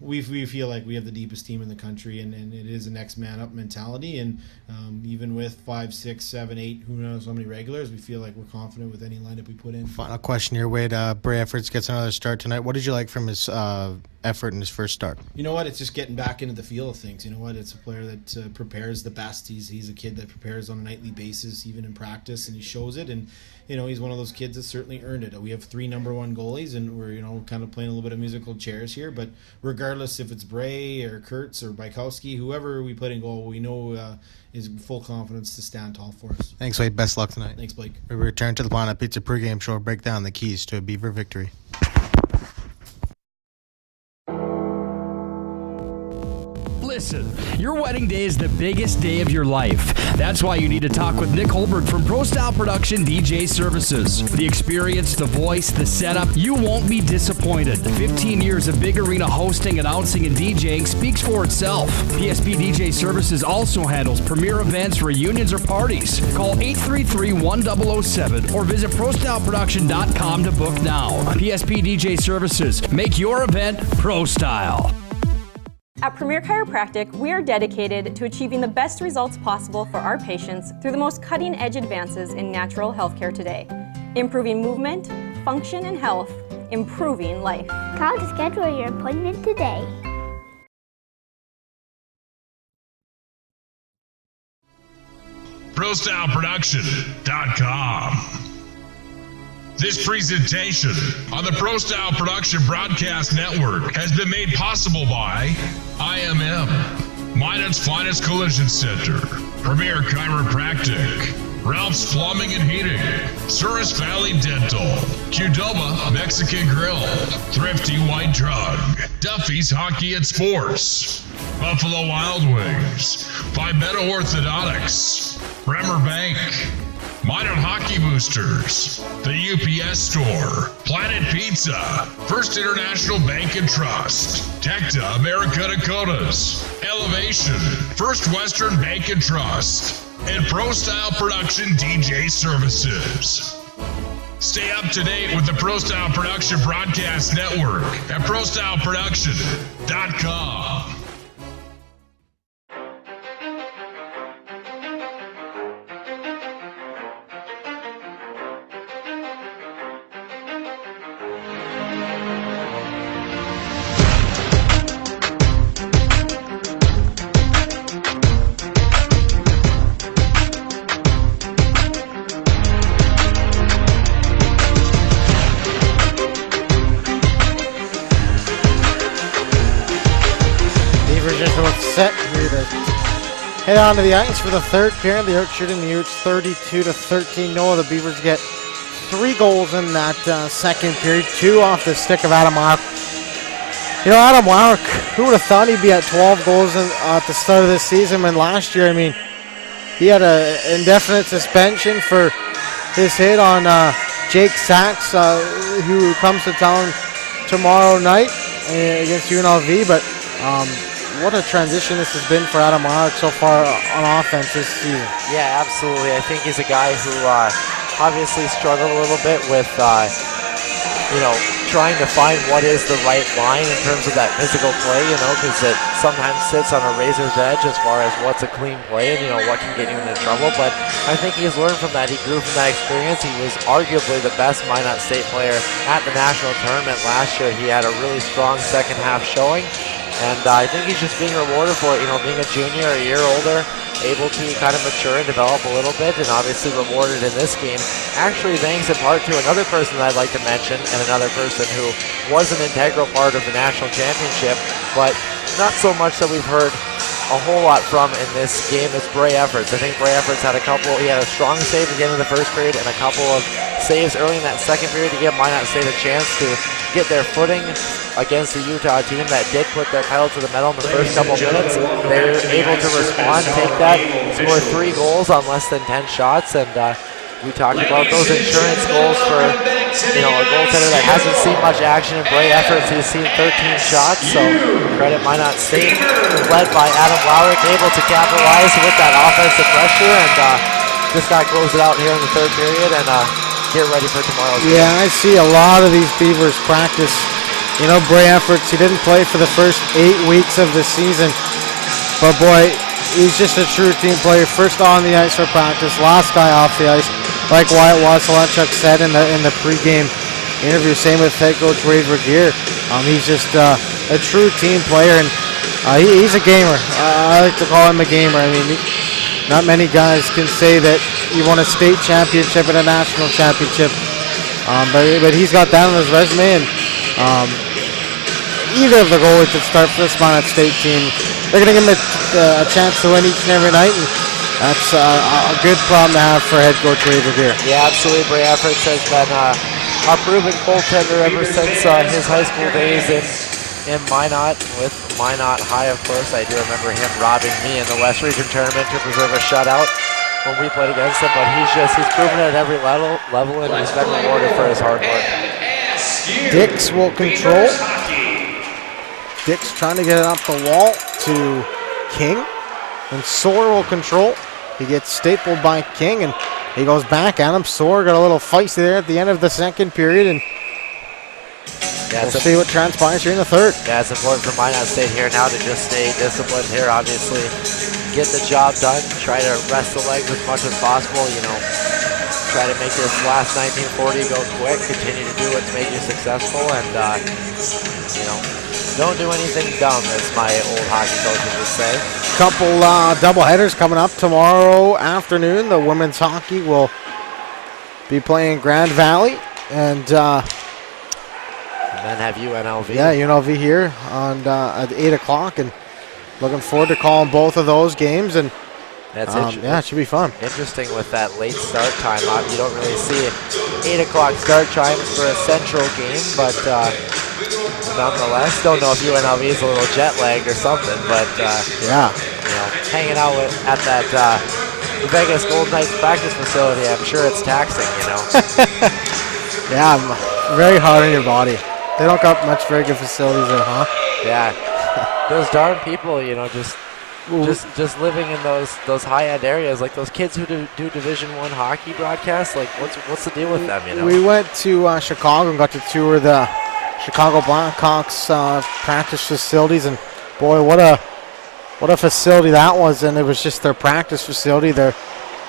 we feel like we have the deepest team in the country, and it is a next man up mentality. And even with 5, 6, 7, 8, who knows how many regulars, we feel like we're confident with any lineup we put in. Final question your way to Bray Efforts gets another start tonight. What did you like from his effort in his first start? You know what? It's just getting back into the feel of things. You know what? It's a player that prepares the best. He's a kid that prepares on a nightly basis, even in practice, and he shows it. And he's one of those kids that certainly earned it. We have 3 number 1 goalies, and we're kind of playing a little bit of musical chairs here. But regardless if it's Bray or Kurtz or Bykowski, whoever we put in goal, we know is full confidence to stand tall for us. Thanks, Wade. Best luck tonight. Thanks, Blake. We return to the Planet Pizza pregame show. Break down the keys to a Beaver victory. Listen, your wedding day is the biggest day of your life. That's why you need to talk with Nick Holbert from Prostyle Production DJ Services. The experience, the voice, the setup, you won't be disappointed. 15 years of big arena hosting, announcing, and DJing speaks for itself. PSP DJ Services also handles premier events, reunions, or parties. Call 833-1007 or visit ProstyleProduction.com to book now. PSP DJ Services, make your event pro style. At Premier Chiropractic, we are dedicated to achieving the best results possible for our patients through the most cutting-edge advances in natural healthcare today. Improving movement, function, and health, improving life. Call to schedule your appointment today. ProStyleProduction.com. This presentation on the ProStyle Production Broadcast Network has been made possible by IMM, Minot's Finest Collision Center, Premier Chiropractic, Ralph's Plumbing and Heating, Souris Valley Dental, Qdoba Mexican Grill, Thrifty White Drug, Duffy's Hockey and Sports, Buffalo Wild Wings, Vibetta Orthodontics, Bremer Bank, Minot Hockey Boosters, the UPS Store, Planet Pizza, First International Bank and Trust, Tecta America Dakotas, Elevation, First Western Bank and Trust, and ProStyle Production DJ Services. Stay up to date with the ProStyle Production Broadcast Network at ProStyleProduction.com. set here to head onto the ice for the third period. They're out shooting the Utes 32-13. Noah, the Beavers get 3 goals in that second period, 2 off the stick of Adam Lark. You know, Adam Lark, who would have thought he'd be at 12 goals at the start of this season when last year, I mean, he had an indefinite suspension for his hit on Jake Sachs, who comes to town tomorrow night against UNLV. But what a transition this has been for Adam Lark so far on offense this season. Yeah, absolutely. I think he's a guy who obviously struggled a little bit with, trying to find what is the right line in terms of that physical play, because it sometimes sits on a razor's edge as far as what's a clean play and, what can get you into trouble. But I think he's learned from that. He grew from that experience. He was arguably the best Minot State player at the national tournament last year. He had a really strong second half showing. And I think he's just being rewarded for it, being a junior, a year older, able to kind of mature and develop a little bit, and obviously rewarded in this game. Actually, thanks in part to another person that I'd like to mention, and another person who was an integral part of the national championship, but not so much that we've heard a whole lot from in this game. It's Bray Efforts. I think Bray Efforts had he had a strong save at the end of the first period and a couple of saves early in that second period to give Minot State a chance to get their footing against the Utah team that did put their pedal to the metal in the first couple minutes. They were able to respond, take that, score 3 goals on less than 10 shots, and we talked about those insurance goals for a goaltender that hasn't seen much action in Bray Efforts. He's seen 13 shots, so credit Minot State, led by Adam Lowrick, able to capitalize with that offensive pressure, and just got to close it out here in the third period and get ready for tomorrow's game. Yeah, I see a lot of these Beavers practice. Bray Efforts, he didn't play for the first 8 weeks of the season, but boy, he's just a true team player. First on the ice for practice, last guy off the ice. Like Wyatt Wasilachuk said in the pregame interview, same with head coach Wade Regier. He's just a true team player, and he's a gamer. I like to call him a gamer. I mean, not many guys can say that he won a state championship and a national championship, but he's got that on his resume, and either of the goalies that start for this Minot State team, they're going to give him a chance to win each and every night, and that's a good problem to have for head coach Wade Regier. Yeah, absolutely. Bray Efforts has been a proven goaltender ever since his high school days in Minot, with Minot High, of course. I do remember him robbing me in the West Region tournament to preserve a shutout when we played against him, but he's proven it at every level, and he's been rewarded for his hard work. Dix will control. Dix trying to get it off the wall to King. And Soar will control. He gets stapled by King, and he goes back at him. Soar got a little feisty there at the end of the second period, and we'll see what transpires here in the third. Yeah, it's important for Minot State here now to just stay disciplined here, obviously. Get the job done. Try to rest the legs as much as possible, Try to make this last 1940 go quick. Continue to do what's made you successful, and, don't do anything dumb, as my old hockey coaches would say. Couple doubleheaders coming up tomorrow afternoon. The women's hockey will be playing Grand Valley, and then have UNLV. Yeah, UNLV here at 8 o'clock, and looking forward to calling both of those games. And that's yeah, it should be fun. Interesting with that late start time. You don't really see 8 o'clock start times for a central game, but nonetheless, don't know if UNLV is a little jet lagged or something, but yeah, hanging out at that Vegas Golden Knights practice facility, I'm sure it's taxing, Yeah, very hard on your body. They don't got much very good facilities there, huh? Yeah, those darn people, just living in those high-end areas, like those kids who do Division I hockey broadcasts. Like, what's the deal with them? We went to Chicago and got to tour the Chicago Blackhawks practice facilities, and boy, what a facility that was! And it was just their practice facility. Their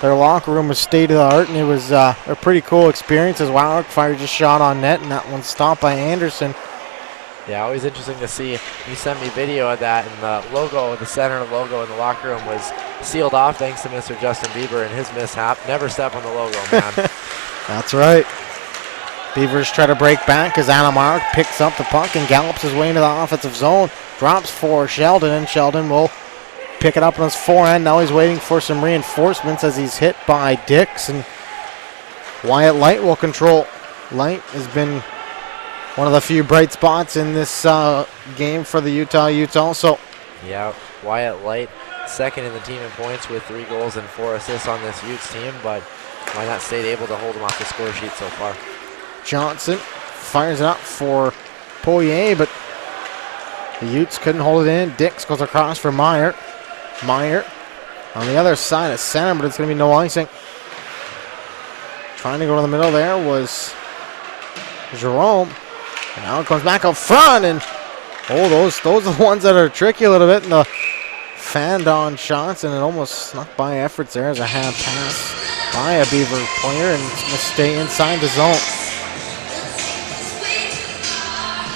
locker room was state of the art, and it was a pretty cool experience. As Wildwood fired just shot on net, and that one stopped by Anderson. Yeah, always interesting to see. You sent me video of that, and the logo, the center logo in the locker room was sealed off thanks to Mr. Justin Bieber and his mishap. Never step on the logo, man. That's right. Beavers try to break back as Anamark picks up the puck and gallops his way into the offensive zone. Drops for Sheldon, and Sheldon will pick it up on his forehand. Now he's waiting for some reinforcements as he's hit by Dix, and Wyatt Light will control. Light has been one of the few bright spots in this game for the Utah Utes also. Yeah, Wyatt Light, second in the team in points with 3 goals and 4 assists on this Utes team, but Minot State able to hold him off the score sheet so far. Johnson fires it up for Poirier, but the Utes couldn't hold it in. Dix goes across for Meyer. Meyer on the other side of center, but it's going to be no icing. Trying to go to the middle there was Jerome. And now it comes back up front, and those are the ones that are tricky a little bit. And the fanned on shots, and it almost snuck by efforts there as a half pass by a Beaver player, and it's going to stay inside the zone.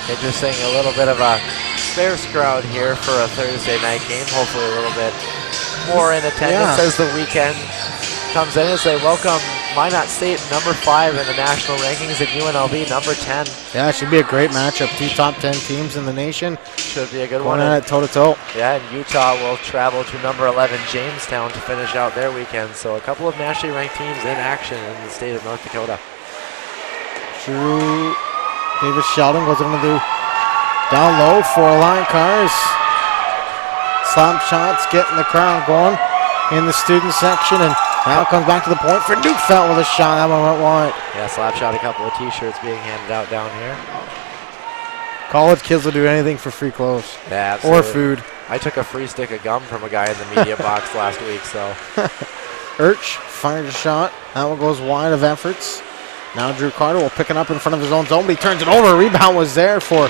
Interesting, a little bit of a sparse crowd here for a Thursday night game. Hopefully a little bit more in attendance as the weekend comes in as they welcome Minot State, number 5 in the national rankings, and UNLV, number 10. Yeah, it should be a great matchup. 2 top 10 teams in the nation. Should be a good one. one. Going at it toe-to-toe. Yeah, and Utah will travel to number 11 Jamestown to finish out their weekend. So a couple of nationally ranked teams in action in the state of North Dakota. Drew Davis Sheldon goes into the down low for line cars. Slap shots getting the crowd going in the student section, and now comes back to the point for Newfelt with a shot. That one went wide. Yeah, slap shot, a couple of t-shirts being handed out down here. College kids will do anything for free clothes. Yeah, absolutely. Or food. I took a free stick of gum from a guy in the media box last week, so. Urch fires a shot. That one goes wide of efforts. Now Drew Carter will pick it up in front of his own zone, but he turns it over. Rebound was there for,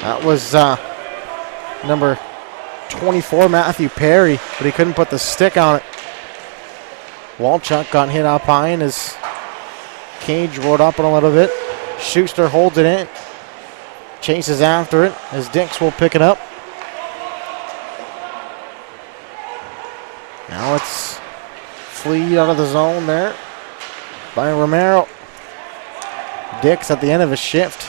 that was number 24, Matthew Perry, but he couldn't put the stick on it. Walchuk got hit up high, and his cage rolled up a little bit. Schuster holds it in, chases after it as Dix will pick it up. Now it's fleed out of the zone there by Romero. Dix at the end of a shift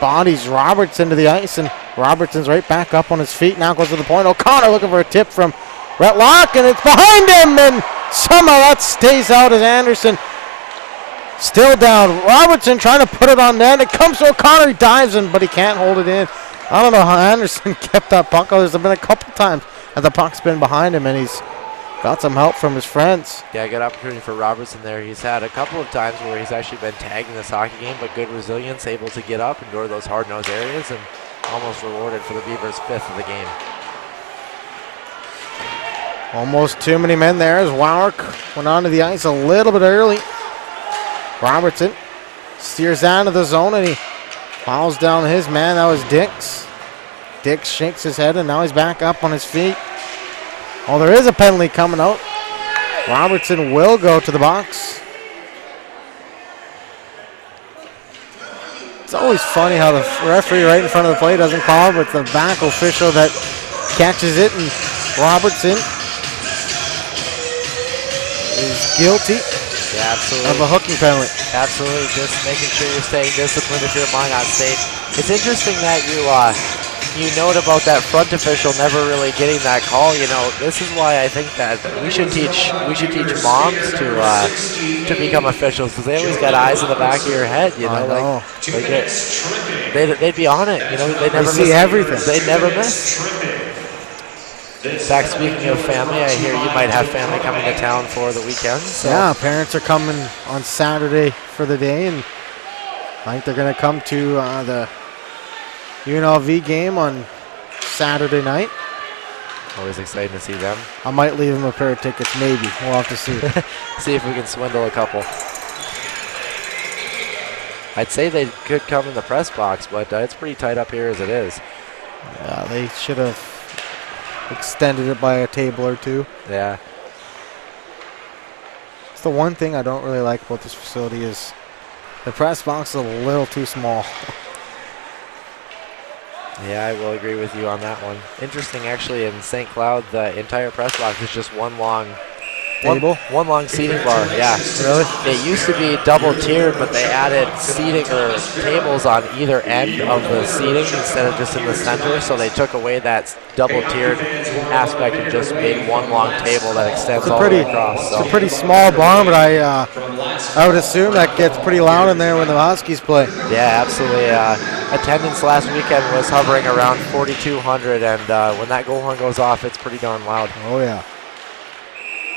bodies Robertson to the ice, and Robertson's right back up on his feet. Now goes to the point. O'Connor looking for a tip from Brett Locke, and it's behind him, and somehow that stays out as Anderson still down. Robertson trying to put it on net. It comes to O'Connor. He dives in, but he can't hold it in. I don't know how Anderson kept that puck. There's been a couple times that the puck's been behind him, and he's got some help from his friends. Yeah, good opportunity for Robertson there. He's had a couple of times where he's actually been tagged in this hockey game, but good resilience, able to get up and go to those hard-nosed areas, and almost rewarded for the Beavers' 5th of the game. Almost too many men there as Warwick went onto the ice a little bit early. Robertson steers out of the zone, and he fouls down his man. That was Dix. Dix shakes his head, and now he's back up on his feet. Oh, there is a penalty coming out. Robertson will go to the box. It's always funny how the referee right in front of the play doesn't call, but it's the back official that catches it, and Robertson is guilty of a hooking penalty. Absolutely, just making sure you're staying disciplined if you're Minot State. It's interesting that you note about that front official never really getting that call. You know, this is why I think that we should teach moms to become officials, because they always got eyes in the back of your head. You know, they'd be on it. You know, they never see everything. They never miss. In fact, speaking of family, I hear you might have family coming to town for the weekend. So. Yeah, parents are coming on Saturday for the day, and I think they're going to come to the UNLV game on Saturday night. Always exciting to see them. I might leave them a pair of tickets, maybe. We'll have to see. See if we can swindle a couple. I'd say they could come in the press box, but it's pretty tight up here as it is. Yeah, they should have extended it by a table or two. Yeah. It's the one thing I don't really like about this facility is the press box is a little too small. Yeah, I will agree with you on that one. Interesting, actually, in St. Cloud, the entire press box is just one long One long seating bar, yeah. Really? It used to be double tiered, but they added seating or tables on either end of the seating instead of just in the center. So they took away that double tiered aspect and just made one long table that extends all the way across. So. It's a pretty small barn, but I would assume that gets pretty loud in there when the Huskies play. Yeah, absolutely. Attendance last weekend was hovering around 4,200, and when that goal horn goes off, it's pretty darn loud. Oh, yeah.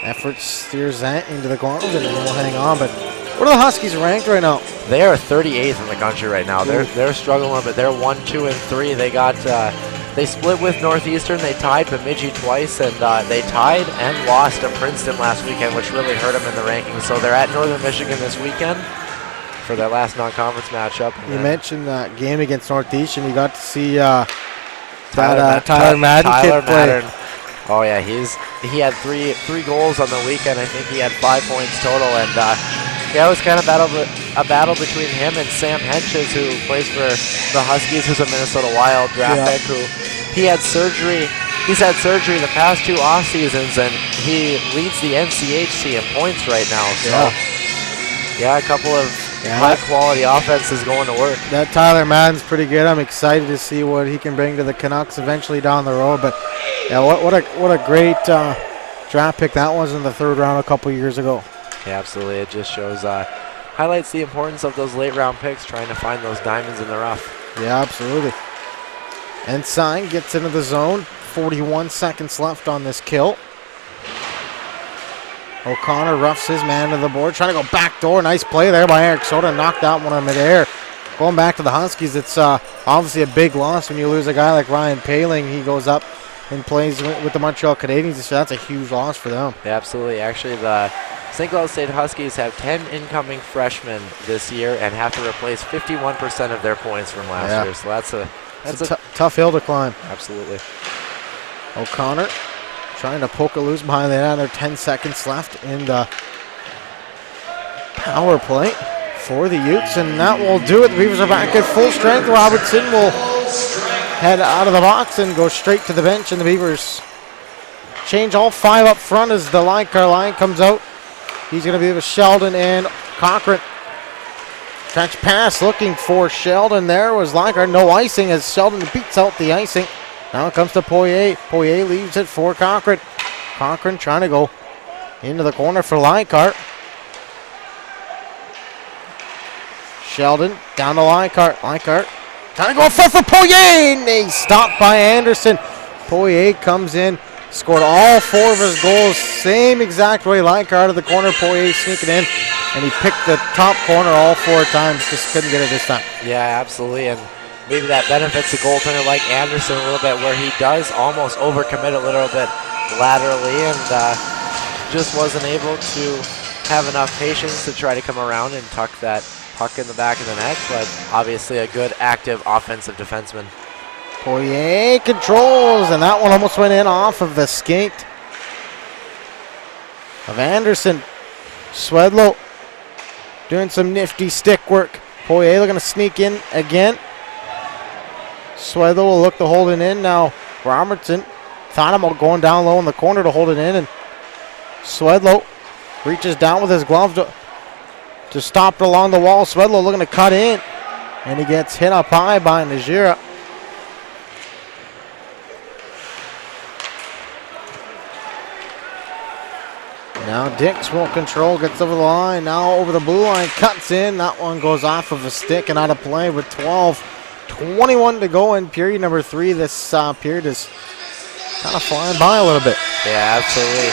Effort steers that into the gauntlet, and we'll hang on. But what are the Huskies ranked right now? They are 38th in the country right now. They're struggling a little bit. They're 1, 2, and 3. They got they split with Northeastern. They tied Bemidji twice, and they tied and lost to Princeton last weekend, which really hurt them in the rankings. So they're at Northern Michigan this weekend for their last non-conference matchup. You mentioned that game against Northeastern. You got to see Tyler Madden kid play. Oh yeah, he had three goals on the weekend. I think he had 5 points total, and yeah, it was kind of a battle between him and Sam Henches, who plays for the Huskies, who's a Minnesota Wild draft pick. Who he had surgery. He's had surgery the past 2 off seasons, and he leads the NCHC in points right now. So yeah, a couple of high quality offenses going to work. That Tyler Madden's pretty good. I'm excited to see what he can bring to the Canucks eventually down the road. But yeah, what a great draft pick that was in the 3rd round a couple years ago. Yeah, absolutely. It just shows highlights the importance of those late round picks, trying to find those diamonds in the rough. Yeah, absolutely. Ensign gets into the zone. 41 seconds left on this kill. O'Connor roughs his man to the board, trying to go back door. Nice play there by Eric Soda. Knocked that one in midair. Going back to the Huskies, it's obviously a big loss when you lose a guy like Ryan Paling. He goes up and plays with the Montreal Canadiens, so that's a huge loss for them. Yeah, absolutely. Actually, the St. Cloud State Huskies have 10 incoming freshmen this year and have to replace 51% of their points from last year. So that's a tough hill to climb. Absolutely. O'Connor trying to poke it loose behind the net. There 10 seconds left in the power play for the Utes, and that will do it. The Beavers are back at full strength. Robertson will head out of the box and go straight to the bench, and the Beavers change all 5 up front as the line comes out. He's going to be with Sheldon and Cochran. Catch pass looking for Sheldon. There was Leichhardt. No icing as Sheldon beats out the icing. Now it comes to Poirier. Poirier leaves it for Cochran. Cochran trying to go into the corner for Leichhardt. Sheldon down to Leichhardt. Leichhardt trying to go for Poirier, and he's stopped by Anderson. Poirier comes in, scored all 4 of his goals, same exact way. Leichhardt of the corner, Poirier sneaking in, and he picked the top corner all 4 times. Just couldn't get it this time. Yeah, absolutely, and maybe that benefits a goaltender like Anderson a little bit, where he does almost overcommit a little bit laterally, and just wasn't able to have enough patience to try to come around and tuck that puck in the back of the net, but obviously a good active offensive defenseman. Poirier controls, and that one almost went in off of the skate of Anderson. Swedlow doing some nifty stick work. Poirier looking to sneak in again. Swedlow will look to hold it in. Now Robertson thought about going down low in the corner to hold it in, and Swedlow reaches down with his glove to stop it along the wall. Swedlow looking to cut in, and he gets hit up high by Najira. Now Dix will control, gets over the line, now over the blue line, cuts in. That one goes off of a stick and out of play with 12:21 to go in period number 3. This period is kind of flying by a little bit. Yeah, absolutely.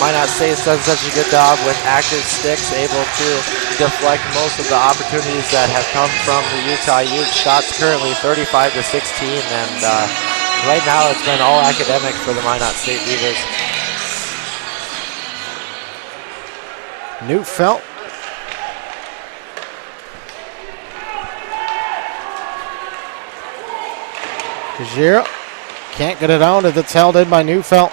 Minot State's done such a good job with active sticks, able to deflect most of the opportunities that have come from the Utah Utes. Shots currently 35-16, and right now it's been all academic for the Minot State Beavers. Neufeld. Kajira can't get it out as it's held in by Neufeld.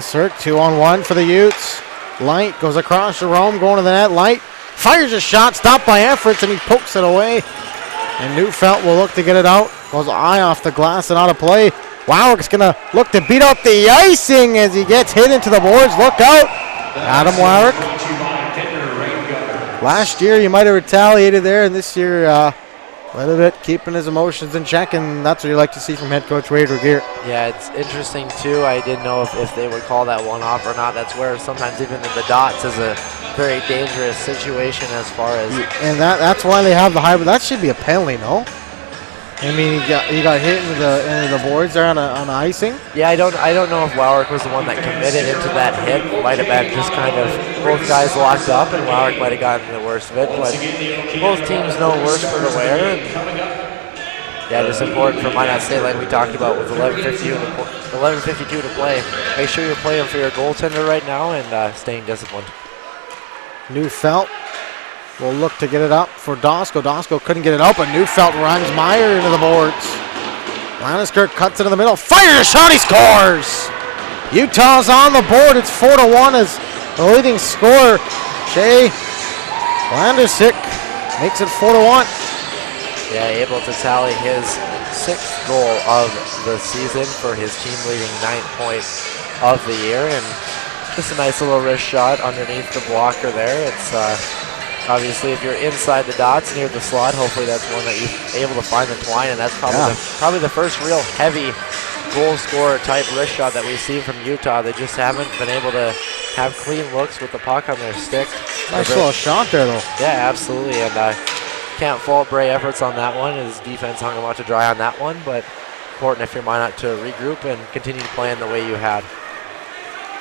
Cirque 2-on-1 for the Utes. Light goes across Jerome, going to the net. Light fires a shot, stopped by Efforts, and he pokes it away. And Neufeld will look to get it out. Goes eye off the glass and out of play. Warwick's going to look to beat out the icing as he gets hit into the boards. Look out. Adam Warwick. Last year he might have retaliated there, and this year a little bit keeping his emotions in check, and that's what you like to see from head coach Wade Regier. Yeah, it's interesting too. I didn't know if they would call that one off or not. That's where sometimes even the dots is a very dangerous situation as far as. And that's why they have the high, but that should be a penalty, no? I mean, he got hit into the boards there on icing. Yeah, I don't know if Warwick was the one that committed into that hit. It might have been just kind of both guys locked up, and Warwick might have gotten the worst of it. But both teams know worse for the wear. Yeah, it's important for Minot State, like we talked about, with 11:52 to play. Make sure you're playing for your goaltender right now and staying disciplined. Neufeld will look to get it up for Dosko. Dosko couldn't get it out, but Neufeld runs Meyer into the boards. Landeskirk cuts into the middle, fires a shot, he scores! Utah's on the board. It's 4-1 as the leading scorer, Jay Landeskirk, makes it 4-1. Yeah, able to tally his 6th goal of the season for his team-leading 9th point of the year, and just a nice little wrist shot underneath the blocker there. It's obviously if you're inside the dots near the slot, hopefully that's one that you're able to find the twine, and that's probably the first real heavy goal scorer type wrist shot that we've seen from Utah. They just haven't been able to have clean looks with the puck on their stick. Nice little shot there, though. Yeah, absolutely, and can't fault Bray efforts on that one. His defense hung him out to dry on that one, but important if you're Minot to regroup and continue playing the way you had.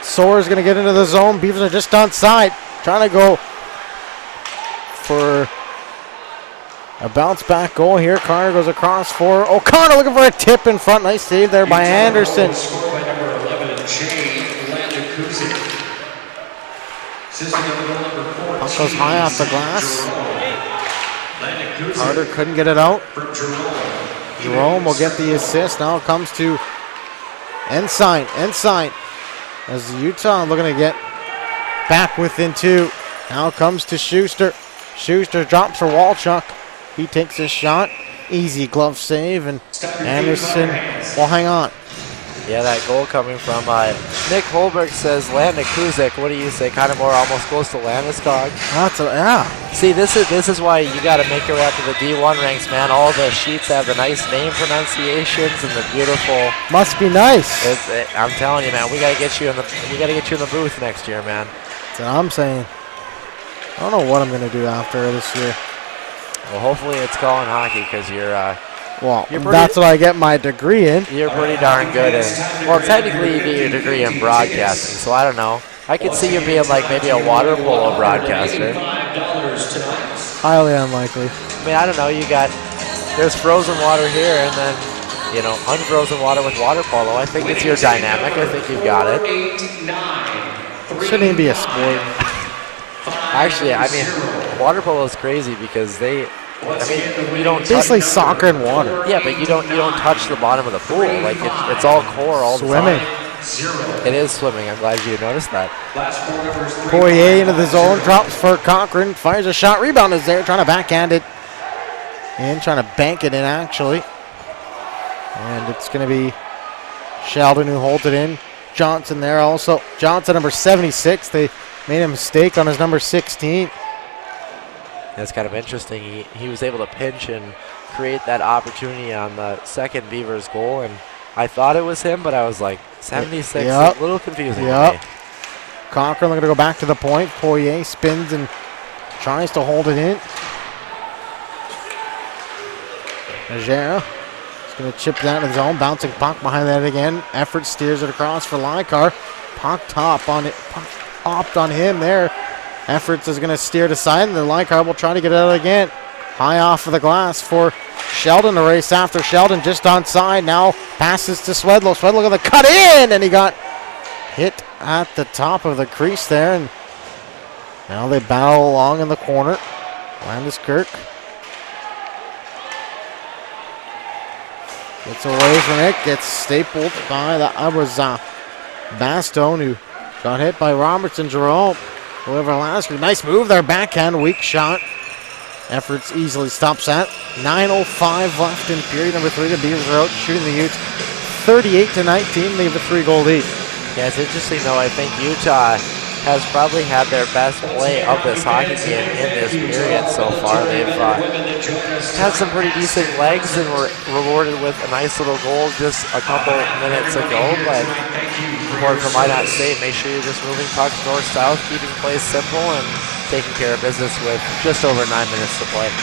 Soares going to get into the zone. Beavers are just on side, trying to go for a bounce back goal here. Carter goes across for O'Connor, looking for a tip in front. Nice save there by Anderson. Puck goes high off the glass. Carter couldn't get it out. Jerome will get the assist. Now it comes to Ensign. Ensign as Utah looking to get back within 2. Now it comes to Schuster. Schuster drops for Walchuk. He takes a shot. Easy glove save, and Anderson will hang on. Yeah, that goal coming from Nick Holberg says Landon Kuzik. What do you say? Kind of more almost close to Landeskog. Yeah. See, this is why you got to make your way up to the D1 ranks, man. All the sheets have the nice name pronunciations and the beautiful. Must be nice. I'm telling you, man. We got to get you in the booth next year, man. That's what I'm saying. I don't know what I'm gonna do after this year. Well, hopefully it's calling hockey because you're that's what I get my degree in. You're pretty darn good at. Well, technically you get your degree in broadcasting, so I don't know. I could see you being like maybe a water polo broadcaster. Highly unlikely. I mean, I don't know. There's frozen water here, and then unfrozen water with water polo. I think it's your dynamic. I think you've got it. Shouldn't even be a sport. Actually, I mean, water polo is crazy because you don't basically soccer and water. Yeah, but you don't touch the bottom of the pool. Like it's all core all the time. It is swimming. I'm glad you noticed that. Poirier into the zone, drops for Cochran, fires a shot. Rebound is there, trying to backhand it and trying to bank it in actually. And it's going to be Sheldon who holds it in. Johnson there also. Johnson number 76. They made a mistake on his number 16. That's kind of interesting. He was able to pinch and create that opportunity on the second Beavers goal, and I thought it was him, but I was like, 76, a little confusing. Yep. Cochran looking to go back to the point. Poirier spins and tries to hold it in. Najera is going to chip that in the zone, bouncing puck behind that again. Effort steers it across for Lykar. Puck top on it. Puck opt on him there. Efforts is going to steer to side, and the Lykar will try to get it out again. High off of the glass for Sheldon to race after. Sheldon just on side. Now passes to Swedlow. Swedlow going to cut in, and he got hit at the top of the crease there. And now they battle along in the corner. Landeskirk gets away from it. Gets stapled by Bastone, who got hit by Robertson. Jerome over Landeskirk. Nice move there. Backhand. Weak shot. Efforts easily stops that. 9:05 left in period number 3. The Beavers are out shooting the Utes 38-19, they have a 3-goal lead. Yeah, it's interesting though. I think Utah has probably had their best play of this hockey game in this period so far. They've had some pretty decent legs and were rewarded with a nice little goal just a couple minutes ago. But support from Minot State, make sure you're just moving pucks north-south, keeping plays simple, and taking care of business with just over 9 minutes to play.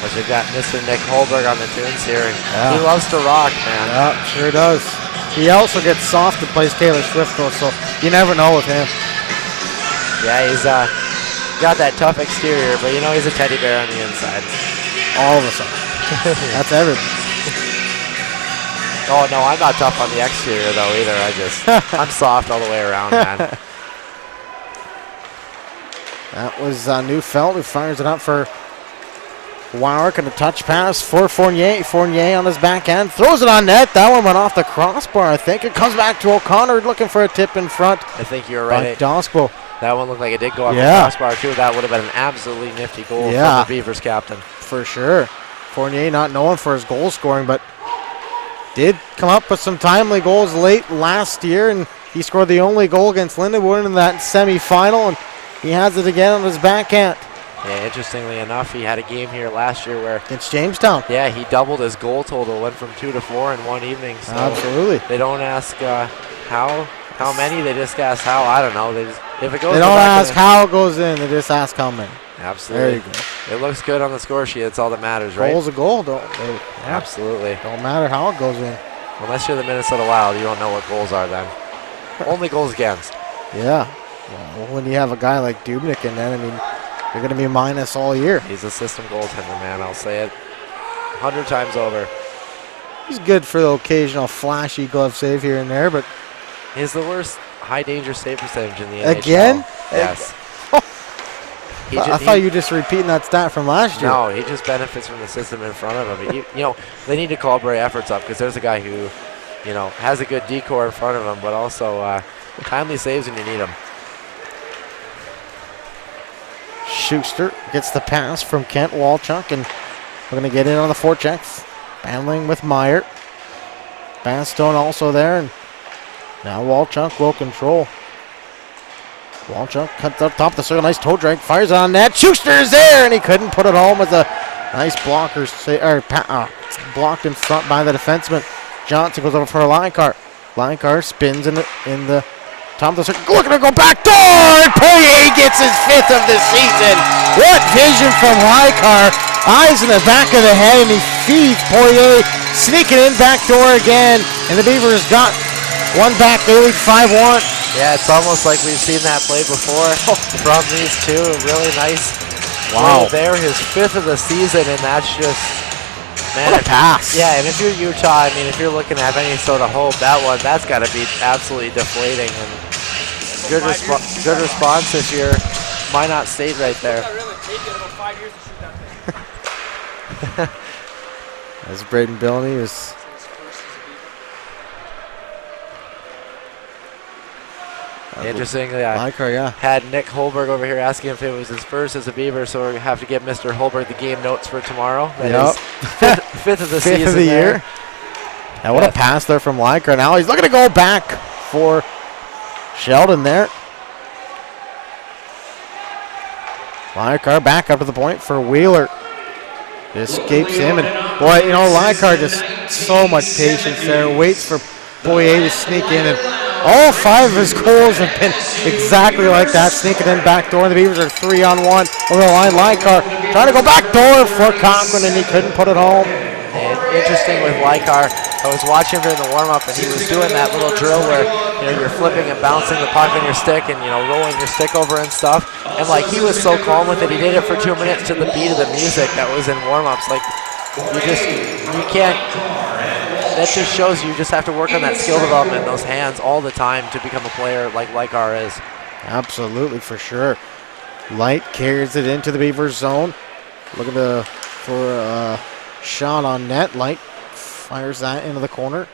But you've got Mr. Nick Holberg on the tunes here. Yeah. He loves to rock, man. Yeah, sure does. He also gets soft and plays Taylor Swift, though, so you never know with him. Yeah, he's got that tough exterior, but you know he's a teddy bear on the inside. All of a sudden. That's everything. Oh, no, I'm not tough on the exterior, though, either. I'm soft all the way around, man. That was Neufeld who fires it up for Warwick, and a touch pass for Fournier. Fournier on his backhand, throws it on net. That one went off the crossbar, I think. It comes back to O'Connor looking for a tip in front. I think you're right. Dospo. That one looked like it did go off the crossbar, too. That would have been an absolutely nifty goal from the Beavers captain. For sure. Fournier not known for his goal scoring, but did come up with some timely goals late last year, and he scored the only goal against Lindenwood in that semifinal, and he has it again on his backhand. Yeah, interestingly enough, he had a game here last year where it's Jamestown. Yeah, he doubled his goal total, went from 2 to 4 in one evening. So absolutely. They don't ask how many, they just ask how. I don't know. They just, if it goes. They don't ask how it goes in. They just ask how many. Absolutely. There you go. It looks good on the score sheet. That's all that matters, right? Goal's a goal, don't they? Absolutely. Don't matter how it goes in. Unless you're the Minnesota Wild, you don't know what goals are then. Only goals against. Yeah. Well, when you have a guy like Dubnyk in there, I mean, you're going to be minus all year. He's a system goaltender, man. I'll say it 100 times over. He's good for the occasional flashy glove save here and there, but he's the worst high danger save percentage in the NHL. Again? Yes. I thought you were just repeating that stat from last year. No, he just benefits from the system in front of him. You know, they need to collaborate efforts up because there's a guy who, you know, has a good decor in front of him, but also timely saves when you need him. Schuster gets the pass from Kent Walchuk, and we're going to get in on the forecheck. Battling with Meyer. Bastone also there, and now Walchuk will control. Walchuk cuts up top of the circle, nice toe drag, fires it on net. Schuster is there, and he couldn't put it home with a nice blocker, blocked in front by the defenseman. Johnson goes over for Lykar. Lykar spins in the top of the circle, looking to go back door, and Poirier gets his 5th of the season. What vision from Lykar. Eyes in the back of the head, and he feeds Poirier, sneaking in back door again, and the Beavers got one back. They lead 5-1. Yeah, it's almost like we've seen that play before from these two. Really nice play there. His 5th of the season, and that's just, man. What a pass. Yeah, and if you're Utah, I mean, if you're looking to have any sort of hope, that's got to be absolutely deflating. And good response if you're Minot State right there. As Braden Billney is interestingly, Lykar, had Nick Holberg over here asking if it was his first as a Beaver, so we're going to have to get Mr. Holberg the game notes for tomorrow. That is 5th of the season. 5th of the year. Now what a pass there from Lykar. Now he's looking to go back for Sheldon there. Lykar back up to the point for Wheeler. Escapes him, and boy, you know, Lykar just so much patience there. Waits for Poirier to sneak in, and all 5 of his goals have been exactly like that. Sneaking in back door, and the Beavers are 3-on-1 over the line. Lykar trying to go back door for Cochran, and he couldn't put it home. And interesting with Lykar, I was watching him during the warm-up, and he was doing that little drill where, you know, you're flipping and bouncing the puck on your stick and, you know, rolling your stick over and stuff. And, like, he was so calm with it. He did it for 2 minutes to the beat of the music that was in warm-ups. Like, you can't, that just shows you just have to work on that skill development, those hands all the time to become a player like Lykar is. Absolutely, for sure. Light carries it into the Beavers zone. Looking for a shot on net. Light fires that into the corner.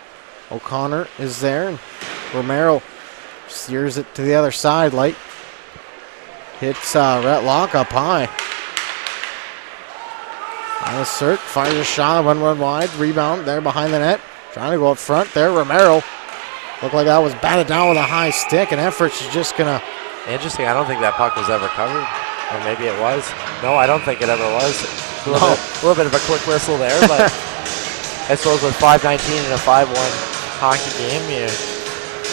O'Connor is there, and Romero steers it to the other side. Light hits Rhett Locke up high. Nice Cirque fires a shot, one wide, rebound there behind the net. Trying to go up front there, Romero. Looked like that was batted down with a high stick, and Efforts is just gonna. Interesting, I don't think that puck was ever covered. Or maybe it was. No, I don't think it ever was. A little bit of a quick whistle there, but I suppose with 5:19 in a 5-1 hockey game,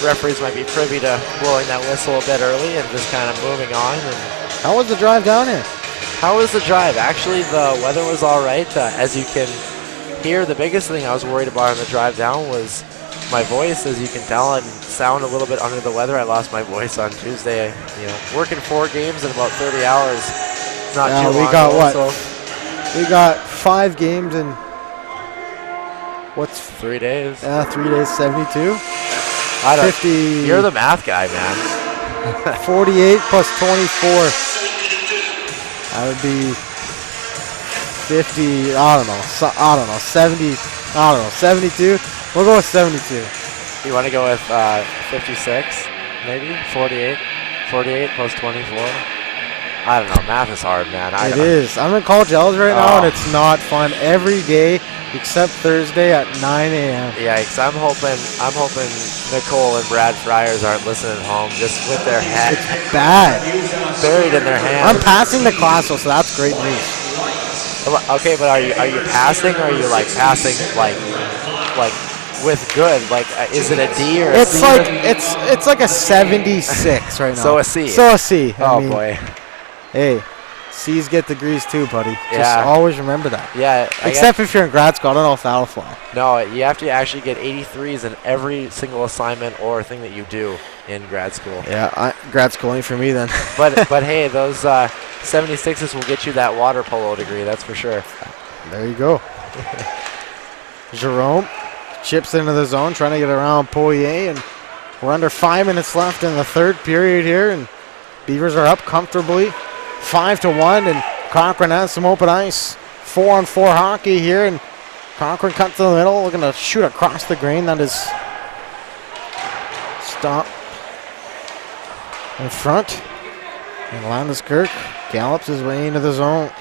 referees might be privy to blowing that whistle a bit early and just kind of moving on. And how was the drive down here? How was the drive? Actually, the weather was all right. As you can hear, the biggest thing I was worried about on the drive down was my voice. As you can tell, I sound a little bit under the weather. I lost my voice on Tuesday. Working 4 games in about 30 hours. Not too long. We got ago, what? So We got 5 games in what's 3 days? 3 days, 72. I don't. 50. You're the math guy, man. 48 plus 24. That would be 50. I don't know. 70. I don't know. 72. We'll go with 72. You want to go with 56, maybe 48. 48 plus 24. I don't know. Math is hard, man. It is. I'm in college algebra right now, and it's not fun every day except Thursday at 9 a.m. Yeah, because I'm hoping Nicole and Brad Friars aren't listening at home, just with their head. It's bad. Buried in their hands. I'm passing the class, so that's great news. Okay, but are you passing, or are you like passing like with good? Like, is it a D or a it's C? Like it's like a 76 right now. So a C. So a C. I mean, boy. Hey, C's get degrees too, buddy. Yeah. Just always remember that. Yeah. Except if you're in grad school. I don't know if that'll fly. No, you have to actually get 83s in every single assignment or thing that you do in grad school. Yeah, grad school ain't for me then. but hey, those 76s will get you that water polo degree. That's for sure. There you go. Jerome chips into the zone, trying to get around Poirier, and we're under 5 minutes left in the third period here, and Beavers are up comfortably, 5-1, and Cochrane has some open ice. 4-on-4 hockey here, and Cochrane cuts to the middle, looking to shoot across the green. That is stop in front, and Landeskirk gallops his way into the zone,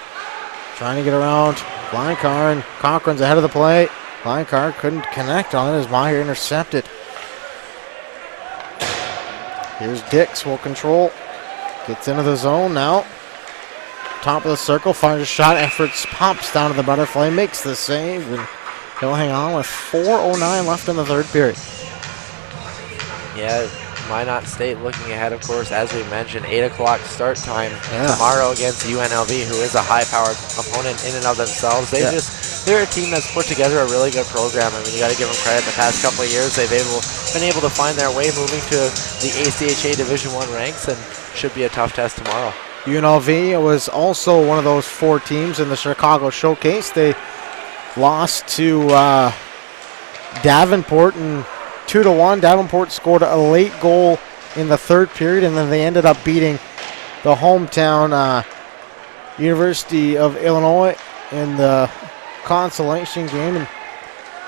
trying to get around Blancar, and Cochrane's ahead of the play. Blancar couldn't connect on it as Meyer intercepted. Here's Dix, will control. Gets into the zone now. Top of the circle, fires a shot. Efforts pops down to the butterfly, makes the save, and he'll hang on with 4:09 left in the third period. Yeah, Minot State looking ahead, of course, as we mentioned, 8 o'clock start time Yeah. tomorrow against UNLV, who is a high-powered opponent in and of themselves. They're a team that's put together a really good program. I mean, you got to give them credit. The past couple of years, they've been able to find their way, moving to the ACHA Division I ranks, and should be a tough test tomorrow. UNLV was also one of those 4 teams in the Chicago Showcase. They lost to Davenport, and 2-1. Davenport scored a late goal in the third period, and then they ended up beating the hometown University of Illinois in the consolation game. And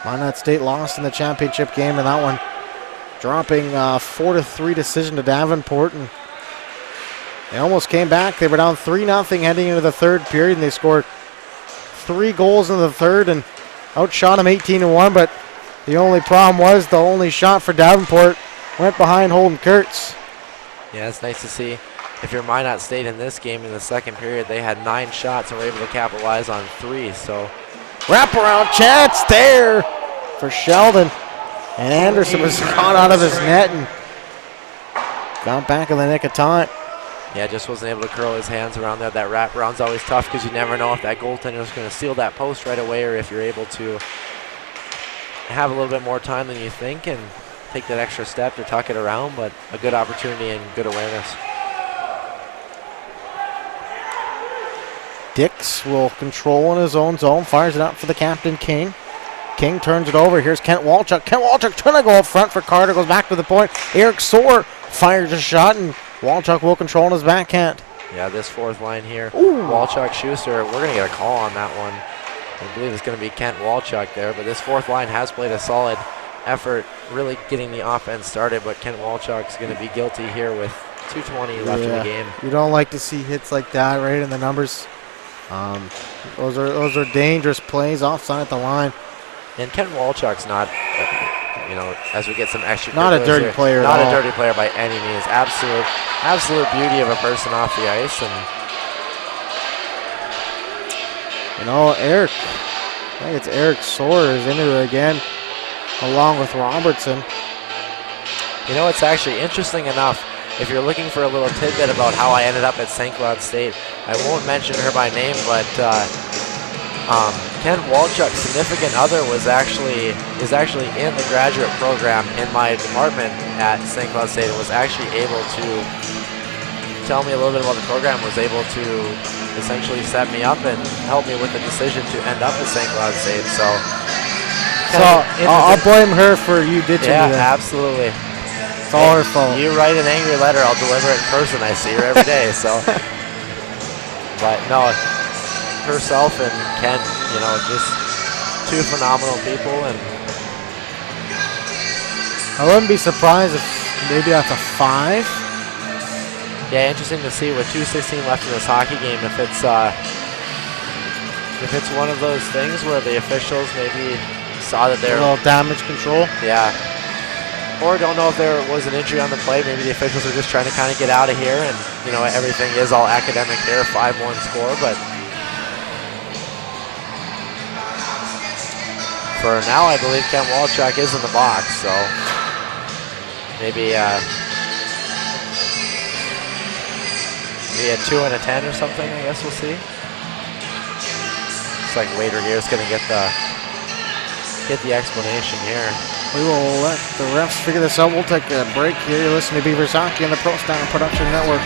Minot State lost in the championship game in that one, dropping 4-3 decision to Davenport. And they almost came back. They were down 3-0 heading into the third period, and they scored 3 goals in the third and outshot them 18-1. But the only problem was the only shot for Davenport went behind Holden Kurtz. Yeah, it's nice to see. If you're Minot State in this game in the second period, they had 9 shots and were able to capitalize on 3. So wraparound chance there for Sheldon. And Anderson was caught out of his net and got back in the nick of time. yeah, just wasn't able to curl his hands around there. That wraparound's always tough because you never know if that goaltender is going to seal that post right away, or if you're able to have a little bit more time than you think and take that extra step to tuck it around. But a good opportunity and good awareness. Dix will control in his own zone, fires it out for the captain, King. King turns it over. Here's Kent Walchuk. Kent Walchuk trying to go up front for Carter, goes back to the point. Eric Soar fires a shot, and Walchuk will control in his backhand. Yeah, this fourth line here, Walchuk, Schuster, we're going to get a call on that one. I believe it's going to be Kent Walchuk there, but this fourth line has played a solid effort, really getting the offense started, but Kent Walchuk's going to be guilty here with 2:20 left in the game. You don't like to see hits like that right in the numbers. Those are dangerous plays offside at the line. And Ken Walchuk's not, as we get some extra. Not a dirty player at all. Not a dirty player by any means. Absolute beauty of a person off the ice. And Eric, I think it's Eric Soares into it again, along with Robertson. It's actually interesting enough. If you're looking for a little tidbit about how I ended up at St. Cloud State, I won't mention her by name, but Ken Walchuk's significant other is actually in the graduate program in my department at St. Cloud State, and was actually able to tell me a little bit about the program, was able to essentially set me up and help me with the decision to end up at St. Cloud State. So I'll blame her for you ditching me there. Absolutely. It's all her fault. You write an angry letter, I'll deliver it in person. I see her every day. So, but no, herself and Ken, just two phenomenal people. And I wouldn't be surprised if maybe that's a 5. Yeah, interesting to see with 2:16 left in this hockey game if it's one of those things where the officials maybe saw that they're a little damage control. Yeah. Or don't know if there was an injury on the play. Maybe the officials are just trying to kind of get out of here, and everything is all academic here, 5-1 score. But for now, I believe Ken Walchuk is in the box, so maybe a 2 and a 10 or something. I guess we'll see. Looks like Wader here is going to get the explanation here. We will let the refs figure this out. We'll take a break here. You're listening to Beavers Hockey on the Prostlye Production Network.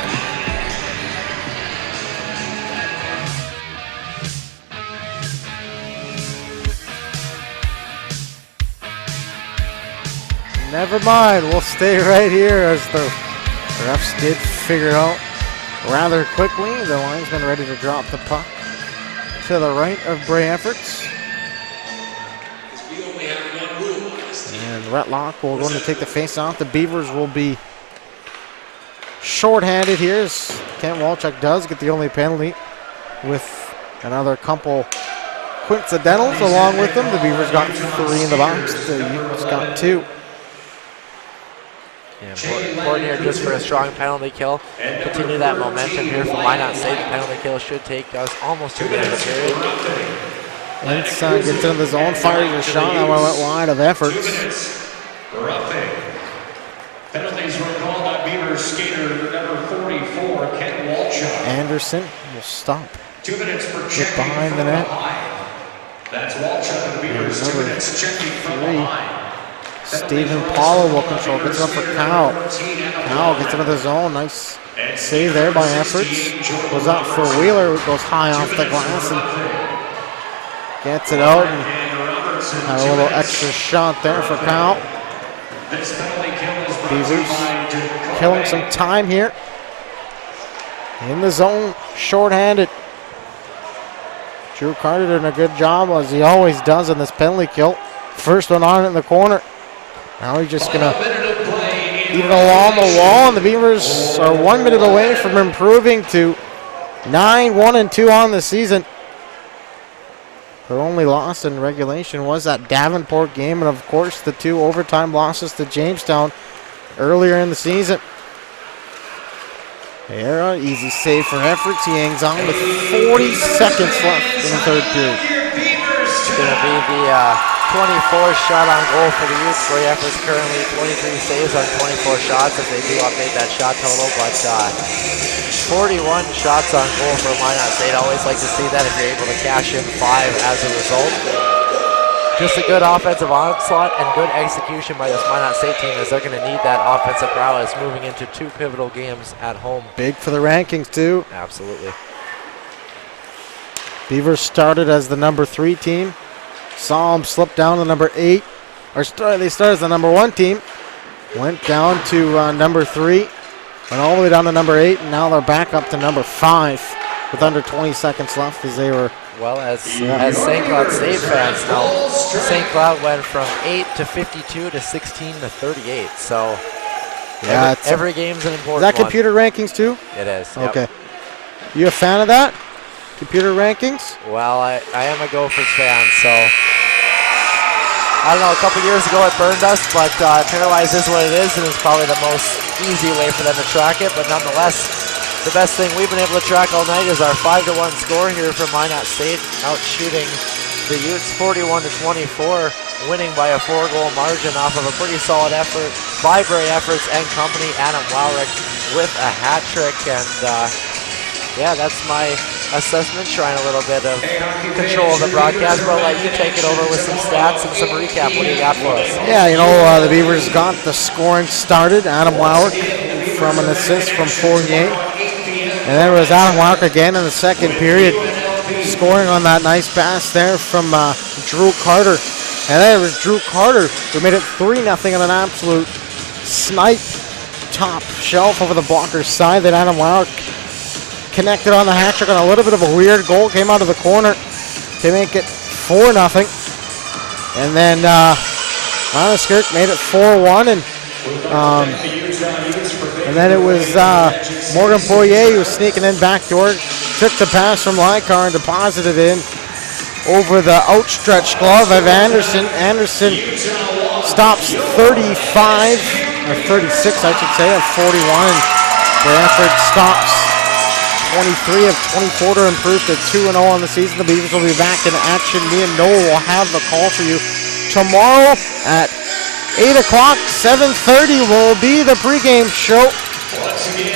Never mind. We'll stay right here as the refs did figure out rather quickly. The linesman ready to drop the puck to the right of Bray Efforts. And Retlock will going to take the face off. The Beavers will be shorthanded here as Kent Walchuk does get the only penalty with another couple coincidentals along with them. The Beavers got 3 in the box. The Utes got 2. Yeah, important here just for a strong penalty kill. Continue that momentum here from Minot State. The penalty kill should take us almost to the end of the period. Inside gets into the zone, fires a shot. That one went wide of Efforts. Roughing. Penalties were called on Beavers skater number 44, Ken Walchuk. Anderson will stop. 2 minutes for Get checking behind the from net. behind. That's Walchuk of the Beavers. 2 minutes checking from 3. behind. Stephen Paulo will control. Gets up for Kyle. Kyle gets into the zone. Nice save there by Efforts. Goes up for Wheeler. Goes high off the glass and gets it out. And have a little extra shot there for Kyle. Beavers killing some time here. In the zone, shorthanded. Drew Carter doing a good job, as he always does in this penalty kill. First one on it in the corner. Now he's just going to leave it along the wall, and the Beavers are 1 minute away from improving to 9-1-2 on the season. Their only loss in regulation was that Davenport game, and of course the 2 overtime losses to Jamestown earlier in the season. There, easy save for Efforts. He hangs on with 40 seconds left in the third period. It's going to be the 24th shot on goal for the Utes. Bray Efforts currently 23 saves on 24 shots if they do update that shot total, but 41 shots on goal for Minot State. I always like to see that if you're able to cash in 5 as a result. Just a good offensive onslaught and good execution by this Minot State team, as they're going to need that offensive prowess moving into 2 pivotal games at home. Big for the rankings too. Absolutely. Beavers started as the number 3 team. Saw them slip down to number 8. They started as the number 1 team. Went down to number 3. Went all the way down to number 8, and now they're back up to number 5 with under 20 seconds left as they were. Well, as St. Cloud State fans know, St. Cloud went from 8 to 52 to 16 to 38. So Yeah, every game's an important one. Is that one. computer rankings too? It is. Yep. Okay. You a fan of that? computer rankings? Well, I am a Gophers fan, so I don't know, a couple years ago it burned us, but Paralyzed is what it is, and it's probably the most easy way for them to track it, but nonetheless, the best thing we've been able to track all night is our 5-1 score here from Minot State, out shooting the Utes 41-24, winning by a 4-goal margin off of a pretty solid effort by Bray Efforts and company. Adam Wowrick with a hat trick, and yeah, that's my assessment, trying a little bit of control of the broadcast, but I'll let you take it over with some stats and some recap. What do you got for us? Yeah, the Beavers got the scoring started. Adam Wowrick from an assist from Fournier. And then it was Adam Wowrick again in the second period, scoring on that nice pass there from Drew Carter. And then it was Drew Carter who made it 3-0 on an absolute snipe top shelf over the blocker's side. Then Adam Wowrick connected on the hat trick on a little bit of a weird goal, came out of the corner to make it 4-0. And then Skirk made it 4-1, and then it was Morgan Poirier who was sneaking in backdoor, took the pass from Lykar and deposited it in over the outstretched glove of Anderson. Anderson stops 35, or 36 I should say, of 41. Brantford stops 23 of 24 to improve to 2-0 on the season. The Beavers will be back in action. Me and Noel will have the call for you tomorrow at 8 o'clock. 7:30 will be the pregame show.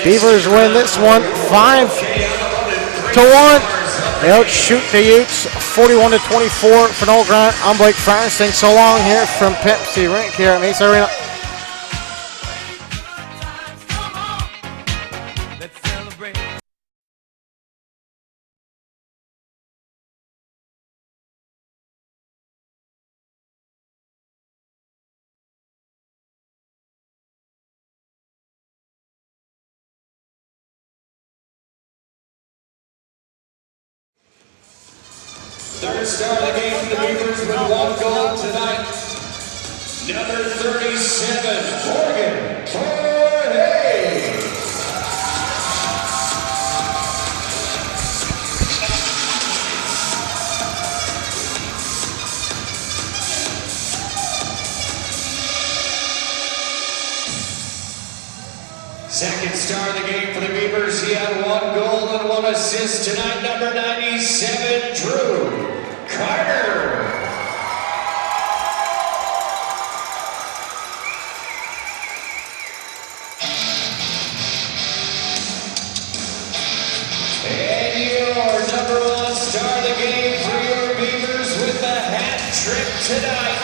Beavers win this one 5-1. They outshoot the Utes 41-24 for Noel Grant. I'm Blake Francis. Thanks so long here from Pepsi Rink here at Mesa Arena. Third star of the game for the Beavers with 1 goal tonight. Number 37, Morgan Poirier. Second star of the game for the Beavers. He had 1 goal and 1 assist tonight. Number 97, Drew Carter. And your number 1 star of the game for your Beavers with the hat trick tonight,